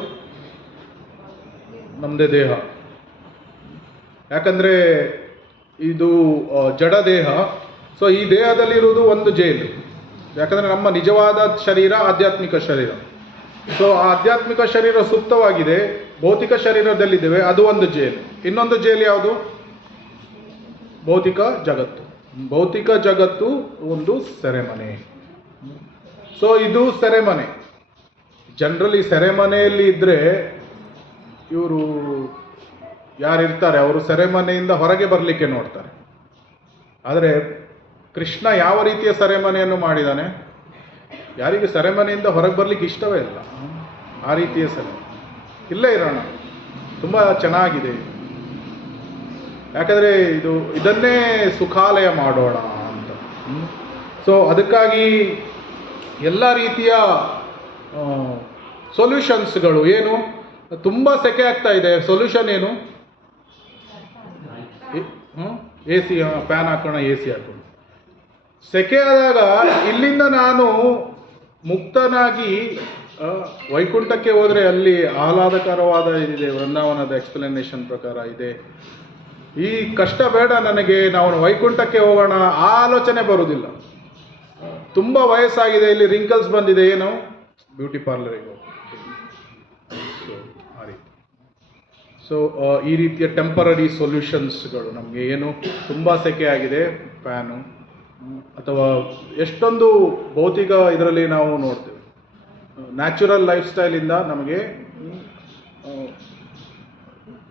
ನಮ್ಮದೇ ದೇಹ. ಯಾಕಂದರೆ ಇದು ಜಡ ದೇಹ. ಸೊ ಈ ದೇಹದಲ್ಲಿರುವುದು ಒಂದು ಜೈಲು. ಯಾಕಂದರೆ ನಮ್ಮ ನಿಜವಾದ ಶರೀರ ಆಧ್ಯಾತ್ಮಿಕ ಶರೀರ. ಸೊ ಆ ಆಧ್ಯಾತ್ಮಿಕ ಶರೀರ ಸುಪ್ತವಾಗಿದೆ, ಭೌತಿಕ ಶರೀರದಲ್ಲಿದ್ದೇವೆ, ಅದು ಒಂದು ಜೈಲು. ಇನ್ನೊಂದು ಜೈಲು ಯಾವುದು? ಭೌತಿಕ ಜಗತ್ತು. ಭೌತಿಕ ಜಗತ್ತು ಒಂದು ಸೆರೆಮನೆ. ಸೊ ಇದು ಸೆರೆಮನೆ. ಜನರಲಿ ಸೆರೆಮನೆಯಲ್ಲಿ ಇದ್ದರೆ ಇವರು ಯಾರಿರ್ತಾರೆ ಅವರು ಸೆರೆಮನೆಯಿಂದ ಹೊರಗೆ ಬರಲಿಕ್ಕೆ ನೋಡ್ತಾರೆ. ಆದರೆ ಕೃಷ್ಣ ಯಾವ ರೀತಿಯ ಸೆರೆಮನೆಯನ್ನು ಮಾಡಿದ್ದಾನೆ? ಯಾರಿಗೆ ಸೆರೆಮನೆಯಿಂದ ಹೊರಗೆ ಬರಲಿಕ್ಕೆ ಇಷ್ಟವೇ ಇಲ್ಲ, ಆ ರೀತಿಯ ಸೆರೆಮನೆ. ಇಲ್ಲೇ ಇರೋಣ, ತುಂಬ ಚೆನ್ನಾಗಿದೆ. ಯಾಕಂದರೆ ಇದನ್ನೇ ಸುಖಾಲಯ ಮಾಡೋಣ ಅಂತ. ಸೊ ಅದಕ್ಕಾಗಿ ಎಲ್ಲ ರೀತಿಯ ಸೊಲ್ಯೂಷನ್ಸ್ಗಳು ಏನು? ತುಂಬ ಸೆಕೆ ಆಗ್ತಾ ಇದೆ, ಸೊಲ್ಯೂಷನ್ ಏನು? ಎ ಸಿ, ಫ್ಯಾನ್ ಹಾಕೋಣ, ಎ ಸಿ ಹಾಕೋಣ. ಸೆಕೆ ಆದಾಗ ಇಲ್ಲಿಂದ ನಾನು ಮುಕ್ತನಾಗಿ ವೈಕುಂಠಕ್ಕೆ ಹೋದರೆ ಅಲ್ಲಿ ಆಹ್ಲಾದಕರವಾದ ಇದಿದೆ, ವೃಂದಾವನದ ಎಕ್ಸ್ಪ್ಲನೇಷನ್ ಪ್ರಕಾರ ಇದೆ. ಈ ಕಷ್ಟ ಬೇಡ ನನಗೆ, ನಾವು ವೈಕುಂಠಕ್ಕೆ ಹೋಗೋಣ, ಆ ಆಲೋಚನೆ ಬರುವುದಿಲ್ಲ. ತುಂಬ ವಯಸ್ಸಾಗಿದೆ, ಇಲ್ಲಿ ರಿಂಕಲ್ಸ್ ಬಂದಿದೆ, ಏನು ಬ್ಯೂಟಿ ಪಾರ್ಲರಿಗೆ ಹೋಗಿ. ಸೊ ಆ ರೀತಿ. ಸೊ ಈ ರೀತಿಯ ಟೆಂಪರರಿ ಸೊಲ್ಯೂಷನ್ಸ್ಗಳು ನಮಗೆ ಏನು? ತುಂಬ ಸೆಕೆ ಆಗಿದೆ, ಫ್ಯಾನು, ಅಥವಾ ಎಷ್ಟೊಂದು ಭೌತಿಕ ಇದರಲ್ಲಿ ನಾವು ನೋಡ್ತೇವೆ. ನ್ಯಾಚುರಲ್ ಲೈಫ್ ಸ್ಟೈಲಿಂದ ನಮಗೆ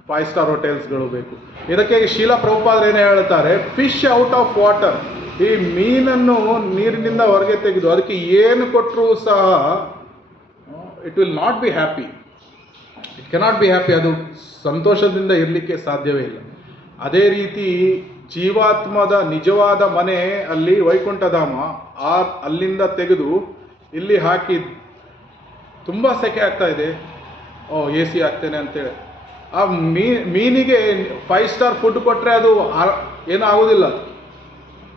5 ಸ್ಟಾರ್ ಹೋಟೆಲ್ಸ್ಗಳು ಬೇಕು. ಇದಕ್ಕೆ ಶೀಲ ಪ್ರಭುಪಾದರು ಏನು ಹೇಳ್ತಾರೆ? Fish out of water. ಈ ಮೀನನ್ನು ನೀರಿನಿಂದ ಹೊರಗೆ ತೆಗೆದು ಅದಕ್ಕೆ ಏನು ಕೊಟ್ಟರೂ ಸಹ it will not be happy. It cannot be happy. ಅದು ಸಂತೋಷದಿಂದ ಇರಲಿಕ್ಕೆ ಸಾಧ್ಯವೇ ಇಲ್ಲ. ಅದೇ ರೀತಿ ಜೀವಾತ್ಮದ ನಿಜವಾದ ಮನೆ ಅಲ್ಲಿ ವೈಕುಂಠಧಾಮ, ಅಲ್ಲಿಂದ ತೆಗೆದು ಇಲ್ಲಿ ಹಾಕಿ ತುಂಬ ಸೆಕೆ ಆಗ್ತಾ ಇದೆ, ಎ ಸಿ ಹಾಕ್ತೇನೆ ಅಂತೇಳಿ ಆ ಮೀನಿಗೆ 5 ಸ್ಟಾರ್ ಫುಡ್ ಕೊಟ್ಟರೆ ಅದು ಏನೂ ಆಗೋದಿಲ್ಲ,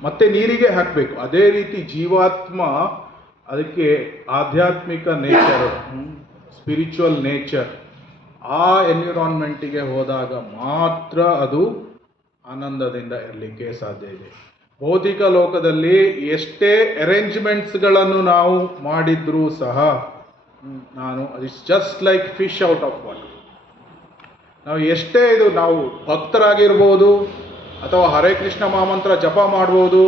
ಮತ್ತೆ ನೀರಿಗೆ ಹಾಕಬೇಕು. ಅದೇ ರೀತಿ ಜೀವಾತ್ಮ ಅದಕ್ಕೆ ಆಧ್ಯಾತ್ಮಿಕ ನೇಚರ್, ಸ್ಪಿರಿಚುವಲ್ ನೇಚರ್, ಆ ಎನ್ವಿರಾನ್ಮೆಂಟಿಗೆ ಹೋದಾಗ ಮಾತ್ರ ಅದು ಆನಂದದಿಂದ ಇರಲಿಕ್ಕೆ ಸಾಧ್ಯ ಇದೆ. ಭೌತಿಕ ಲೋಕದಲ್ಲಿ ಎಷ್ಟೇ ಅರೇಂಜ್ಮೆಂಟ್ಸ್ಗಳನ್ನು ನಾವು ಮಾಡಿದ್ರೂ ಸಹ it's just like fish out of water. ನಾವು ಎಷ್ಟೇ ನಾವು ಭಕ್ತರಾಗಿರ್ಬೋದು, ಅಥವಾ ಹರೇ ಕೃಷ್ಣ ಮಹಾಮಂತ್ರ ಜಪ ಮಾಡ್ಬೋದು,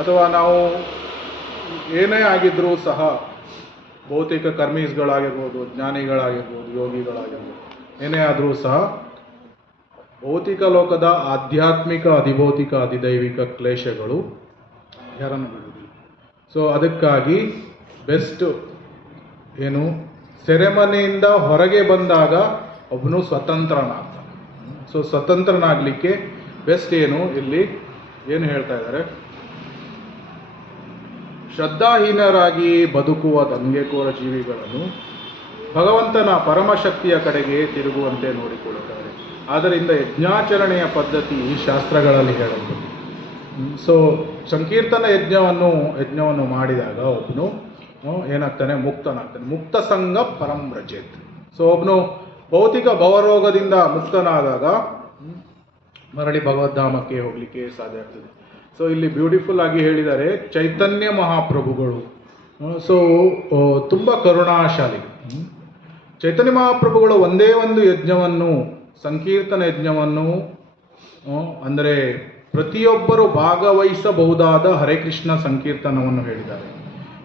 ಅಥವಾ ನಾವು ಏನೇ ಆಗಿದ್ರೂ ಸಹ ಭೌತಿಕ ಕರ್ಮೀಸ್ಗಳಾಗಿರ್ಬೋದು, ಜ್ಞಾನಿಗಳಾಗಿರ್ಬೋದು, ಯೋಗಿಗಳಾಗಿರ್ಬೋದು, ಏನೇ ಆದರೂ ಸಹ ಭೌತಿಕ ಲೋಕದ ಆಧ್ಯಾತ್ಮಿಕ, ಅಧಿಭೌತಿಕ, ಅಧಿದೈವಿಕ ಕ್ಲೇಶಗಳು ಯಾರನ್ನು ಬಿಡುವುದಿಲ್ಲ. ಸೊ ಅದಕ್ಕಾಗಿ ಬೆಸ್ಟ್ ಏನು? ಸೆರೆಮನೆಯಿಂದ ಹೊರಗೆ ಬಂದಾಗ ಒಬ್ಬನು ಸ್ವತಂತ್ರನಾಗ್ತಾನೆ. ಸೊ ಸ್ವತಂತ್ರನಾಗಲಿಕ್ಕೆ ಬೆಸ್ಟ್ ಏನು? ಇಲ್ಲಿ ಏನು ಹೇಳ್ತಾ ಇದ್ದಾರೆ? ಶ್ರದ್ಧಾಹೀನರಾಗಿ ಬದುಕುವ ದಂಗೆಕೋರ ಜೀವಿಗಳನ್ನು ಭಗವಂತನ ಪರಮಶಕ್ತಿಯ ಕಡೆಗೆ ತಿರುಗುವಂತೆ ನೋಡಿಕೊಳ್ಳುತ್ತಾರೆ. ಆದ್ದರಿಂದ ಯಜ್ಞಾಚರಣೆಯ ಪದ್ಧತಿ ಶಾಸ್ತ್ರಗಳಲ್ಲಿ ಹೇಳಲ್ಪಟ್ಟಿದೆ. ಸೊ ಸಂಕೀರ್ತನ ಯಜ್ಞವನ್ನು ಮಾಡಿದಾಗ ಒಬ್ಬನು ಏನಾಗ್ತಾನೆ? ಮುಕ್ತನಾಗ್ತಾನೆ. ಮುಕ್ತ ಸಂಘ ಪರಂ ವ್ರಜೇತ್. ಸೊ ಒಬ್ಬನು ಭೌತಿಕ ಭವರೋಗದಿಂದ ಮುಕ್ತನಾದಾಗ ಮರಳಿ ಭಗವದ್ಧಾಮಕ್ಕೆ ಹೋಗಲಿಕ್ಕೆ ಸಾಧ್ಯ ಆಗ್ತದೆ. ಸೊ ಇಲ್ಲಿ ಬ್ಯೂಟಿಫುಲ್ ಆಗಿ ಹೇಳಿದ್ದಾರೆ ಚೈತನ್ಯ ಮಹಾಪ್ರಭುಗಳು. ಸೊ ತುಂಬ ಕರುಣಾಶಾಲಿ. ಚೈತನ್ಯ ಮಹಾಪ್ರಭುಗಳು ಒಂದೇ ಒಂದು ಯಜ್ಞವನ್ನು, ಸಂಕೀರ್ತನ ಯಜ್ಞವನ್ನು, ಅಂದರೆ ಪ್ರತಿಯೊಬ್ಬರು ಭಾಗವಹಿಸಬಹುದಾದ ಹರೇ ಕೃಷ್ಣ ಸಂಕೀರ್ತನವನ್ನು ಹೇಳಿದ್ದಾರೆ.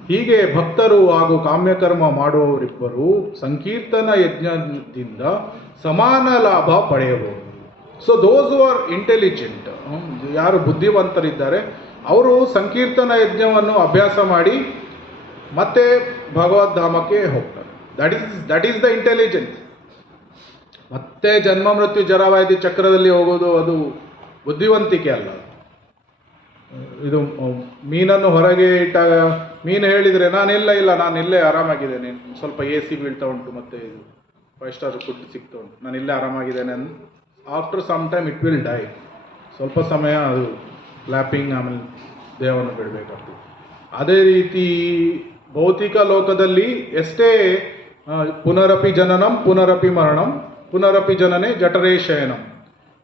ಹೀಗೆ ಭಕ್ತರು ಹಾಗೂ ಕಾಮ್ಯಕರ್ಮ ಮಾಡುವವರಿಬ್ಬರು ಸಂಕೀರ್ತನ ಯಜ್ಞದಿಂದ ಸಮಾನ ಲಾಭ ಪಡೆಯಬಹುದು. So those who are intelligent, ಯಾರು ಬುದ್ಧಿವಂತರಿದ್ದಾರೆ, ಅವರು ಸಂಕೀರ್ತನ ಯಜ್ಞವನ್ನು ಅಭ್ಯಾಸ ಮಾಡಿ ಮತ್ತೆ ಭಗವದ್ಧಾಮಕ್ಕೆ ಹೋಗ್ತಾರೆ. That is the intelligence. ಮತ್ತೆ ಜನ್ಮ ಮೃತ್ಯು ಜರಾವಾದಿ ಚಕ್ರದಲ್ಲಿ ಹೋಗೋದು ಅದು ಬುದ್ಧಿವಂತಿಕೆ ಅಲ್ಲ. ಇದು ಮೀನನ್ನು ಹೊರಗೆ ಇಟ್ಟಾಗ ಮೀನು ಹೇಳಿದರೆ ನಾನು ಇಲ್ಲೇ ಆರಾಮಾಗಿದ್ದೇನೆ, ಸ್ವಲ್ಪ ಎ ಸಿ ಬೀಳ್ತಾ ಉಂಟು, ಮತ್ತು ಇದು 5 ಸ್ಟಾರ್ ಫುಡ್ ಸಿಗ್ತಾ ಉಂಟು, ನಾನು ಇಲ್ಲೇ ಆರಾಮಾಗಿದ್ದೇನೆ after some time it will die. ಸ್ವಲ್ಪ ಸಮಯ ಅದು ಲ್ಯಾಪಿಂಗ್, ಆಮೇಲೆ ದೇಹವನ್ನು ಬಿಡಬೇಕಾಗ್ತದೆ. ಅದೇ ರೀತಿ ಭೌತಿಕ ಲೋಕದಲ್ಲಿ ಎಷ್ಟೇ ಪುನರಪಿ ಜನನಂ ಪುನರಪಿ ಮರಣಂ ಪುನರಪಿ ಜನನೇ ಜಠರೇ ಶಯನಂ,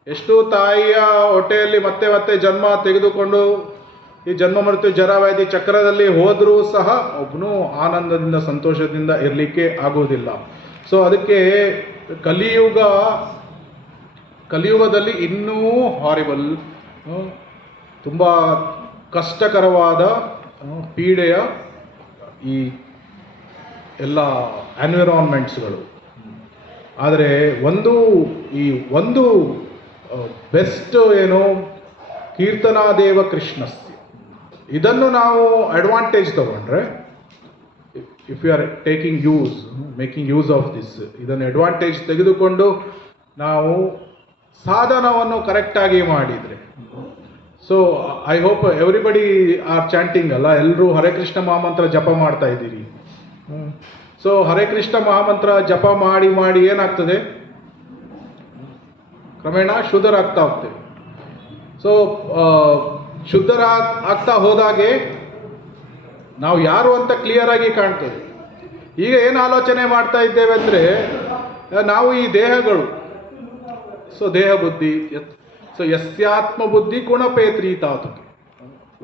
ಎಷ್ಟು ತಾಯಿಯ ಹೊಟ್ಟೆಯಲ್ಲಿ ಮತ್ತೆ ಮತ್ತೆ ಜನ್ಮ ತೆಗೆದುಕೊಂಡು ಈ ಜನ್ಮ ಮೃತ್ಯು ಜರಾವ್ಯಾಧಿ ಚಕ್ರದಲ್ಲಿ ಹೋದರೂ ಸಹ ಒಬ್ಬನು ಆನಂದದಿಂದ ಸಂತೋಷದಿಂದ ಇರಲಿಕ್ಕೆ ಆಗುವುದಿಲ್ಲ. ಸೊ ಅದಕ್ಕೆ ಕಲಿಯುಗದಲ್ಲಿ ಇನ್ನೂ ಹಾರಿಬಲ್, ತುಂಬ ಕಷ್ಟಕರವಾದ ಪೀಡೆಯ ಈ ಎಲ್ಲ ಎನ್ವಿರಾನ್ಮೆಂಟ್ಸ್ಗಳು. ಆದರೆ ಒಂದು ಬೆಸ್ಟ್ ಏನು, ಕೀರ್ತನಾದೇವ ಕೃಷ್ಣಸ್ಯ, ಇದನ್ನು ನಾವು ಅಡ್ವಾಂಟೇಜ್ ತಗೊಂಡ್ರೆ, if you are making use of this, ಇದನ್ನು ಅಡ್ವಾಂಟೇಜ್ ತೆಗೆದುಕೊಂಡು ನಾವು ಸಾಧನವನ್ನು ಕರೆಕ್ಟಾಗಿ ಮಾಡಿದರೆ, so I hope everybody are chanting ಅಲ್ಲ, ಎಲ್ಲರೂ ಹರೇ ಕೃಷ್ಣ ಮಹಾಮಂತ್ರ ಜಪ ಮಾಡ್ತಾ ಇದ್ದೀರಿ. ಸೊ ಹರೇ ಕೃಷ್ಣ ಮಹಾಮಂತ್ರ ಜಪ ಮಾಡಿ ಏನಾಗ್ತದೆ, ಕ್ರಮೇಣ ಶುದ್ಧರಾಗ್ತಾ ಹೋಗ್ತೇವೆ. ಸೊ ಆಗ್ತಾ ಹೋದಾಗೆ ನಾವು ಯಾರು ಅಂತ ಕ್ಲಿಯರ್ ಆಗಿ ಕಾಣ್ತದೆ. ಈಗ ಏನು ಆಲೋಚನೆ ಮಾಡ್ತಾ ಇದ್ದೇವೆ ಅಂದರೆ, ನಾವು ಈ ದೇಹಗಳು, ಸೊ ದೇಹ ಬುದ್ಧಿ, ಸೊ ಯಸ್ಯಾತ್ಮ ಬುದ್ಧಿ ಗುಣಪೇತ್ರೀತಾತುಕೆ,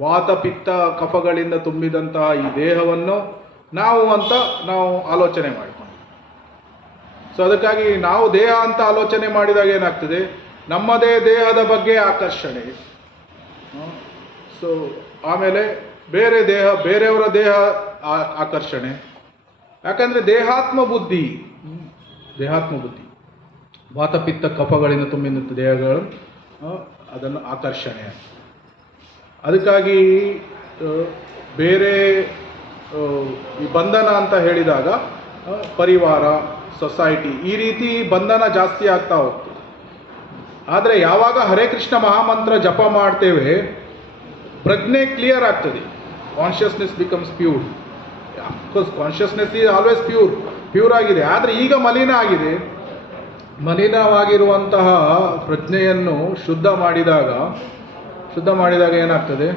ವಾತ ಪಿತ್ತ ಕಫಗಳಿಂದ ತುಂಬಿದಂತಹ ಈ ದೇಹವನ್ನು ನಾವು ಆಲೋಚನೆ ಮಾಡ್ತೀವಿ. ಸೊ ಅದಕ್ಕಾಗಿ ನಾವು ದೇಹ ಅಂತ ಆಲೋಚನೆ ಮಾಡಿದಾಗ ಏನಾಗ್ತದೆ, ನಮ್ಮದೇ ದೇಹದ ಬಗ್ಗೆ ಆಕರ್ಷಣೆ. ಸೊ ಆಮೇಲೆ ಬೇರೆಯವರ ದೇಹ ಆಕರ್ಷಣೆ. ಯಾಕಂದರೆ ದೇಹಾತ್ಮ ಬುದ್ಧಿ ವಾತಪಿತ್ತ ಕಫಗಳಿಂದ ತುಂಬಿದ ದೇಹಗಳು, ಅದನ್ನು ಆಕರ್ಷಣೆ. ಅದಕ್ಕಾಗಿ ಬೇರೆ ಈ ಬಂಧನ ಅಂತ ಹೇಳಿದಾಗ ಪರಿವಾರ, ಸೊಸೈಟಿ, ಈ ರೀತಿ ಬಂಧನ ಜಾಸ್ತಿ ಆಗ್ತಾ ಹೋಗ್ತದೆ. ಆದರೆ ಯಾವಾಗ ಹರೇ ಕೃಷ್ಣ ಮಹಾಮಂತ್ರ ಜಪ ಮಾಡ್ತೇವೆ, ಪ್ರಜ್ಞೆ ಕ್ಲಿಯರ್ ಆಗ್ತದೆ, consciousness becomes pure. Of course consciousness is always pure ಆಗಿದೆ. ಆದರೆ ಈಗ ಮಲಿನವಾಗಿರುವಂತಹ ಪ್ರಜ್ಞೆಯನ್ನು ಶುದ್ಧ ಮಾಡಿದಾಗ ಏನಾಗ್ತದೆ,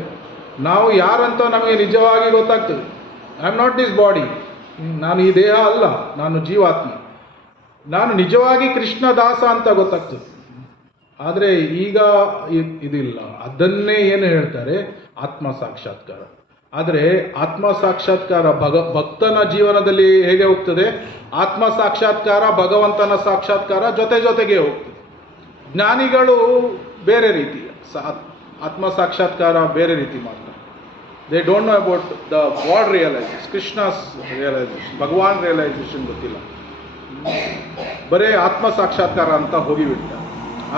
ನಾವು ಯಾರಂತ ನಮಗೆ ನಿಜವಾಗಿ ಗೊತ್ತಾಗ್ತದೆ. I am not this body, ನಾನು ಈ ದೇಹ ಅಲ್ಲ, ನಾನು ಜೀವಾತ್ಮ, ನಾನು ನಿಜವಾಗಿ ಕೃಷ್ಣ ದಾಸ ಅಂತ ಗೊತ್ತಾಗ್ತದೆ. ಆದರೆ ಈಗ ಇದಿಲ್ಲ. ಅದನ್ನೇ ಏನು ಹೇಳ್ತಾರೆ, ಆತ್ಮ ಸಾಕ್ಷಾತ್ಕಾರ. ಆದರೆ ಆತ್ಮ ಸಾಕ್ಷಾತ್ಕಾರ ಭಕ್ತನ ಜೀವನದಲ್ಲಿ ಹೇಗೆ ಹೋಗ್ತದೆ, ಆತ್ಮ ಸಾಕ್ಷಾತ್ಕಾರ ಭಗವಂತನ ಸಾಕ್ಷಾತ್ಕಾರ ಜೊತೆಗೆ ಹೋಗ್ತದೆ. ಜ್ಞಾನಿಗಳು ಬೇರೆ ರೀತಿ, ಆತ್ಮ ಸಾಕ್ಷಾತ್ಕಾರ ಬೇರೆ ರೀತಿ ಮಾಡ್ತಾರೆ. They don't know about the god realisation, Krishna's realisation, ಭಗವಾನ್ ರಿಯಲೈಸೇಷನ್ ಗೊತ್ತಿಲ್ಲ, ಬರೇ ಆತ್ಮ ಸಾಕ್ಷಾತ್ಕಾರ ಅಂತ ಹೋಗಿಬಿಡ್ತಾರೆ.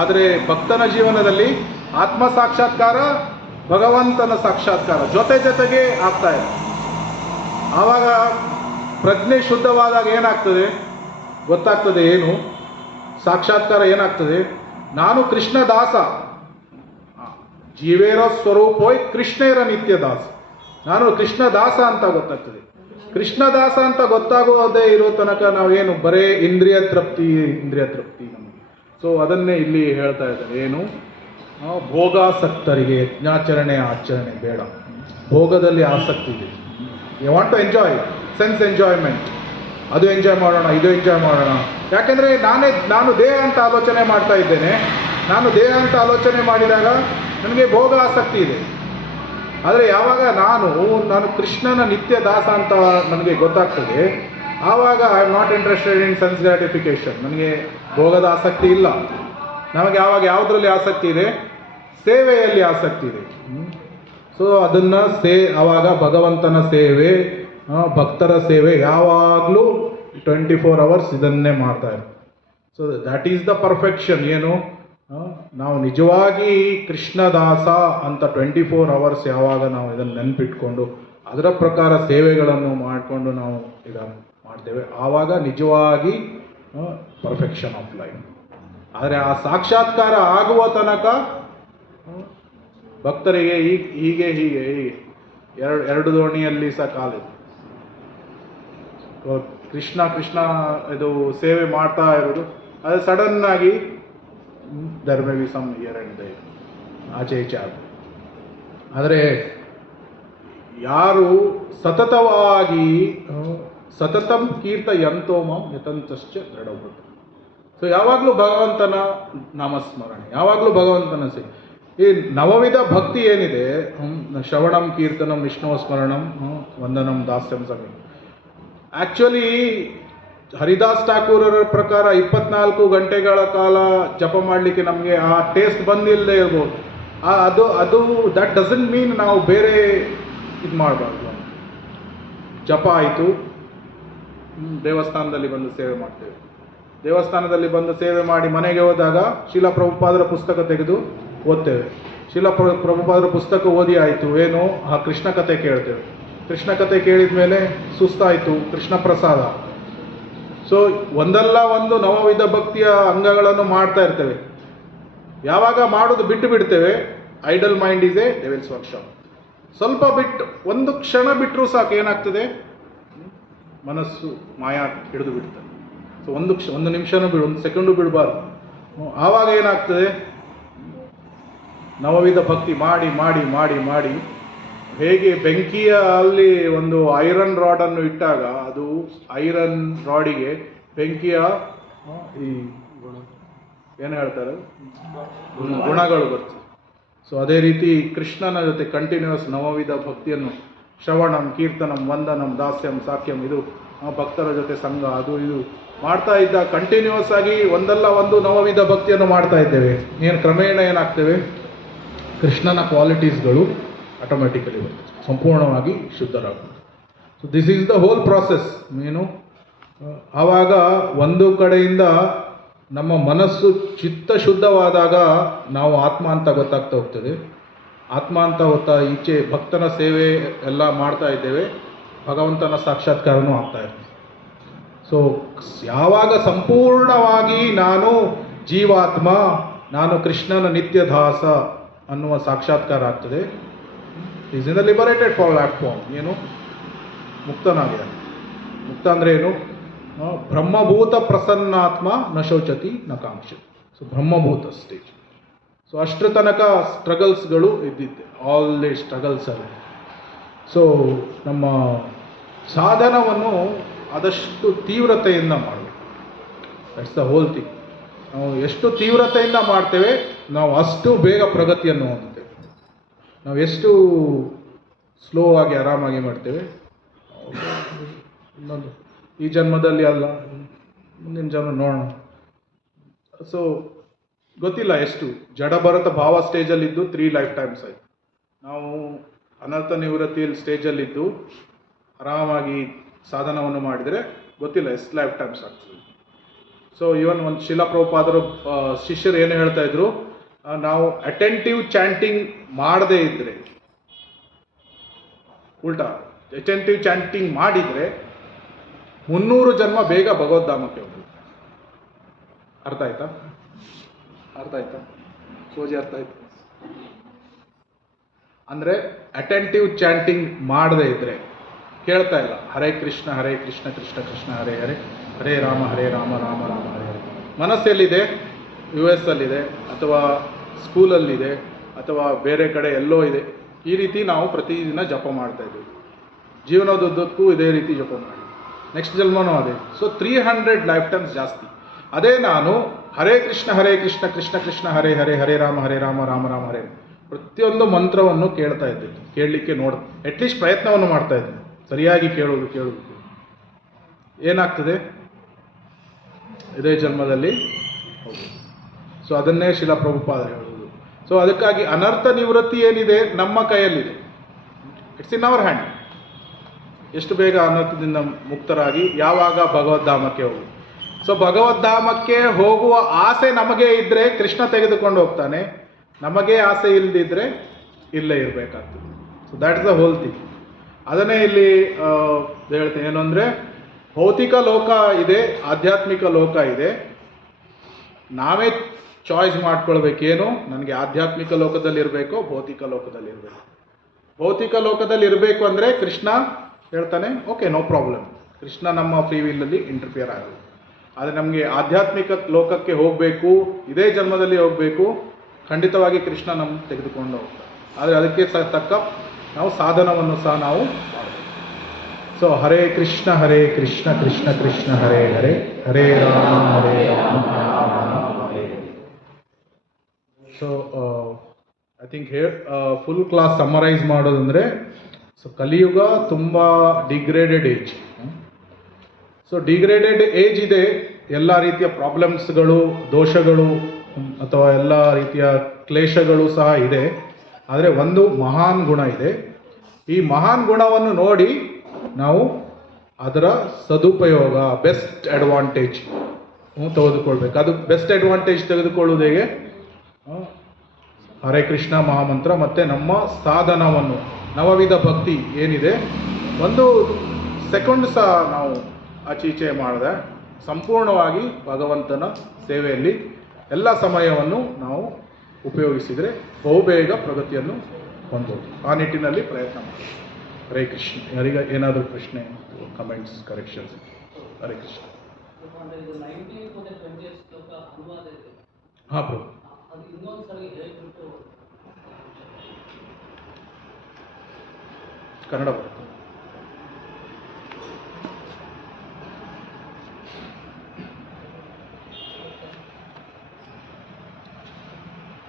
ಆದರೆ ಭಕ್ತನ ಜೀವನದಲ್ಲಿ ಆತ್ಮ ಸಾಕ್ಷಾತ್ಕಾರ ಭಗವಂತನ ಸಾಕ್ಷಾತ್ಕಾರ ಜೊತೆಗೆ ಆಗ್ತಾ ಇದೆ. ಆವಾಗ ಪ್ರಜ್ಞೆ ಶುದ್ಧವಾದಾಗ ಏನಾಗ್ತದೆ ಗೊತ್ತಾಗ್ತದೆ, ಏನು ಸಾಕ್ಷಾತ್ಕಾರ ಏನಾಗ್ತದೆ, ನಾನು ಕೃಷ್ಣ ದಾಸ, ಜೀವೇರ ಸ್ವರೂಪೋಯ್ ಕೃಷ್ಣೇರ ನಿತ್ಯ ದಾಸ, ನಾನು ಕೃಷ್ಣ ದಾಸ ಅಂತ ಗೊತ್ತಾಗ್ತದೆ. ಕೃಷ್ಣ ದಾಸ ಅಂತ ಗೊತ್ತಾಗೋದೇ ಇರೋ ತನಕ ನಾವೇನು ಬರೇ ಇಂದ್ರಿಯ ತೃಪ್ತಿ ನಮಗೆ. ಸೊ ಅದನ್ನೇ ಇಲ್ಲಿ ಹೇಳ್ತಾ ಇದ್ದಾರೆ, ಏನು ಭೋಗಾಸಕ್ತರಿಗೆ ಯಜ್ಞಾಚರಣೆ ಆಚರಣೆ ಬೇಡ. ಭೋಗದಲ್ಲಿ ಆಸಕ್ತಿ ಇದೆ, you want to enjoy sense enjoyment, ಅದು ಎಂಜಾಯ್ ಮಾಡೋಣ, ಇದು ಎಂಜಾಯ್ ಮಾಡೋಣ. ಯಾಕೆಂದರೆ ನಾನು ದೇಹ ಅಂತ ಆಲೋಚನೆ ಮಾಡ್ತಾ ಇದ್ದೇನೆ. ನಾನು ದೇಹ ಅಂತ ಆಲೋಚನೆ ಮಾಡಿದಾಗ ನನಗೆ ಭೋಗ ಆಸಕ್ತಿ ಇದೆ. ಆದರೆ ಯಾವಾಗ ನಾನು ಕೃಷ್ಣನ ನಿತ್ಯ ದಾಸ ಅಂತ ನನಗೆ ಗೊತ್ತಾಗ್ತದೆ, ಆವಾಗ I am not interested in sense gratification, ನನಗೆ ಭೋಗದ ಆಸಕ್ತಿ ಇಲ್ಲ. ನಮಗೆ ಯಾವಾಗ ಯಾವುದರಲ್ಲಿ ಆಸಕ್ತಿ ಇದೆ, ಸೇವೆಯಲ್ಲಿ ಆಸಕ್ತಿ ಇದೆ. ಸೊ ಅದನ್ನು ಆವಾಗ ಭಗವಂತನ ಸೇವೆ, ಭಕ್ತರ ಸೇವೆ ಯಾವಾಗಲೂ 24 hours ಇದನ್ನೇ ಮಾಡ್ತಾರೆ. So that is the perfection. ಏನು ನಾವು ನಿಜವಾಗಿ ಕೃಷ್ಣದಾಸ ಅಂತ 24 hours ಯಾವಾಗ ನಾವು ಇದನ್ನು ನೆನಪಿಟ್ಕೊಂಡು ಅದರ ಪ್ರಕಾರ ಸೇವೆಗಳನ್ನು ಮಾಡಿಕೊಂಡು ನಾವು ಇದನ್ನು ಮಾಡ್ತೇವೆ, ಆವಾಗ ನಿಜವಾಗಿ ಪರ್ಫೆಕ್ಷನ್ ಆಫ್ ಲೈಫ್. ಆದರೆ ಆ ಸಾಕ್ಷಾತ್ಕಾರ ಆಗುವ ತನಕ ಭಕ್ತರಿಗೆ ಹೀಗೆ ಎರಡು ದೋಣಿಯಲ್ಲಿ ಸಹ ಕಾಲಿದೆ. ಕೃಷ್ಣ ಇದು ಸೇವೆ ಮಾಡ್ತಾ ಇರೋದು, ಅದು ಸಡನ್ನಾಗಿ there may be some year and ಆಚೆ ಈಚೆ ಆಗ. ಆದರೆ ಯಾರು ಸತತವಾಗಿ ಸತತಂ ಕೀರ್ತಯಂತೋಮಂ ಯತಂತಶ್ಚ ದೃಢಭೃತ. ಸೊ ಯಾವಾಗಲೂ ಭಗವಂತನ ನಾಮಸ್ಮರಣೆ, ಯಾವಾಗಲೂ ಭಗವಂತನ ಈ ನವವಿಧ ಭಕ್ತಿ ಏನಿದೆ, ಶ್ರವಣಂ ಕೀರ್ತನಂ ವಿಷ್ಣು ಸ್ಮರಣಂ ವಂದನಂ ದಾಸ್ಯಂ ಸಮಿ. ಆ್ಯಕ್ಚುಲಿ ಹರಿದಾಸ್ ಠಾಕೂರರ ಪ್ರಕಾರ 24 ಗಂಟೆಗಳ ಕಾಲ ಜಪ ಮಾಡಲಿಕ್ಕೆ ನಮಗೆ ಆ ಟೇಸ್ಟ್ ಬಂದಿಲ್ಲದೆ ಇರ್ಬೋದು. ಅದು ದಟ್ ಡಸಂಟ್ ಮೀನ್ ನಾವು ಬೇರೆ ಇದು ಮಾಡಬಾರ್ದು. ಜಪ ಆಯಿತು, ದೇವಸ್ಥಾನದಲ್ಲಿ ಬಂದು ಸೇವೆ ಮಾಡ್ತೇವೆ. ದೇವಸ್ಥಾನದಲ್ಲಿ ಬಂದು ಸೇವೆ ಮಾಡಿ ಮನೆಗೆ ಹೋದಾಗ ಶೀಲ ಪ್ರಭುಪಾದರ ಪುಸ್ತಕ ತೆಗೆದು ಓದ್ತೇವೆ. ಶೀಲ ಪ್ರಭುಪಾದರ ಪುಸ್ತಕ ಓದಿ ಆಯಿತು, ಏನು ಆ ಕೃಷ್ಣ ಕಥೆ ಕೇಳ್ತೇವೆ. ಕೃಷ್ಣ ಕಥೆ ಕೇಳಿದ ಮೇಲೆ ಸುಸ್ತಾಯಿತು, ಕೃಷ್ಣ ಪ್ರಸಾದ. ಸೊ ಒಂದಲ್ಲ ಒಂದು ನವವಿಧ ಭಕ್ತಿಯ ಅಂಗಗಳನ್ನು ಮಾಡ್ತಾ ಇರ್ತೇವೆ. ಯಾವಾಗ ಮಾಡೋದು ಬಿಟ್ಟು ಬಿಡ್ತೇವೆ, idle mind is a devil's workshop. ಸ್ವಲ್ಪ ಬಿಟ್ಟು ಒಂದು ಕ್ಷಣ ಬಿಟ್ಟರೂ ಸಾಕು, ಏನಾಗ್ತದೆ, ಮನಸ್ಸು ಮಾಯಾ ಹಿಡಿದು ಬಿಡ್ತದೆ. ಸೊ ಒಂದು ನಿಮಿಷನೂ ಬಿಡು, ಒಂದು ಸೆಕೆಂಡು ಬಿಡಬಾರ್ದು. ಆವಾಗ ಏನಾಗ್ತದೆ, ನವವಿಧ ಭಕ್ತಿ ಮಾಡಿ ಮಾಡಿ ಮಾಡಿ ಮಾಡಿ ಹೇಗೆ ಬೆಂಕಿಯ ಅಲ್ಲಿ ಒಂದು ಐರನ್ ರಾಡನ್ನು ಇಟ್ಟಾಗ ಅದು ಐರನ್ ರಾಡಿಗೆ ಬೆಂಕಿಯ ಈ ಏನು ಹೇಳ್ತಾರೆ ಗುಣಗಳು ಬರ್ತದೆ. ಸೊ ಅದೇ ರೀತಿ ಕೃಷ್ಣನ ಜೊತೆ ಕಂಟಿನ್ಯೂಸ್ ನವವಿಧ ಭಕ್ತಿಯನ್ನು ಶ್ರವಣಂ ಕೀರ್ತನಂ ವಂದನಂ ದಾಸ್ಯಂ ಸಾಕ್ಯಂ ಇದು ಭಕ್ತರ ಜೊತೆ ಸಂಘ ಅದು ಇದು ಮಾಡ್ತಾ ಇದ್ದ ಕಂಟಿನ್ಯೂಸ್ ಆಗಿ ಒಂದಲ್ಲ ಒಂದು ನವವಿಧ ಭಕ್ತಿಯನ್ನು ಮಾಡ್ತಾ ಇದ್ದೇವೆ. ಏನು ಕ್ರಮೇಣ ಏನಾಗ್ತೇವೆ, ಕೃಷ್ಣನ ಕ್ವಾಲಿಟೀಸ್ಗಳು ಆಟೋಮ್ಯಾಟಿಕಲಿ ಬರ್ತದೆ, ಸಂಪೂರ್ಣವಾಗಿ ಶುದ್ಧರಾಗ್ತದೆ. So this is the whole process. ಏನು ಆವಾಗ ಒಂದು ಕಡೆಯಿಂದ ನಮ್ಮ ಮನಸ್ಸು ಚಿತ್ತ ಶುದ್ಧವಾದಾಗ ನಾವು ಆತ್ಮ ಅಂತ ಗೊತ್ತಾಗ್ತಾ ಹೋಗ್ತದೆ. ಆತ್ಮ ಅಂತ ಈಚೆ ಭಕ್ತನ ಸೇವೆ ಎಲ್ಲ ಮಾಡ್ತಾ ಇದ್ದೇವೆ, ಭಗವಂತನ ಸಾಕ್ಷಾತ್ಕಾರನೂ ಆಗ್ತಾ ಇರ್ತದೆ. ಸೊ ಯಾವಾಗ ಸಂಪೂರ್ಣವಾಗಿ ನಾನು ಜೀವಾತ್ಮ, ನಾನು ಕೃಷ್ಣನ ನಿತ್ಯ ದಾಸ ಅನ್ನುವ ಸಾಕ್ಷಾತ್ಕಾರ ಆಗ್ತದೆ, is in the liberated platform. ಏನು ಮುಕ್ತನಾಗಿದೆ. ಮುಕ್ತ ಅಂದರೆ ಏನು, ಬ್ರಹ್ಮಭೂತ ಪ್ರಸನ್ನಾತ್ಮ ನ ಶೋಚತಿ ನ ಕಾಂಕ್ಷತಿ. ಸೊ ಬ್ರಹ್ಮಭೂತ ಸ್ಟೇಜ್. ಸೊ ಅಷ್ಟರ ತನಕ ಸ್ಟ್ರಗಲ್ಸ್ಗಳು ಇದ್ದಿದ್ದೆ, ಆಲ್ ದಿ ಸ್ಟ್ರಗಲ್ಸ್ ಅಲ್ಲಿ. ಸೊ ನಮ್ಮ ಸಾಧನವನ್ನು ಆದಷ್ಟು ತೀವ್ರತೆಯಿಂದ ಮಾಡಬೇಕು. That's the whole thing. ನಾವು ಎಷ್ಟು ತೀವ್ರತೆಯಿಂದ ಮಾಡ್ತೇವೆ, ನಾವು ಅಷ್ಟು ಬೇಗ ಪ್ರಗತಿಯನ್ನು ಹೊಂದುತ್ತೇವೆ. ನಾವು ಎಷ್ಟು ಸ್ಲೋ ಆಗಿ ಆರಾಮಾಗಿ ಮಾಡ್ತೇವೆ, ಇನ್ನೊಂದು ಈ ಜನ್ಮದಲ್ಲಿ ಅಲ್ಲ, ಮುಂದಿನ ಜನ್ಮ ನೋಡೋಣ. ಸೊ ಗೊತ್ತಿಲ್ಲ ಎಷ್ಟು ಜಡಭರತ ಭಾವ ಸ್ಟೇಜಲ್ಲಿದ್ದು 3 ಲೈಫ್ ಟೈಮ್ಸ್ ಆಯಿತು. ನಾವು ಅನರ್ಥ ನಿವೃತ್ತಿಯಲ್ಲಿ ಸ್ಟೇಜಲ್ಲಿದ್ದು ಆರಾಮಾಗಿ ಸಾಧನವನ್ನು ಮಾಡಿದರೆ ಗೊತ್ತಿಲ್ಲ ಎಷ್ಟು ಲೈಫ್ ಟೈಮ್ಸ್ ಆಗ್ತದೆ. ಸೊ ಇವನ್ ಒಂದು ಶಿಲಾ ಪ್ರಭುಪಾದರು ಶಿಷ್ಯರು ಏನು ಹೇಳ್ತಾ ಇದ್ರು, ನಾವು ಅಟೆಂಟಿವ್ ಚಾಂಟಿಂಗ್ ಮಾಡದೇ ಇದ್ದರೆ, ಉಲ್ಟಾ ಅಟೆಂಟಿವ್ ಚಾಂಟಿಂಗ್ ಮಾಡಿದರೆ 300 ಜನ್ಮ ಬೇಗ ಭಗವದ್ಧಾಮಕ್ಕೆ ಹೋಗುತ್ತೆ. ಅರ್ಥ ಆಯ್ತಾ? ಅರ್ಥ ಆಯ್ತಾ? ಸೋಜಿ ಅರ್ಥ ಆಯ್ತು? ಅಂದರೆ ಅಟೆಂಟಿವ್ ಚಾಂಟಿಂಗ್ ಮಾಡದೇ ಇದ್ದರೆ, ಕೇಳ್ತಾ ಇಲ್ಲ ಹರೇ ಕೃಷ್ಣ ಕೃಷ್ಣ ಕೃಷ್ಣ ಹರೇ ಹರೇ, ಹರೇ ರಾಮ ರಾಮ ರಾಮ ಹರೇ ಹರೇ. ಮನಸ್ಸೆಲ್ಲಿದೆ? US ಅಲ್ಲಿದೆ, ಅಥವಾ ಸ್ಕೂಲಲ್ಲಿದೆ, ಅಥವಾ ಬೇರೆ ಕಡೆ ಎಲ್ಲೋ ಇದೆ. ಈ ರೀತಿ ನಾವು ಪ್ರತಿದಿನ ಜಪ ಮಾಡ್ತಾ ಇದ್ದೀವಿ. ಜೀವನದುದ್ದಕ್ಕೂ ಇದೇ ರೀತಿ ಜಪ ಮಾಡಿ, ನೆಕ್ಸ್ಟ್ ಜನ್ಮನೂ ಅದೇ. ಸೊ 300 ಲೈಫ್ ಟೈಮ್ಸ್ ಜಾಸ್ತಿ. ಅದೇ ನಾನು ಹರೇ ಕೃಷ್ಣ ಕೃಷ್ಣ ಕೃಷ್ಣ ಹರೇ ಹರೇ, ಹರೇ ರಾಮ ರಾಮ ರಾಮ ಹರೇ, ಪ್ರತಿಯೊಂದು ಮಂತ್ರವನ್ನು ಕೇಳ್ತಾ ಇದ್ದಿದ್ದು, ಕೇಳಲಿಕ್ಕೆ ಅಟ್ಲೀಸ್ಟ್ ಪ್ರಯತ್ನವನ್ನು ಮಾಡ್ತಾ ಇದ್ದೀನಿ, ಸರಿಯಾಗಿ ಕೇಳೋದು. ಏನಾಗ್ತದೆ, ಇದೇ ಜನ್ಮದಲ್ಲಿ ಹೋಗುದು. ಸೊ ಅದನ್ನೇ ಶಿಲಾ ಪ್ರಭುಪಾದ ಹೇಳುವುದು. ಸೊ ಅದಕ್ಕಾಗಿ ಅನರ್ಥ ನಿವೃತ್ತಿ ಏನಿದೆ ನಮ್ಮ ಕೈಯಲ್ಲಿದೆ, ಇಟ್ಸ್ ಇನ್ ಅವರ್ ಹ್ಯಾಂಡ್. ಎಷ್ಟು ಬೇಗ ಅನರ್ಥದಿಂದ ಮುಕ್ತರಾಗಿ ಯಾವಾಗ ಭಗವದ್ಧಾಮಕ್ಕೆ ಹೋಗುದು. ಸೊ ಭಗವದ್ಧಾಮಕ್ಕೆ ಹೋಗುವ ಆಸೆ ನಮಗೆ ಇದ್ದರೆ ಕೃಷ್ಣ ತೆಗೆದುಕೊಂಡು ಹೋಗ್ತಾನೆ, ನಮಗೆ ಆಸೆ ಇಲ್ಲದಿದ್ದರೆ ಇಲ್ಲೇ ಇರಬೇಕಾಗ್ತದೆ. So that is the whole thing. ಅದನ್ನೇ ಇಲ್ಲಿ ಹೇಳ್ತೇನೆ, ಏನು ಅಂದರೆ ಭೌತಿಕ ಲೋಕ ಇದೆ, ಆಧ್ಯಾತ್ಮಿಕ ಲೋಕ ಇದೆ. ನಾವೇ ಚಾಯ್ಸ್ ಮಾಡ್ಕೊಳ್ಬೇಕೇನು, ನನಗೆ ಆಧ್ಯಾತ್ಮಿಕ ಲೋಕದಲ್ಲಿ ಇರಬೇಕೋ ಭೌತಿಕ ಲೋಕದಲ್ಲಿ ಇರಬೇಕು. ಭೌತಿಕ ಲೋಕದಲ್ಲಿ ಇರಬೇಕು ಅಂದರೆ ಕೃಷ್ಣ ಹೇಳ್ತಾನೆ, ಓಕೆ ನೋ ಪ್ರಾಬ್ಲಮ್, ಕೃಷ್ಣ ನಮ್ಮ ಫ್ರೀ ವಿಲ್ಲಲ್ಲಿ ಇಂಟರ್ಫಿಯರ್ ಆಗೋದು. ಆದರೆ ನಮಗೆ ಆಧ್ಯಾತ್ಮಿಕ ಲೋಕಕ್ಕೆ ಹೋಗಬೇಕು, ಇದೇ ಜನ್ಮದಲ್ಲಿ ಹೋಗಬೇಕು, ಖಂಡಿತವಾಗಿ ಕೃಷ್ಣ ನಮ್ಮ ತೆಗೆದುಕೊಂಡು ಹೋಗ್ತಾರೆ. ಆದರೆ ಅದಕ್ಕೆ ತಕ್ಕ ನಾವು ಸಾಧನವನ್ನು ಸಹ ನಾವು so Hare Krishna Krishna Krishna Hare Hare Hare Rama Rama Rama Hare. So I think full class summarise ಮಾಡೋದಂದರೆ ಸೊ ಕಲಿಯುಗ ತುಂಬ degraded age. So degraded age ಇದೆ, ಎಲ್ಲ ರೀತಿಯ ಪ್ರಾಬ್ಲಮ್ಸ್ಗಳು, ದೋಷಗಳು ಅಥವಾ ಎಲ್ಲ ರೀತಿಯ ಕ್ಲೇಶಗಳು ಸಹ ಇದೆ. ಆದರೆ ಒಂದು ಮಹಾನ್ ಗುಣ ಇದೆ. ಈ ಮಹಾನ್ ಗುಣವನ್ನು ನೋಡಿ ನಾವು ಅದರ ಸದುಪಯೋಗ, ಬೆಸ್ಟ್ ಅಡ್ವಾಂಟೇಜ್ ತೆಗೆದುಕೊಳ್ಬೇಕು. ಅದು ಬೆಸ್ಟ್ ಅಡ್ವಾಂಟೇಜ್ ತೆಗೆದುಕೊಳ್ಳುವುದು ಹೇಗೆ? ಹರೇ ಕೃಷ್ಣ ಮಹಾಮಂತ್ರ ಮತ್ತು ನಮ್ಮ ಸಾಧನವನ್ನು, ನವವಿಧ ಭಕ್ತಿ ಏನಿದೆ, ಒಂದು ಸೆಕೆಂಡ್ ಸಹ ನಾವು ಆಚೀಚೆ ಮಾಡಿದೆ ಸಂಪೂರ್ಣವಾಗಿ ಭಗವಂತನ ಸೇವೆಯಲ್ಲಿ ಎಲ್ಲ ಸಮಯವನ್ನು ನಾವು ಉಪಯೋಗಿಸಿದರೆ ಬಹುಬೇಗ ಪ್ರಗತಿಯನ್ನು ಹೊಂದಬಹುದು. ಆ ನಿಟ್ಟಿನಲ್ಲಿ ಪ್ರಯತ್ನ ಮಾಡಿ. ಹರೇ ಕೃಷ್ಣ. ಯಾರಿಗ ಏನಾದರೂ ಪ್ರಶ್ನೆ, ಕಮೆಂಟ್ಸ್, ಕರೆಕ್ಷನ್ಸ್? ಹರೇ ಕೃಷ್ಣ. ಹಾಂ ಪ್ರಭು. ಕನ್ನಡ ಬರುತ್ತೆ.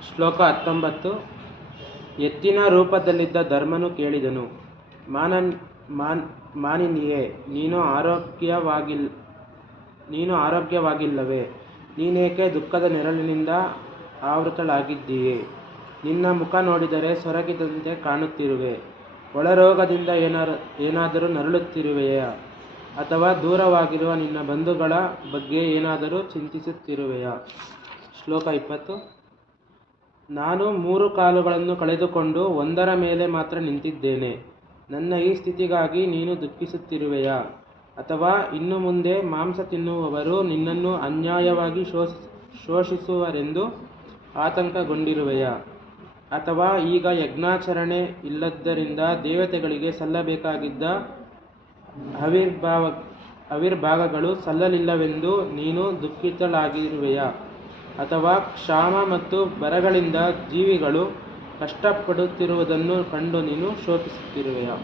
ಶ್ಲೋಕ 19. ಎತ್ತಿನ ರೂಪದಲ್ಲಿದ್ದ ಧರ್ಮನು ಕೇಳಿದನು, ಮಾನಿನಿಯೇ, ನೀನು ಆರೋಗ್ಯವಾಗಿಲ್ಲವೇ? ನೀನೇಕೆ ದುಃಖದ ನೆರಳಿನಿಂದ ಆವೃತಳಾಗಿದ್ದೀಯೆ? ನಿನ್ನ ಮುಖ ನೋಡಿದರೆ ಸೊರಗಿದಂತೆ ಕಾಣುತ್ತಿರುವೆ. ಒಳರೋಗದಿಂದ ಏನಾದರೂ ನರಳುತ್ತಿರುವೆಯಾ? ಅಥವಾ ದೂರವಾಗಿರುವ ನಿನ್ನ ಬಂಧುಗಳ ಬಗ್ಗೆ ಏನಾದರೂ ಚಿಂತಿಸುತ್ತಿರುವೆಯಾ? ಶ್ಲೋಕ 20. ನಾನು 3 ಕಾಲುಗಳನ್ನು ಕಳೆದುಕೊಂಡು ಒಂದರ ಮೇಲೆ ಮಾತ್ರ ನಿಂತಿದ್ದೇನೆ. ನನ್ನ ಈ ಸ್ಥಿತಿಗಾಗಿ ನೀನು ದುಃಖಿಸುತ್ತಿರುವೆಯಾ? ಅಥವಾ ಇನ್ನು ಮುಂದೆ ಮಾಂಸ ತಿನ್ನುವವರು ನಿನ್ನನ್ನು ಅನ್ಯಾಯವಾಗಿ ಶೋಷಿಸುವರೆಂದು ಆತಂಕಗೊಂಡಿರುವೆಯಾ? ಅಥವಾ ಈಗ ಯಜ್ಞಾಚರಣೆ ಇಲ್ಲದ್ದರಿಂದ ದೇವತೆಗಳಿಗೆ ಸಲ್ಲಬೇಕಾಗಿದ್ದ ಆವಿರ್ಭಾಗಗಳು ಸಲ್ಲಲಿಲ್ಲವೆಂದು ನೀನು ದುಃಖಿತಳಾಗಿರುವೆಯಾ? ಅಥವಾ ಕ್ಷಾಮ ಮತ್ತು ಬರಗಳಿಂದ ಜೀವಿಗಳು ಕಷ್ಟಪಡುತ್ತಿರುವುದನ್ನು ಕಂಡು ನೀನು ಶೋಕಿಸುತ್ತಿರುವೆಯಾ?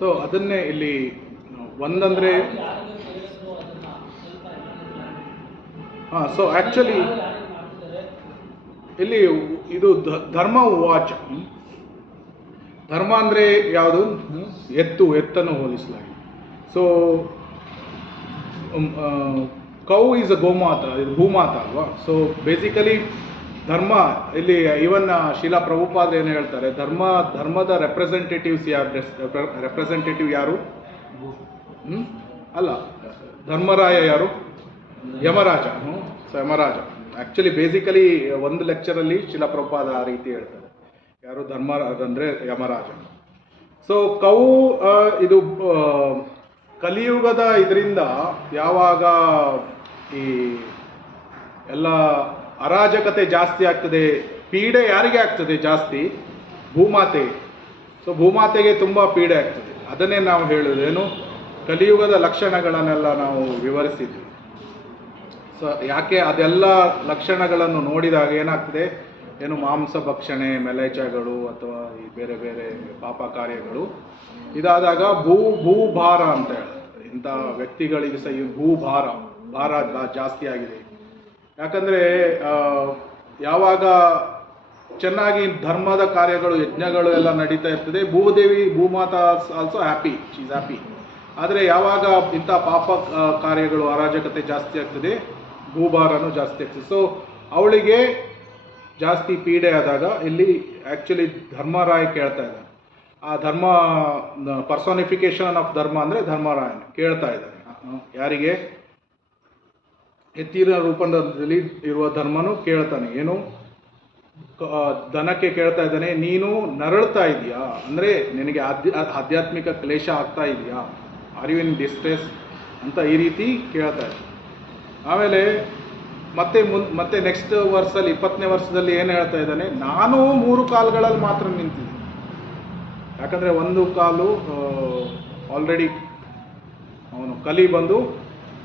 ಸೊ ಅದನ್ನೇ ಇಲ್ಲಿ ಒಂದಂದರೆ, ಸೊ ಆ್ಯಕ್ಚುಲಿ ಇಲ್ಲಿ ಇದು ಧರ್ಮ ವಾಚ್. ಧರ್ಮ ಅಂದರೆ ಯಾವುದು? ಎತ್ತನ್ನು ಹೋಲಿಸಲಾಗಿದೆ. ಸೊ ಕೌ ಈಸ್ ಅ ಗೋಮಾತ, ಇದು ಭೂಮಾತ ಅಲ್ವಾ? ಸೊ ಬೇಸಿಕಲಿ ಧರ್ಮ ಇಲ್ಲಿ ಇವನ್ ಶೀಲಾ ಪ್ರಭುಪಾದ ಏನು ಹೇಳ್ತಾರೆ, ಧರ್ಮದ ರೆಪ್ರೆಸೆಂಟೇಟಿವ್ಸ್ ಯಾರು? ಅಲ್ಲ, ಧರ್ಮರಾಯ ಯಾರು? Yamaraja. So Yamaraja actually basically ಒಂದು ಲೆಕ್ಚರಲ್ಲಿ ಶೀಲಾ ಪ್ರಭುಪಾದ ಆ ರೀತಿ ಹೇಳ್ತಾರೆ, ಯಾರು? ಧರ್ಮರಾಜ ಅಂದರೆ ಯಮರಾಜ. ಸೊ ಕೌ ಇದು ಕಲಿಯುಗದ ಇದರಿಂದ ಯಾವಾಗ ಈ ಎಲ್ಲ ಅರಾಜಕತೆ ಜಾಸ್ತಿ ಆಗ್ತದೆ, ಪೀಡೆ ಯಾರಿಗೆ ಆಗ್ತದೆ ಜಾಸ್ತಿ? ಭೂಮಾತೆ. ಸೊ ಭೂಮಾತೆಗೆ ತುಂಬ ಪೀಡೆ ಆಗ್ತದೆ. ಅದನ್ನೇ ನಾವು ಹೇಳೋದೇನು, ಕಲಿಯುಗದ ಲಕ್ಷಣಗಳನ್ನೆಲ್ಲ ನಾವು ವಿವರಿಸಿದ್ವಿ. ಸೊ ಯಾಕೆ ಅದೆಲ್ಲ ಲಕ್ಷಣಗಳನ್ನು ನೋಡಿದಾಗ ಏನಾಗ್ತದೆ, ಏನು ಮಾಂಸ ಭಕ್ಷಣೆ, ಮೆಲೇಚಗಳು ಅಥವಾ ಈ ಬೇರೆ ಬೇರೆ ಪಾಪ ಕಾರ್ಯಗಳು ಇದಾದಾಗ ಭೂಭಾರ ಅಂತ ಹೇಳ್ತಾರೆ. ಇಂಥ ವ್ಯಕ್ತಿಗಳಿಗೆ ಸಹ ಈ ಭಾರ ಜಾಸ್ತಿ ಆಗಿದೆ. ಯಾಕಂದರೆ ಯಾವಾಗ ಚೆನ್ನಾಗಿ ಧರ್ಮದ ಕಾರ್ಯಗಳು, ಯಜ್ಞಗಳು ಎಲ್ಲ ನಡೀತಾ ಇರ್ತದೆ, ಭೂಮಾತಾ also happy, she is happy. ಆದರೆ ಯಾವಾಗ ಇಂಥ ಪಾಪ ಕಾರ್ಯಗಳು, ಅರಾಜಕತೆ ಜಾಸ್ತಿ ಆಗ್ತದೆ, ಭೂಭಾರನೂ ಜಾಸ್ತಿ ಆಗ್ತದೆ. ಸೊ ಅವಳಿಗೆ ಜಾಸ್ತಿ ಪೀಡೆ ಆದಾಗ ಇಲ್ಲಿ ಆ್ಯಕ್ಚುಲಿ ಧರ್ಮರಾಯ ಕೇಳ್ತಾ ಇದ್ದಾನೆ. ಆ ಧರ್ಮ ಪರ್ಸೋನಿಫಿಕೇಶನ್ ಆಫ್ ಧರ್ಮ ಅಂದರೆ ಧರ್ಮರಾಯನ ಕೇಳ್ತಾ ಇದ್ದಾನೆ. ಯಾರಿಗೆ? ಎತ್ತಿನ ರೂಪದಲ್ಲಿ ಇರುವ ಧರ್ಮನು ಕೇಳ್ತಾನೆ. ಏನು? ದನಕ್ಕೆ ಕೇಳ್ತಾ ಇದ್ದಾನೆ, ನೀನು ನರಳ್ತಾ ಇದೆಯಾ? ಅಂದರೆ ನಿನಗೆ ಆಧ್ಯಾತ್ಮಿಕ ಕ್ಲೇಶ ಆಗ್ತಾ ಇದೆಯಾ? ಆರ್ ಯು ಇನ್ ಡಿಸ್ಟ್ರೆಸ್ ಅಂತ ಈ ರೀತಿ ಕೇಳ್ತಾ ಇದ್ದ. ಆಮೇಲೆ ಮತ್ತೆ ನೆಕ್ಸ್ಟ್ ವರ್ಷಲ್ಲಿ 20ನೇ ವರ್ಷದಲ್ಲಿ ಏನು ಹೇಳ್ತಾ ಇದ್ದಾನೆ, ನಾನು 3 ಕಾಲುಗಳಲ್ಲಿ ಮಾತ್ರ ನಿಂತಿದ್ದೆ. ಯಾಕಂದರೆ ಒಂದು ಕಾಲು ಆಲ್ರೆಡಿ ಅವನು ಕಲಿ ಬಂದು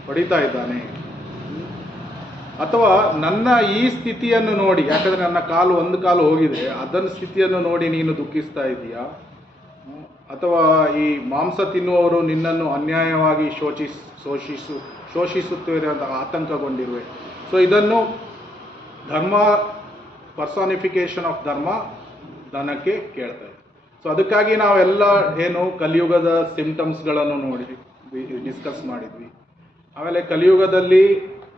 ಹೊಡಿತಾ ಇದ್ದಾನೆ. ಅಥವಾ ನನ್ನ ಈ ಸ್ಥಿತಿಯನ್ನು ನೋಡಿ, ಯಾಕಂದರೆ ನನ್ನ ಒಂದು ಕಾಲು ಹೋಗಿದೆ, ಅದನ್ನ ಸ್ಥಿತಿಯನ್ನು ನೋಡಿ ನೀನು ದುಃಖಿಸ್ತಾ ಇದೆಯಾ? ಅಥವಾ ಈ ಮಾಂಸ ತಿನ್ನುವವರು ನಿನ್ನನ್ನು ಅನ್ಯಾಯವಾಗಿ ಶೋಷಿಸುತ್ತೇವೆ ಅಂತ ಆತಂಕಗೊಂಡಿರುವೆ. ಸೊ ಇದನ್ನು ಧರ್ಮ, ಪರ್ಸಾನಿಫಿಕೇಶನ್ ಆಫ್ ಧರ್ಮ ದನಕ್ಕೆ ಕೇಳ್ತಾ ಇದೆ. ಸೊ ಅದಕ್ಕಾಗಿ ನಾವೆಲ್ಲ ಏನು ಕಲಿಯುಗದ ಸಿಂಪ್ಟಮ್ಸ್ಗಳನ್ನು ಡಿಸ್ಕಸ್ ಮಾಡಿದ್ವಿ. ಆಮೇಲೆ ಕಲಿಯುಗದಲ್ಲಿ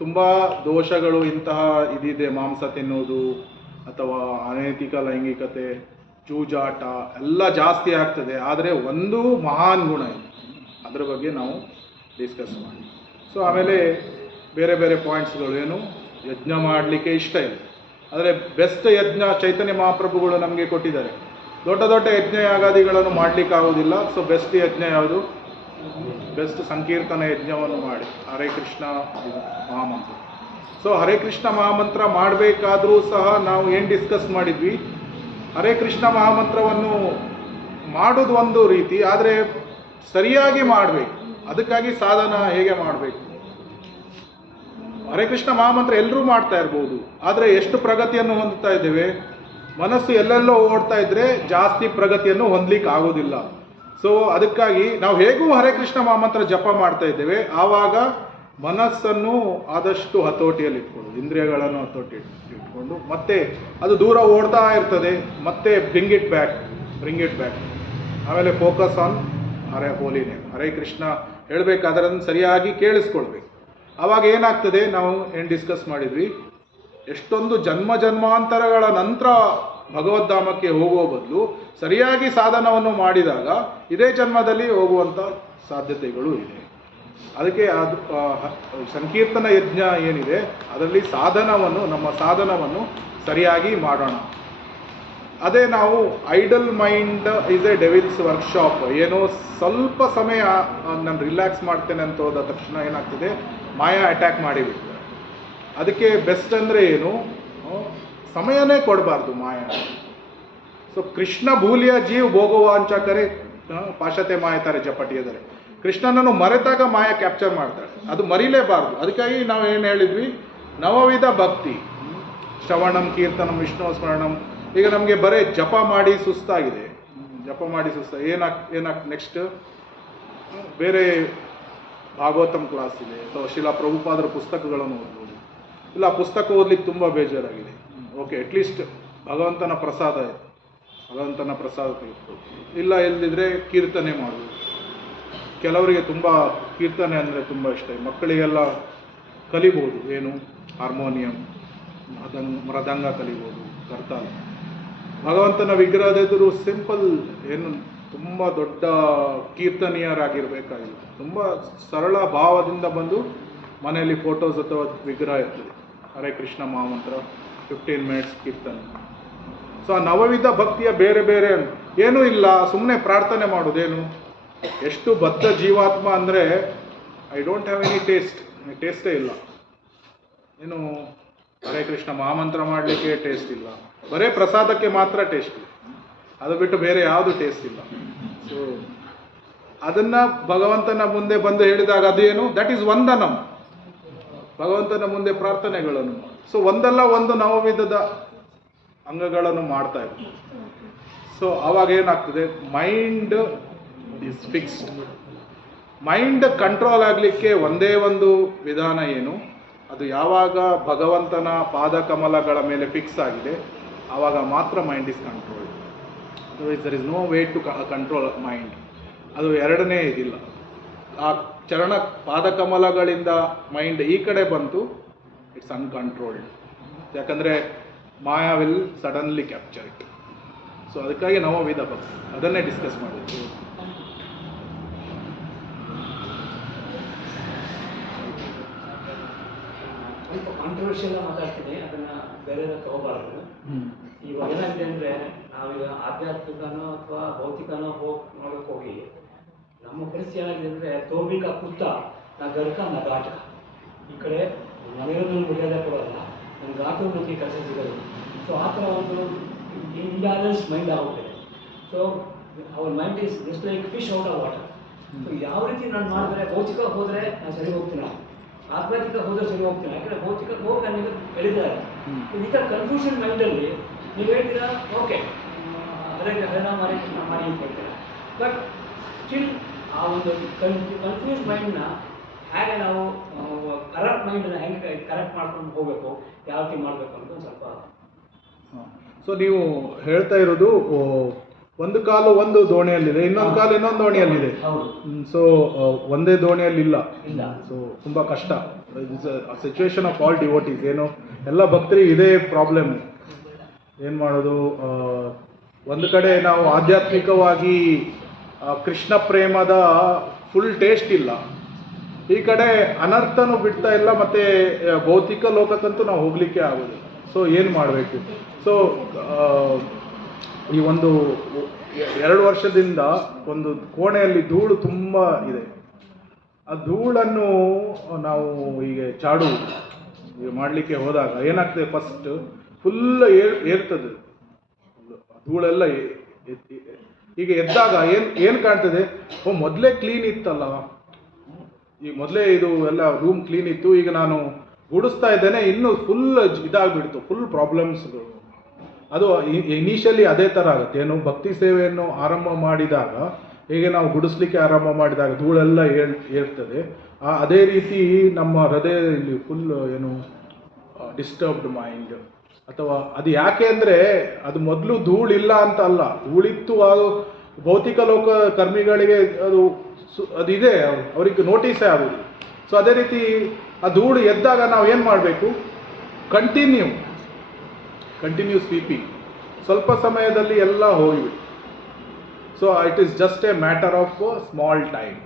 ತುಂಬ ದೋಷಗಳು ಇಂತಹ ಇದಿದೆ, ಮಾಂಸ ತಿನ್ನುವುದು ಅಥವಾ ಅನೈತಿಕ ಲೈಂಗಿಕತೆ, ಜೂಜಾಟ ಎಲ್ಲ ಜಾಸ್ತಿ ಆಗ್ತದೆ. ಆದರೆ ಒಂದು ಮಹಾನ್ ಗುಣ ಇದೆ, ಅದರ ಬಗ್ಗೆ ನಾವು ಡಿಸ್ಕಸ್ ಮಾಡಿ. ಸೊ ಆಮೇಲೆ ಬೇರೆ ಬೇರೆ ಪಾಯಿಂಟ್ಸ್ಗಳು ಏನು, ಯಜ್ಞ ಮಾಡಲಿಕ್ಕೆ ಇಷ್ಟ ಇಲ್ಲ, ಆದರೆ ಬೆಸ್ಟ್ ಯಜ್ಞ ಚೈತನ್ಯ ಮಹಾಪ್ರಭುಗಳು ನಮಗೆ ಕೊಟ್ಟಿದ್ದಾರೆ. ದೊಡ್ಡ ದೊಡ್ಡ ಯಜ್ಞ ಯಾಗಾದಿಗಳನ್ನು ಮಾಡಲಿಕ್ಕಾಗೋದಿಲ್ಲ. ಸೊ ಬೆಸ್ಟ್ ಯಜ್ಞ ಯಾವುದು? ಬೆಸ್ಟ್ ಸಂಕೀರ್ತನ ಯಜ್ಞವನ್ನು ಮಾಡಿ, ಹರೇ ಕೃಷ್ಣ ಮಹಾಮಂತ್ರ. ಸೊ ಹರೇ ಕೃಷ್ಣ ಮಹಾಮಂತ್ರ ಮಾಡಬೇಕಾದ್ರೂ ಸಹ ನಾವು ಏನು ಡಿಸ್ಕಸ್ ಮಾಡಿದ್ವಿ, ಹರೇ ಕೃಷ್ಣ ಮಹಾಮಂತ್ರವನ್ನು ಮಾಡೋದು ಒಂದು ರೀತಿ, ಆದರೆ ಸರಿಯಾಗಿ ಮಾಡಬೇಕು. ಅದಕ್ಕಾಗಿ ಸಾಧನ ಹೇಗೆ ಮಾಡಬೇಕು? ಹರೇ ಕೃಷ್ಣ ಮಹಾಮಂತ್ರ ಎಲ್ಲರೂ ಮಾಡ್ತಾ ಇರ್ಬೋದು, ಆದರೆ ಎಷ್ಟು ಪ್ರಗತಿಯನ್ನು ಹೊಂದುತ್ತಾ ಇದ್ದೇವೆ? ಮನಸ್ಸು ಎಲ್ಲೆಲ್ಲೋ ಓಡ್ತಾ ಇದ್ರೆ ಜಾಸ್ತಿ ಪ್ರಗತಿಯನ್ನು ಹೊಂದಲಿಕ್ಕೆ ಆಗೋದಿಲ್ಲ. ಸೊ ಅದಕ್ಕಾಗಿ ನಾವು ಹೇಗೂ ಹರೇ ಕೃಷ್ಣ ಮಹಾಮಂತ್ರ ಜಪ ಮಾಡ್ತಾ ಇದ್ದೇವೆ, ಆವಾಗ ಮನಸ್ಸನ್ನು ಆದಷ್ಟು ಹತೋಟಿಯಲ್ಲಿ ಇಟ್ಕೊಂಡು, ಇಂದ್ರಿಯಗಳನ್ನು ಹತೋಟಿ ಇಟ್ಕೊಂಡು, ಮತ್ತೆ ಅದು ದೂರ ಓಡ್ತಾ ಇರ್ತದೆ, ಮತ್ತೆ ಬ್ರಿಂಗ್ ಇಟ್ ಬ್ಯಾಕ್. ಆಮೇಲೆ focus on Hare holy name, Hare Krishna ಹೇಳಬೇಕಾದ್ರೆ ಅದನ್ನು ಸರಿಯಾಗಿ ಕೇಳಿಸ್ಕೊಳ್ಬೇಕು. ಆವಾಗ ಏನಾಗ್ತದೆ, ನಾವು ಏನು ಡಿಸ್ಕಸ್ ಮಾಡಿದ್ವಿ, ಎಷ್ಟೊಂದು ಜನ್ಮಾಂತರಗಳ ನಂತರ ಭಗವದ್ಧಾಮಕ್ಕೆ ಹೋಗುವ ಬದಲು ಸರಿಯಾಗಿ ಸಾಧನವನ್ನು ಮಾಡಿದಾಗ ಇದೇ ಜನ್ಮದಲ್ಲಿ ಹೋಗುವಂಥ ಸಾಧ್ಯತೆಗಳು ಇದೆ. ಅದಕ್ಕೆ ಅದು ಸಂಕೀರ್ತನ ಯಜ್ಞ ಏನಿದೆ ಅದರಲ್ಲಿ ನಮ್ಮ ಸಾಧನವನ್ನು ಸರಿಯಾಗಿ ಮಾಡೋಣ. ಅದೇ ನಾವು idle mind is a devil's workshop, ಏನೋ ಸ್ವಲ್ಪ ಸಮಯ ನಾನು ರಿಲ್ಯಾಕ್ಸ್ ಮಾಡ್ತೇನೆ ಅಂತ ಹೋದ ತಕ್ಷಣ ಏನಾಗ್ತದೆ, ಮಾಯಾ ಅಟ್ಯಾಕ್ ಮಾಡಿಬಿಡ್ತಾರೆ. ಅದಕ್ಕೆ ಬೆಸ್ಟ್ ಅಂದರೆ ಏನು, ಸಮಯನೇ ಕೊಡಬಾರ್ದು ಮಾಯಾ. ಸೊ ಕೃಷ್ಣ ಭೂಲಿಯ ಜೀವ್ ಭೋಗವಾಂಚ ಕರೆ ಪಾಶತೆ ಮಾಯತಾರೆ ಜಪಟಿಯದರೆ. ಕೃಷ್ಣನನ್ನು ಮರೆತಾಗ ಮಾಯ ಕ್ಯಾಪ್ಚರ್ ಮಾಡ್ತಾಳೆ, ಅದು ಮರಿಲೇಬಾರ್ದು. ಅದಕ್ಕಾಗಿ ನಾವು ಏನು ಹೇಳಿದ್ವಿ, ನವವಿಧ ಭಕ್ತಿ, ಶ್ರವಣಂ, ಕೀರ್ತನಂ, ವಿಷ್ಣು ಸ್ಮರಣಂ. ಈಗ ನಮಗೆ ಬರೀ ಜಪ ಮಾಡಿ ಸುಸ್ತಾಗಿದೆ, ನೆಕ್ಸ್ಟ್ ಬೇರೆ ಭಾಗವತಂ ಕ್ಲಾಸ್ ಇದೆ, ಅಥವಾ ಶಿಲಾ ಪ್ರಭುಪಾದರ ಪುಸ್ತಕಗಳನ್ನು ಓದ್ಬೋದು. ಇಲ್ಲ ಪುಸ್ತಕ ಓದ್ಲಿಕ್ಕೆ ತುಂಬ ಬೇಜಾರಾಗಿದೆ, ಓಕೆ ಅಟ್ಲೀಸ್ಟ್ ಭಗವಂತನ ಪ್ರಸಾದ ತೆಗೆದುಕೊಳ್ಳಿ. ಇಲ್ಲ ಇಲ್ಲದಿದ್ದರೆ ಕೀರ್ತನೆ ಮಾಡ್ಬೋದು. ಕೆಲವರಿಗೆ ತುಂಬ ಕೀರ್ತನೆ ಅಂದರೆ ತುಂಬ ಇಷ್ಟ, ಮಕ್ಕಳಿಗೆಲ್ಲ ಕಲಿಬೋದು. ಏನು, ಹಾರ್ಮೋನಿಯಂ, ಮೃದಂಗ ಕಲಿಬೋದು, ಕರ್ತಾಲ್. ಭಗವಂತನ ವಿಗ್ರಹದ ಎದುರು ಸಿಂಪಲ್, ಏನು ತುಂಬ ದೊಡ್ಡ ಕೀರ್ತನೀಯರಾಗಿರಬೇಕಾಗಿಲ್ಲ, ತುಂಬ ಸರಳ ಭಾವದಿಂದ ಬಂದು ಮನೆಯಲ್ಲಿ ಫೋಟೋಸ್ ಅಥವಾ ವಿಗ್ರಹ ಇರ್ತದೆ, ಹರೇ ಕೃಷ್ಣ ಮಹಾಮಂತ್ರ 15 ಮಿನಿಟ್ಸ್ ಕೀರ್ತನೆ. ಸೊ ಆ ನವವಿಧ ಭಕ್ತಿಯ ಬೇರೆ ಬೇರೆ ಏನೂ ಇಲ್ಲ, ಸುಮ್ಮನೆ ಪ್ರಾರ್ಥನೆ ಮಾಡೋದೇನು. ಎಷ್ಟು ಬದ್ಧ ಜೀವಾತ್ಮ ಅಂದರೆ ಐ ಡೋಂಟ್ ಹ್ಯಾವ್ ಎನಿ ಟೇಸ್ಟೇ ಇಲ್ಲ. ಏನು ಹರೇ ಕೃಷ್ಣ ಮಹಾಮಂತ್ರ ಮಾಡಲಿಕ್ಕೆ ಟೇಸ್ಟ್ ಇಲ್ಲ, ಬರೇ ಪ್ರಸಾದಕ್ಕೆ ಮಾತ್ರ ಟೇಸ್ಟ್ ಇಲ್ಲ, ಅದು ಬಿಟ್ಟು ಬೇರೆ ಯಾವುದು ಟೇಸ್ಟ್ ಇಲ್ಲ. ಸೊ ಅದನ್ನು ಭಗವಂತನ ಮುಂದೆ ಬಂದು ಹೇಳಿದಾಗ ಅದೇನು, ದಟ್ ಈಸ್ ವಂದನಂ. ಭಗವಂತನ ಮುಂದೆ ಪ್ರಾರ್ಥನೆಗಳನ್ನು ಸೊ ಒಂದಲ್ಲ ಒಂದು ನವವಿಧದ ಅಂಗಗಳನ್ನು ಮಾಡ್ತಾ ಇರ್ತೀವಿ. ಸೊ ಆವಾಗ ಏನಾಗ್ತದೆ, mind is fixed. Mind control ಆಗಲಿಕ್ಕೆ ಒಂದೇ ಒಂದು ವಿಧಾನ ಏನು, ಅದು ಯಾವಾಗ ಭಗವಂತನ ಪಾದಕಮಲಗಳ ಮೇಲೆ ಫಿಕ್ಸ್ ಆಗಿದೆ ಆವಾಗ ಮಾತ್ರ mind is controlled. Otherwise there is no way to control mind. ಅದು ಎರಡನೇ ಇದಿಲ್ಲ. ಆ ಚರಣ ಪಾದಕಮಲಗಳಿಂದ ಮೈಂಡ್ ಈ ಕಡೆ ಬಂತು, ಇಟ್ಸ್ ಅನ್ಕಂಟ್ರೋಲ್ಡ್. ಯಾಕಂದರೆ Maya will suddenly capture it. So ಅದಕ್ಕಾಗಿ ನವವಿಧ ಭಕ್ತಿ, ಅದನ್ನೇ ಡಿಸ್ಕಸ್ ಮಾಡಿದ್ವಿ. ಸ್ವಲ್ಪ ಕಾಂಟ್ರವರ್ಷಿಯಲ್ ಮಾತಾಡ್ತೀನಿ, ಅದನ್ನ ಬೇರೆ ತಗೋಬಾರ್ದು. ಇವಾಗ ಏನಾಗಿದೆ ಅಂದರೆ, ನಾವೀಗ ಆಧ್ಯಾತ್ಮಿಕನೋ ಅಥವಾ ಭೌತಿಕನೋ ನೋಡೋಕೆ ಹೋಗಿ ನಮ್ಮ ಪರಿಸ್ಥಿತಿ ಏನಾಗಿದೆ ಅಂದರೆ, ತೋಬಿಕ ಕುತ್ತ ನಾ ಗರ್ಕ ನಾ ಘಾಟ. ಈ ಕಡೆ ಮನೆಯಲ್ಲೂ ಮರ್ಯಾದೆ ಕೊಡೋಲ್ಲ, ನನ್ನ ಘಾಟಕ್ಕೆ ಕೆಲಸ ಸಿಗೋದು. ಸೊ ಆ ಥರ ಒಂದು ಇಂಬ್ಯಾಲೆನ್ಸ್ ಮೈಂಡ್ ಆಗೋಗಿದೆ. So our mind is just like fish out of water. So ಯಾವ ರೀತಿ ನಾನು ಮಾಡಿದ್ರೆ, ಭೌತಿಕ ಹೋದರೆ ನಾನು ಸರಿ ಹೋಗ್ತೀನಿ, ಆಧ್ಯಾತ್ಮಿಕ ಹೋದ್ರೆ ಸರಿ ಹೋಗ್ತೀನಿ, ಯಾಕಂದರೆ ಭೌತಿಕ ಹೋಗಿ ನನಗೆ ಹೇಳಿದ್ದಾರೆ. ಈ ಥರ ಕನ್ಫ್ಯೂಷನ್ ಮೈಂಡಲ್ಲಿ ನೀವು ಹೇಳ್ತೀರಾ ಓಕೆ ಹರಿನಾಮ ಹರೇ ಕೃಷ್ಣ ಮಾಡಿ ಅಂತ ಹೇಳ್ತೀರಾ, ಬಟ್ ಸ್ಟಿಲ್ ಆ ಒಂದು ಕನ್ಫ್ಯೂಸ್ ಮೈಂಡ್ನ ಹೇಗೆ ನಾವು ಕರೆಕ್ಟ್ ಮೈಂಡನ್ನ ಹೆಂಗೆ ಕರೆಕ್ಟ್ ಮಾಡ್ಕೊಂಡು ಹೋಗಬೇಕು, ಯಾವ ರೀತಿ ಮಾಡಬೇಕು ಅನ್ನೋದು ಒಂದು ಸ್ವಲ್ಪ. ಸೊ ನೀವು ಹೇಳ್ತಾ ಇರೋದು ಒಂದು ಕಾಲು ಒಂದು ದೋಣಿಯಲ್ಲಿದೆ, ಇನ್ನೊಂದು ಕಾಲು ಇನ್ನೊಂದು ದೋಣಿಯಲ್ಲಿದೆ. ಹೌದು. ಸೊ ಒಂದೇ ದೋಣಿಯಲ್ಲಿ ಇಲ್ಲ. ಸೊ ತುಂಬ ಕಷ್ಟ. ಸಿಚುವೇಶನ್ ಆಫ್ ಆಲ್ ಡಿವೋಟೀಸ್, ಏನು ಎಲ್ಲ ಭಕ್ತರಿಗೆ ಇದೇ ಪ್ರಾಬ್ಲಮ್. ಏನು ಮಾಡೋದು, ಒಂದು ಕಡೆ ನಾವು ಆಧ್ಯಾತ್ಮಿಕವಾಗಿ ಕೃಷ್ಣ ಪ್ರೇಮದ ಫುಲ್ ಟೇಸ್ಟ್ ಇಲ್ಲ, ಈ ಕಡೆ ಅನರ್ಥನೂ ಬಿಡ್ತಾ ಇಲ್ಲ, ಮತ್ತು ಭೌತಿಕ ಲೋಕಕ್ಕಂತೂ ನಾವು ಹೋಗಲಿಕ್ಕೆ ಆಗೋದಿಲ್ಲ. ಸೊ ಏನು ಮಾಡಬೇಕು? ಸೊ ಈ ಒಂದು 2 ವರ್ಷದಿಂದ ಒಂದು ಕೋಣೆಯಲ್ಲಿ ಧೂಳು ತುಂಬ ಇದೆ. ಆ ಧೂಳನ್ನು ನಾವು ಈಗ ಚಾಡು ಮಾಡಲಿಕ್ಕೆ ಹೋದಾಗ ಏನಾಗ್ತದೆ, ಫಸ್ಟ್ ಫುಲ್ ಏರ್ತದೆ ಧೂಳೆಲ್ಲ. ಈಗ ಎದ್ದಾಗ ಏನು ಕಾಣ್ತದೆ, ಮೊದಲೇ ಕ್ಲೀನ್ ಇತ್ತಲ್ಲ, ಈಗ ಮೊದಲೇ ಇದು ಎಲ್ಲ ರೂಮ್ ಕ್ಲೀನ್ ಇತ್ತು, ಈಗ ನಾನು ಗುಡಿಸ್ತಾ ಇದ್ದೇನೆ ಇನ್ನೂ ಫುಲ್ ಇದಾಗ್ಬಿಡ್ತು, ಫುಲ್ ಪ್ರಾಬ್ಲಮ್ಸ್ಗಳು. ಅದು ಇನಿಷಿಯಲಿ ಅದೇ ಥರ ಆಗುತ್ತೆ. ಏನು ಭಕ್ತಿ ಸೇವೆಯನ್ನು ಆರಂಭ ಮಾಡಿದಾಗ ಹೇಗೆ ನಾವು ಗುಡಿಸ್ಲಿಕ್ಕೆ ಆರಂಭ ಮಾಡಿದಾಗ ಧೂಳೆಲ್ಲ ಏರ್ತದೆ, ಅದೇ ರೀತಿ ನಮ್ಮ ಹೃದಯದಲ್ಲಿ ಫುಲ್ ಏನು ಡಿಸ್ಟರ್ಬ್ಡ್ ಮೈಂಡ್. ಅಥವಾ ಅದು ಯಾಕೆ ಅಂದರೆ ಅದು ಮೊದಲು ಧೂಳಿಲ್ಲ ಅಂತ ಅಲ್ಲ, ಧೂಳಿತ್ತು, ಅದು ಭೌತಿಕ ಲೋಕ ಕರ್ಮಿಗಳಿಗೆ ಅದಿದೆ, ಅವರಿಗೆ ನೋಟಿಸೇ ಆಗೋದು. ಸೊ ಅದೇ ರೀತಿ ಆ ಧೂಳು ಎದ್ದಾಗ ನಾವು ಏನು ಮಾಡಬೇಕು, ಕಂಟಿನ್ಯೂ ಸ್ವೀಪಿಂಗ್. ಸ್ವಲ್ಪ ಸಮಯದಲ್ಲಿ ಎಲ್ಲ ಹೋಗಿಬಿಟ್ಟು. So it is just A matter of small time.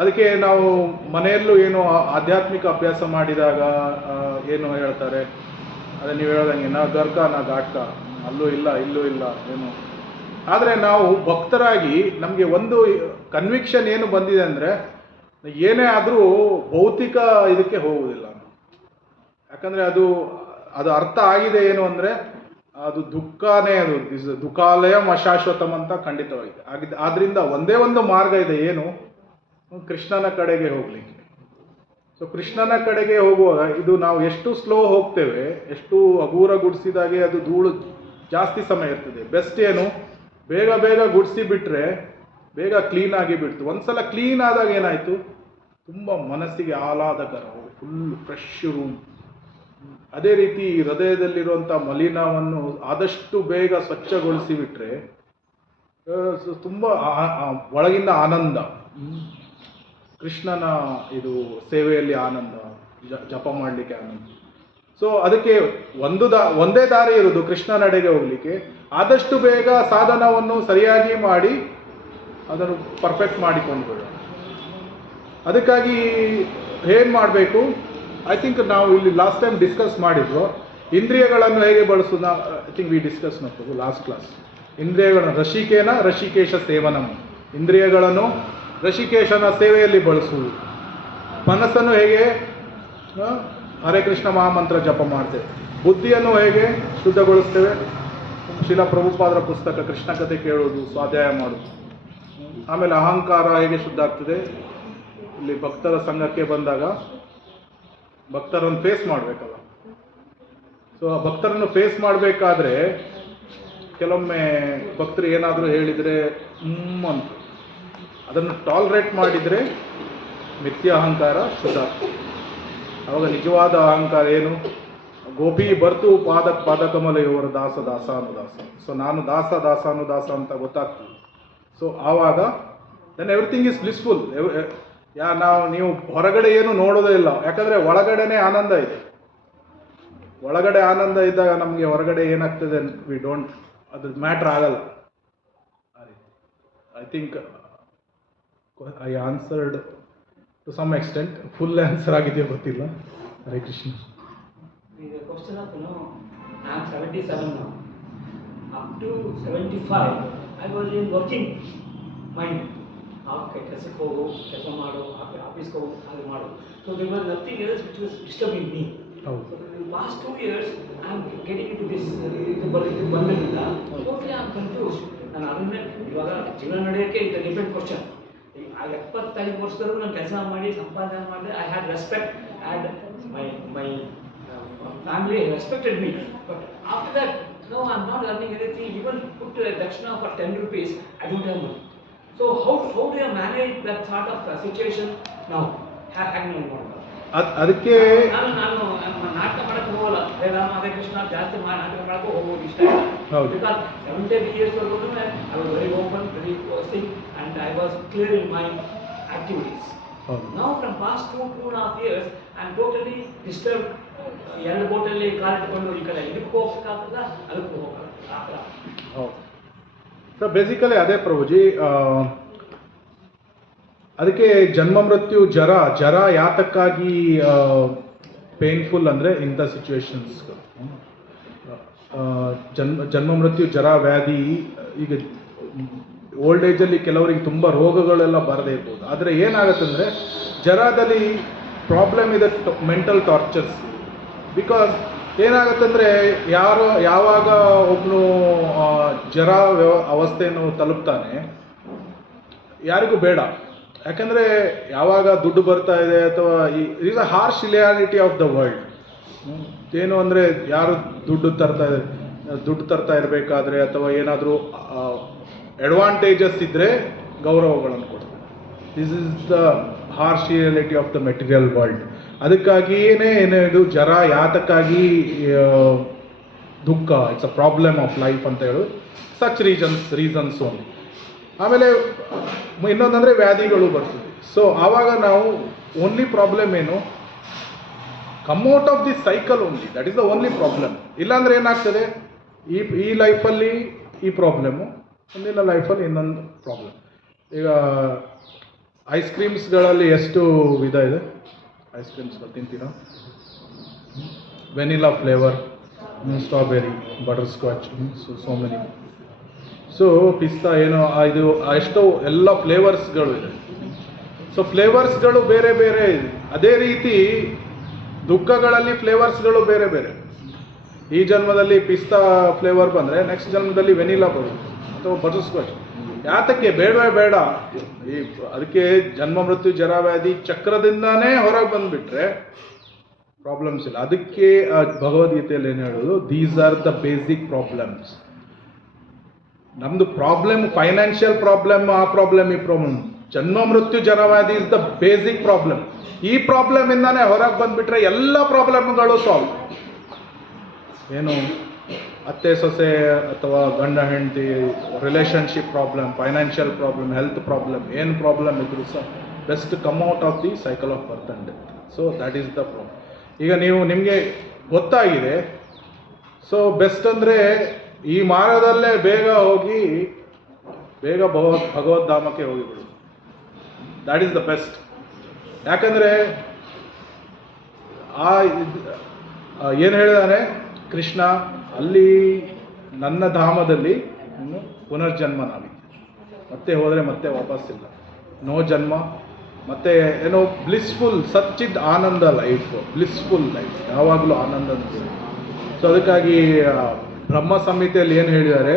ಅದಕ್ಕೆ ನಾವು ಮನೆಯಲ್ಲೂ ಏನು ಆಧ್ಯಾತ್ಮಿಕ ಅಭ್ಯಾಸ ಮಾಡಿದಾಗ ಏನು ಹೇಳ್ತಾರೆ, ಅದೇ ನೀವು ಹೇಳ್ದಂಗೆ ನಾ ಗರ್ಕ ನಾ ಘಾಟ್ಕ, ಅಲ್ಲೂ ಇಲ್ಲ ಇಲ್ಲೂ ಇಲ್ಲ ಏನು. ಆದರೆ ನಾವು ಭಕ್ತರಾಗಿ ನಮಗೆ ಒಂದು ಕನ್ವಿಕ್ಷನ್ ಏನು ಬಂದಿದೆ ಅಂದರೆ, ಏನೇ ಆದರೂ ಭೌತಿಕ ಇದಕ್ಕೆ ಹೋಗುವುದಿಲ್ಲ. ಯಾಕಂದರೆ ಅದು ಅರ್ಥ ಆಗಿದೆ ಏನು ಅಂದರೆ, ಅದು ದುಃಖನೇ, ಅದು ದುಃಖಾಲಯಂ ಅಶಾಶ್ವತಂ ಅಂತ ಖಂಡಿತವಾಗಿದೆ. ಆದ್ದರಿಂದ ಒಂದೇ ಒಂದು ಮಾರ್ಗ ಇದೆ, ಏನು, ಕೃಷ್ಣನ ಕಡೆಗೆ ಹೋಗಲಿಕ್ಕೆ. ಸೊ ಕೃಷ್ಣನ ಕಡೆಗೆ ಹೋಗುವಾಗ ಇದು ನಾವು ಎಷ್ಟು ಸ್ಲೋ ಹೋಗ್ತೇವೆ, ಎಷ್ಟು ಹಗೂರ ಗುಡಿಸಿದಾಗೆ ಅದು ಧೂಳು ಜಾಸ್ತಿ ಸಮಯ ಇರ್ತದೆ. ಬೆಸ್ಟ್ ಏನು, ಬೇಗ ಗುಡಿಸಿ ಬಿಟ್ಟರೆ ಬೇಗ ಕ್ಲೀನಾಗಿ ಬಿಡ್ತು. ಒಂದ್ಸಲ ಕ್ಲೀನ್ ಆದಾಗ ಏನಾಯಿತು, ತುಂಬ ಮನಸ್ಸಿಗೆ ಆಹ್ಲಾದಕರ, ಫುಲ್ ಫ್ರೆಶ್ ರೂಮ್. ಅದೇ ರೀತಿ ಹೃದಯದಲ್ಲಿರುವಂಥ ಮಲಿನವನ್ನು ಆದಷ್ಟು ಬೇಗ ಸ್ವಚ್ಛಗೊಳಿಸಿ ಬಿಟ್ಟರೆ ತುಂಬ ಒಳಗಿಂದ ಆನಂದ, ಕೃಷ್ಣನ ಇದು ಸೇವೆಯಲ್ಲಿ ಆನಂದ, ಜಪ ಮಾಡಲಿಕ್ಕೆ ಆನಂದ. ಸೊ ಅದಕ್ಕೆ ಒಂದೇ ದಾರಿ ಇರೋದು ಕೃಷ್ಣನಡೆಗೆ ಹೋಗಲಿಕ್ಕೆ. ಆದಷ್ಟು ಬೇಗ ಸಾಧನವನ್ನು ಸರಿಯಾಗಿ ಮಾಡಿ ಅದನ್ನು ಪರ್ಫೆಕ್ಟ್ ಮಾಡಿಕೊಂಡು ಬಿಡೋಣ. ಅದಕ್ಕಾಗಿ ಏನು ಮಾಡಬೇಕು, ಐ ಥಿಂಕ್ ನಾವು ಇಲ್ಲಿ ಲಾಸ್ಟ್ ಟೈಮ್ ಡಿಸ್ಕಸ್ ಮಾಡಿದ್ರು, ಇಂದ್ರಿಯಗಳನ್ನು ಹೇಗೆ ಬಳಸೋದು. ಐ ಥಿಂಕ್ ವಿ ಡಿಸ್ಕಸ್ ಮಾಡ್ಬೋದು ಲಾಸ್ಟ್ ಕ್ಲಾಸ್. ಇಂದ್ರಿಯಗಳನ್ನು ರಷಿಕೇಶ ಸೇವನಂ, ಇಂದ್ರಿಯಗಳನ್ನು ರಷಿಕೇಶನ ಸೇವೆಯಲ್ಲಿ ಬಳಸುವುದು. ಮನಸ್ಸನ್ನು ಹೇಗೆ ಹರೇ ಕೃಷ್ಣ ಮಹಾಮಂತ್ರ ಜಪ ಮಾಡ್ತೇವೆ, ಬುದ್ಧಿಯನ್ನು ಹೇಗೆ ಶುದ್ಧಗೊಳಿಸ್ತೇವೆ, ಶಿಲಾ ಪ್ರಭುಪಾದರ ಪುಸ್ತಕ ಕೃಷ್ಣ ಕಥೆ ಕೇಳೋದು, ಸ್ವಾಧ್ಯಾಯ ಮಾಡೋದು. ಆಮೇಲೆ ಅಹಂಕಾರ ಹೇಗೆ ಶುದ್ಧ ಆಗ್ತದೆ, ಇಲ್ಲಿ ಭಕ್ತರ ಸಂಘಕ್ಕೆ ಬಂದಾಗ ಭಕ್ತರನ್ನು ಫೇಸ್ ಮಾಡಬೇಕಲ್ಲ. ಸೊ ಆ ಭಕ್ತರನ್ನು ಫೇಸ್ ಮಾಡಬೇಕಾದ್ರೆ ಕೆಲವೊಮ್ಮೆ ಭಕ್ತರು ಏನಾದರೂ ಹೇಳಿದರೆ ಅಂತ ಅದನ್ನು ಟಾಲರೇಟ್ ಮಾಡಿದರೆ ಮಿಥ್ಯ ಅಹಂಕಾರ ಶುದ್ಧ ಆಗ್ತದೆ. ಆವಾಗ ನಿಜವಾದ ಅಹಂಕಾರ ಏನು, ಗೋಪಿ ಬರ್ತು ಪಾದಕಮಲ ಇವರ ದಾಸ ಅನುದಾಸ. ಸೊ ನಾನು ದಾಸ ಅನುದಾಸ ಅಂತ ಗೊತ್ತಾಗ್ತದೆ. ಸೊ ಆವಾಗ ದೆನ್ ಎವ್ರಿಥಿಂಗ್ ಈಸ್ ಬ್ಲಿಸ್ಫುಲ್. ನೀವು ಹೊರಗಡೆ ಏನು ನೋಡೋದೇ ಇಲ್ಲ, ಯಾಕಂದರೆ ಒಳಗಡೆನೇ ಆನಂದ ಇದೆ. ಒಳಗಡೆ ಆನಂದ ಇದ್ದಾಗ ನಮಗೆ ಹೊರಗಡೆ ಏನಾಗ್ತದೆ ವಿ ಡೋಂಟ್, ಅದು ಮ್ಯಾಟ್ರ್ ಆಗಲ್ಲ. I think I answered to some extent. Full answer ಆಗಿದೆಯೋ ಗೊತ್ತಿಲ್ಲ. Hare Krishna. The question of, I am 77 now. Up to 75, I was in working mind. ಕೆಲಸಕ್ಕೆ ಹೋಗು, ಕೆಲಸ ಮಾಡು, ಆಫೀಸ್ಗೆ ಹೋಗು, ಅದು ಮಾಡು. So there was nothing else which was disturbing me. Last 2 years I am getting into this. ಇದು ಬಂದಿಲ್ಲ, ಟೋಟಲಿ ಐ ಆಮ್ ಕನ್ಫ್ಯೂಸ್. ನಾನು ಅದನ್ನೇ ಇವಾಗ ಜೀವನ ನಡೆಯೋಕ್ಕೆ ಇದು ಡಿಫ್ರೆಂಟ್ ಕ್ವಶನ್. ಆ 75 ವರ್ಷದವರೆಗೂ ನಾನು ಕೆಲಸ ಮಾಡಿ ಸಂಪಾದನೆ ಮಾಡಿದೆ. I had respect and my family respected me. But after that, no, I'm not earning anything. Even put a dakshina for 10 rupees, I don't have money. So how do you manage that sort of situation now? ಹ್ಯಾಂಗ್ ಮಾಡೋದು? ಅದಕ್ಕೆ ನಾನು ನಾಟಕ ಮಾಡಕ್ಕೆ ಹೋಗಲ್ಲ. ಶ್ರೀರಾಮ ಹರೇ ಕೃಷ್ಣ ಜಾಸ್ತಿ ನಾಟಕ ಮಾಡಕ್ಕೆ ಹೋಗೋದು ಇಷ್ಟ ಇಲ್ಲ. ಹೌದು. ಬಿಕಾಸ್ 70 years ವರೆಗೂ I was very open, very posting, and I was clear in my activities. ಹೌದು. Now from past 2.5 years, I am totally disturbed. 2 ಬೋಟಲ್ಲಿ ಕಾಲಿಟ್ಕೊಂಡು ಈ ಕಡೆ ಇದಕ್ಕೆ ಹೋಗಕ್ಕಾಗಲ್ಲ, ಅದಕ್ಕೂ ಹೋಗಲ್ಲ. ಆ ಥರ. ಹೌದು. ಸೊ ಬೇಸಿಕಲಿ ಅದೇ ಪ್ರಭುಜಿ, ಅದಕ್ಕೆ ಜನ್ಮ ಮೃತ್ಯು ಜರ ಯಾತಕ್ಕಾಗಿ ಪೇನ್ಫುಲ್ ಅಂದರೆ ಇಂಥ ಸಿಚುವೇಶನ್ಸ್ಗಳು. ಜನ್ಮ ಮೃತ್ಯು ಜರ ವ್ಯಾಧಿ, ಈಗ ಓಲ್ಡ್ ಏಜಲ್ಲಿ ಕೆಲವರಿಗೆ ತುಂಬ ರೋಗಗಳೆಲ್ಲ ಬರದೇ ಇರ್ಬೋದು. ಆದರೆ ಏನಾಗುತ್ತಂದರೆ ಜರದಲ್ಲಿ ಪ್ರಾಬ್ಲಮ್ ಇದೆ ಮೆಂಟಲ್ ಟಾರ್ಚರ್ಸ್. ಬಿಕಾಸ್ ಏನಾಗುತ್ತಂದರೆ ಯಾವಾಗ ಒಬ್ಬನು ಜರ ಅವಸ್ಥೆಯನ್ನು ತಲುಪ್ತಾನೆ, ಯಾರಿಗೂ ಬೇಡ. ಯಾಕಂದರೆ ಯಾವಾಗ ದುಡ್ಡು ಬರ್ತಾ ಇದೆ ಅಥವಾ is a harsh reality of the world. ಏನು ಅಂದರೆ ಯಾರು ದುಡ್ಡು ತರ್ತಾ ಇರಬೇಕಾದ್ರೆ ಅಥವಾ ಏನಾದರೂ ಅಡ್ವಾಂಟೇಜಸ್ ಇದ್ದರೆ ಗೌರವಗಳನ್ನು ಕೊಡ್ತಾರೆ. This is the harsh reality of the material world. ಅದಕ್ಕಾಗಿಯೇ ಇದು ಜರ ಯಾತಕ್ಕಾಗಿ ದುಃಖ, it's a problem of life ಅಂತ ಹೇಳೋದು. Such reasons only. ಆಮೇಲೆ ಇನ್ನೊಂದಂದರೆ ವ್ಯಾಧಿಗಳು ಬರ್ತದೆ. ಸೊ ಆವಾಗ ನಾವು ಓನ್ಲಿ ಪ್ರಾಬ್ಲಮ್ ಏನು, come out of the cycle only, that is the only problem. ಇಲ್ಲಾಂದರೆ ಏನಾಗ್ತದೆ, ಈ ಲೈಫಲ್ಲಿ ಈ ಪ್ರಾಬ್ಲಮ್ಮು, ಮುಂದಿನ ಲೈಫಲ್ಲಿ ಇನ್ನೊಂದು ಪ್ರಾಬ್ಲಮ್. ಈಗ ಐಸ್ ಕ್ರೀಮ್ಸ್ಗಳಲ್ಲಿ ಎಷ್ಟು ವಿಧ ಇದೆ? ಐಸ್ ಕ್ರೀಮ್ಸ್ಗಳು ತಿಂತೀರಾ? Vanilla flavour, strawberry, butter scotch, so many. So ಪಿಸ್ತಾ ಏನೋ ಇದು ಎಷ್ಟೋ ಎಲ್ಲ ಫ್ಲೇವರ್ಸ್ಗಳು ಇದೆ. ಸೊ ಫ್ಲೇವರ್ಸ್ಗಳು ಬೇರೆ ಬೇರೆ ಇದೆ. ಅದೇ ರೀತಿ ದುಃಖಗಳಲ್ಲಿ ಫ್ಲೇವರ್ಸ್ಗಳು ಬೇರೆ ಬೇರೆ. ಈ ಜನ್ಮದಲ್ಲಿ ಪಿಸ್ತಾ ಫ್ಲೇವರ್ ಬಂದರೆ ನೆಕ್ಸ್ಟ್ ಜನ್ಮದಲ್ಲಿ ವೆನಿಲಾ ಬರುತ್ತೆ ಅಥವಾ ಬಟರ್ ಸ್ಕಾಚ್. ಯಾತಕ್ಕೆ? ಬೇಡವೇ ಬೇಡ. ಅದಕ್ಕೆ ಜನ್ಮ ಮೃತ್ಯು ಜರ ವ್ಯಾಧಿ ಚಕ್ರದಿಂದಾನೇ ಹೊರಗೆ ಬಂದುಬಿಟ್ರೆ ಪ್ರಾಬ್ಲಮ್ಸ್ ಇಲ್ಲ. ಅದಕ್ಕೆ ಭಗವದ್ಗೀತೆಯಲ್ಲಿ ಏನು ಹೇಳೋದು, these are the basic problems. ನಮ್ಮದು ಪ್ರಾಬ್ಲಮ್ ಫೈನಾನ್ಷಿಯಲ್ ಪ್ರಾಬ್ಲಮ್, ಆ ಪ್ರಾಬ್ಲಮ್, ಈ ಪ್ರಾಬ್ಲಮ್. ಜನ್ಮ ಮೃತ್ಯು ಜರ ವ್ಯಾಧಿ ಇಸ್ ದ ಬೇಸಿಕ್ ಪ್ರಾಬ್ಲಮ್. ಈ ಪ್ರಾಬ್ಲಮಿಂದಾನೇ ಹೊರಗೆ ಬಂದುಬಿಟ್ರೆ ಎಲ್ಲ ಪ್ರಾಬ್ಲಮ್ಗಳು ಸಾಲ್ವ್. ಏನು ಅತ್ತೆ ಸೊಸೆ ಅಥವಾ ಗಂಡ ಹೆಂಡತಿ relationship problem, financial problem, health problem, ಏನು ಪ್ರಾಬ್ಲಮ್ ಇದ್ರೂ ಸಹ best come out of the cycle of birth and death. So that is the problem. ಈಗ ನಿಮಗೆ ಗೊತ್ತಾಗಿದೆ. ಸೊ ಬೆಸ್ಟ್ ಅಂದರೆ ಈ ಮಾರ್ಗದಲ್ಲೇ ಬೇಗ ಹೋಗಿ ಭಗವದ್ಧಾಮಕ್ಕೆ ಹೋಗಿಬಿಡು. That is the best. ಯಾಕಂದರೆ ಏನು ಹೇಳಿದಾನೆ ಕೃಷ್ಣ, ಅಲ್ಲಿ ನನ್ನ ಧಾಮದಲ್ಲಿ ಪುನರ್ಜನ್ಮ ನಾವಿದೆ, ಮತ್ತೆ ಹೋದರೆ ಮತ್ತೆ ವಾಪಸ್ಸಿಲ್ಲ, ನೋ ಜನ್ಮ, ಮತ್ತೆ ಏನೋ ಬ್ಲಿಸ್ಫುಲ್ ಸಚ್ಚಿದ್ ಆನಂದ ಲೈಫ್, ಬ್ಲಿಸ್ಫುಲ್ ಲೈಫ್, ಯಾವಾಗಲೂ ಆನಂದ. ಸೊ ಅದಕ್ಕಾಗಿ ಬ್ರಹ್ಮ ಸಂಹಿತೆಯಲ್ಲಿ ಏನು ಹೇಳಿದ್ದಾರೆ,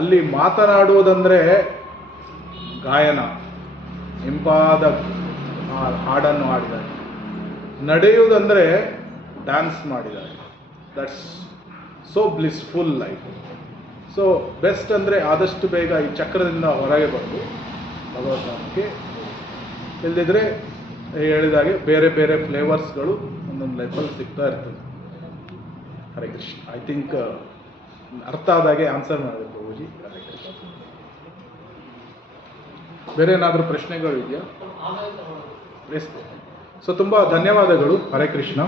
ಅಲ್ಲಿ ಮಾತನಾಡುವುದಂದರೆ ಗಾಯನ, ಇಂಪಾದ ಹಾಡನ್ನು ಹಾಡಿದ್ದಾರೆ. ನಡೆಯುವುದಂದರೆ ಡ್ಯಾನ್ಸ್ ಮಾಡಿದ್ದಾರೆ. That's so blissful life. So best ಅಂದರೆ ಆದಷ್ಟು ಬೇಗ ಈ ಚಕ್ರದಿಂದ ಹೊರಗೆ ಬಂದು ಭಗವದ್ಧಾಮಕ್ಕೆ. ಇಲ್ಲದಿದ್ದರೆ ಹೇಳಿದಾಗೆ ಬೇರೆ ಬೇರೆ ಫ್ಲೇವರ್ಸ್ಗಳು ಒಂದೊಂದು ಲೈಫಲ್ಲಿ ಸಿಗ್ತಾ ಇರ್ತದೆ. ಹರೇ ಕೃಷ್ಣ. ಐ ಥಿಂಕ್ ಅರ್ಥ ಆದಾಗೆ ಆನ್ಸರ್ ಮಾಡಿದೆ ಪ್ರಭುಜಿ. ಹರೇ ಕೃಷ್ಣ. ಬೇರೆ ಏನಾದರೂ ಪ್ರಶ್ನೆಗಳು ಇದೆಯಾ? ಎಸ್. ಸೊ ತುಂಬ ಧನ್ಯವಾದಗಳು. ಹರೇ ಕೃಷ್ಣ.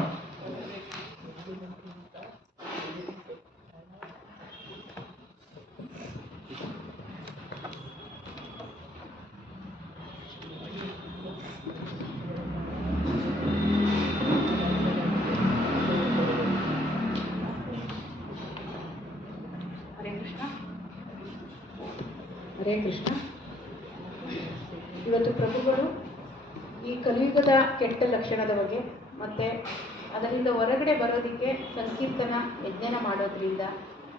ಹರೇ ಕೃಷ್ಣ. ಇವತ್ತು ಪ್ರಭುಗಳು ಈ ಕಲಿಯುಗದ ಕೆಟ್ಟ ಲಕ್ಷಣದ ಬಗ್ಗೆ ಮತ್ತು ಅದರಿಂದ ಹೊರಗಡೆ ಬರೋದಕ್ಕೆ ಸಂಕೀರ್ತನ ಯಜ್ಞನ ಮಾಡೋದ್ರಿಂದ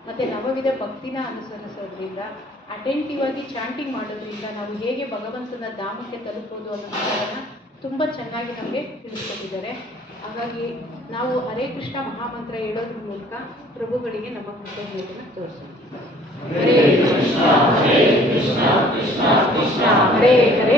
ಮತ್ತು ನವವಿಧ ಭಕ್ತಿನ ಅನುಸರಿಸೋದ್ರಿಂದ ಅಟೆಂಟಿವ್ ಆಗಿ ಚಾಂಟಿಂಗ್ ಮಾಡೋದ್ರಿಂದ ನಾವು ಹೇಗೆ ಭಗವಂತನ ಧಾಮಕ್ಕೆ ತಲುಪೋದು ಅನ್ನೋದನ್ನು ತುಂಬ ಚೆನ್ನಾಗಿ ನಮಗೆ ತಿಳಿಸ್ಕೊಟ್ಟಿದ್ದಾರೆ. ಹಾಗಾಗಿ ನಾವು ಹರೇ ಕೃಷ್ಣ ಮಹಾಮಂತ್ರ ಹೇಳೋದ್ರ ಮೂಲಕ ಪ್ರಭುಗಳಿಗೆ ನಮ್ಮ ಕೃತಜ್ಞತೆಯನ್ನು ತೋರಿಸೋಣ. ಹರೇ ಕೃಷ್ಣ ಕೃಷ್ಣ ಕೃಷ್ಣ ಹರೇ ಹರೇ